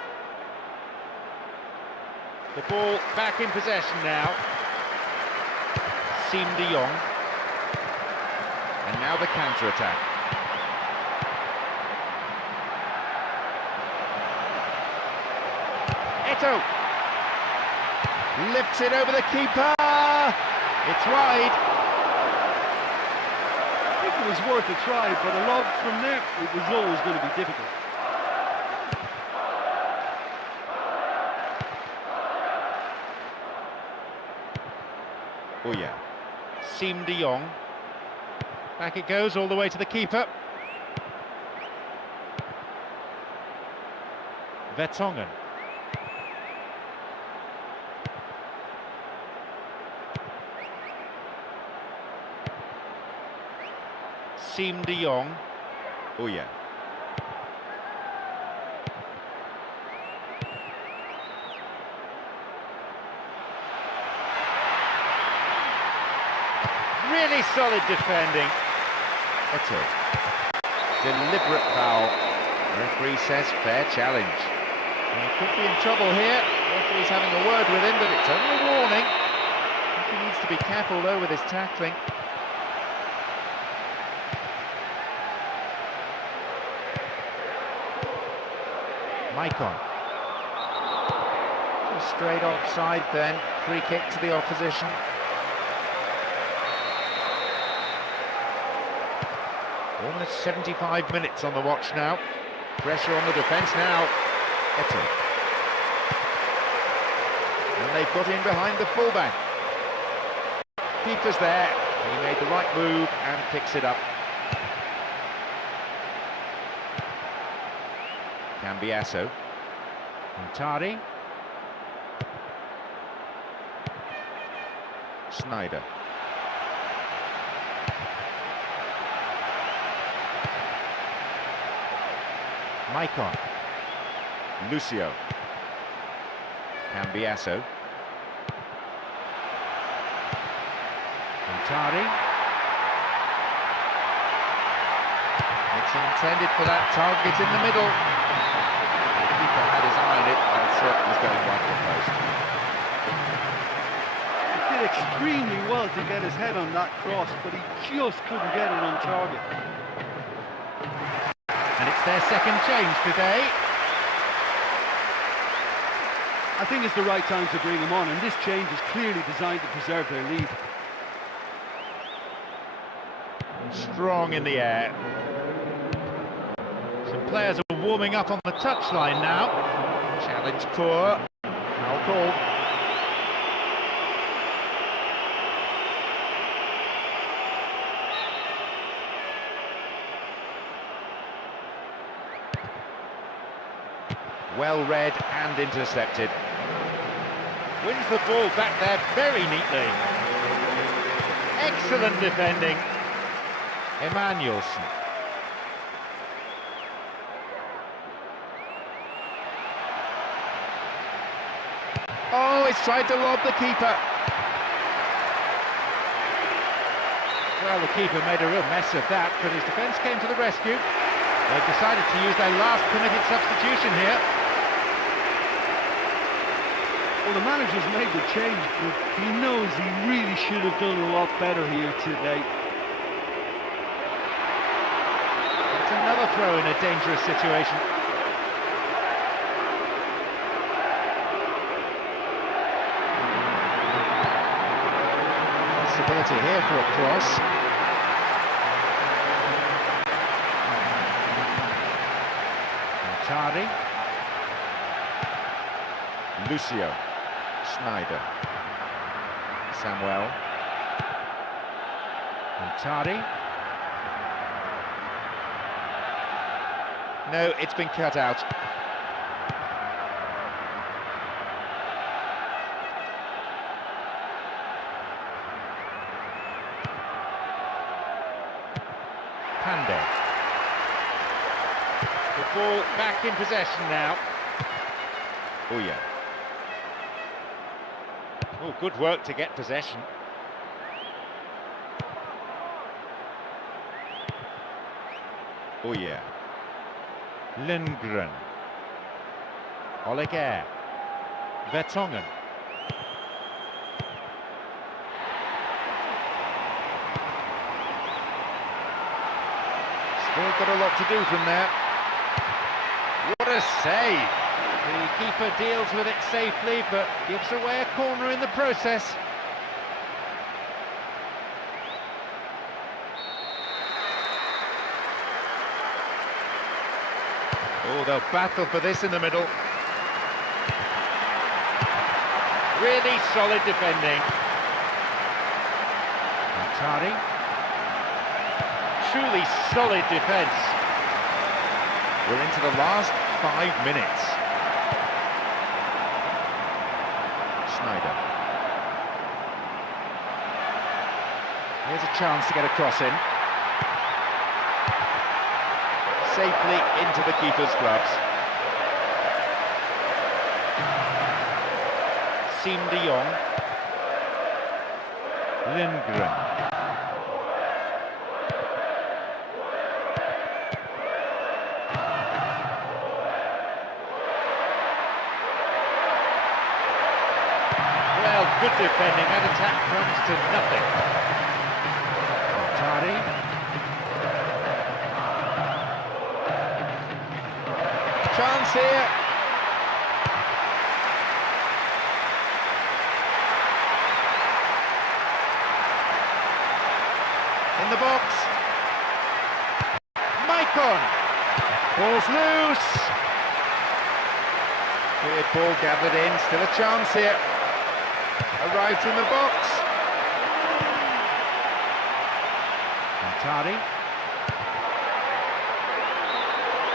The ball back in possession now. Siem de Jong. And now the counter-attack. Eto'o. Lifts it over the keeper. It's wide. I think it was worth a try, but a lob from there, it was always going to be difficult. Oh yeah. Siem de Jong. Back it goes all the way to the keeper. Vertonghen. Siem de Jong. Oh yeah. Really solid defending. Eto'o. Deliberate foul. Referee says fair challenge. He could be in trouble here. Referee's having a word with him, but it's only a warning. I think he needs to be careful though with his tackling. Maicon. Just straight offside then. Free kick to the opposition. Almost 75 minutes on the watch now. Pressure on the defence now. Eto'o. And they've got in behind the fullback. Keeper's there. He made the right move and picks it up. Cambiasso. Montari. Schneider. Maicon. Lucio. Cambiasso. Montari. It's intended for that target in the middle. The keeper had his eye on it and certainly was going right to the post. He did extremely well to get his head on that cross, but he just couldn't get it on target. And it's their second change today. I think it's the right time to bring him on, and this change is clearly designed to preserve their lead. Strong in the air. Some players are warming up on the touchline now. Challenge poor. Foul called. Well read and intercepted. Wins the ball back there very neatly. Excellent defending. Emmanuelson. Oh, he's tried to lob the keeper. Well, the keeper made a real mess of that, but his defence came to the rescue. They've decided to use their last permitted substitution here. Well, the manager's made the change, but he knows he really should have done a lot better here today. It's another throw in a dangerous situation. Possibility here for a cross. Tardy. Lucio. Snyder. Samuel. Tardy. No, it's been cut out. Pandev. The ball back in possession now. Oh yeah. Oh, good work to get possession. Oh yeah. Lindgren. Oliger. Vertonghen. Still got a lot to do from there. What a save! The keeper deals with it safely, but gives away a corner in the process. Oh, they'll battle for this in the middle. Really solid defending. Tardy. Truly solid defence. We're into the last 5 minutes. Snyder. Here's a chance to get a cross in. Safely into the keeper's gloves. Siem de Jong. Lindgren. Well, good defending. That attack comes to nothing. Tardy. Chance here. In the box. Maicon. Ball's loose. Weird ball gathered in. Still a chance here. Arrives in the box. And Tardy.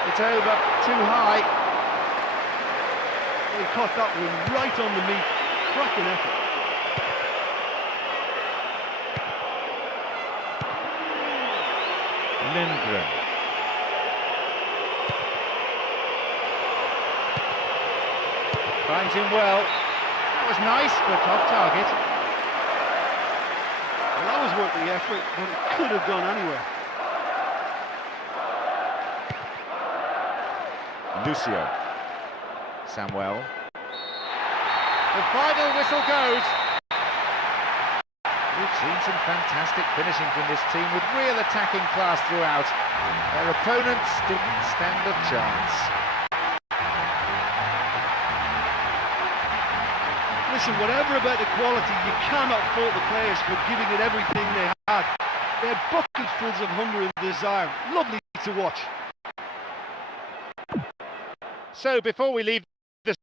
It's over, too high. He caught that one right on the meat. Cracking effort. Lindgren. Finds him well. That was nice, but off target. Well, that was worth the effort, but it could have gone anywhere. Lucio. Samuel. The final whistle goes. We've seen some fantastic finishing from this team with real attacking class throughout. Their opponents didn't stand a chance. Listen, whatever about the quality, you cannot fault the players for giving it everything they had. They had bucketfuls of hunger and desire. Lovely to watch. So before we leave the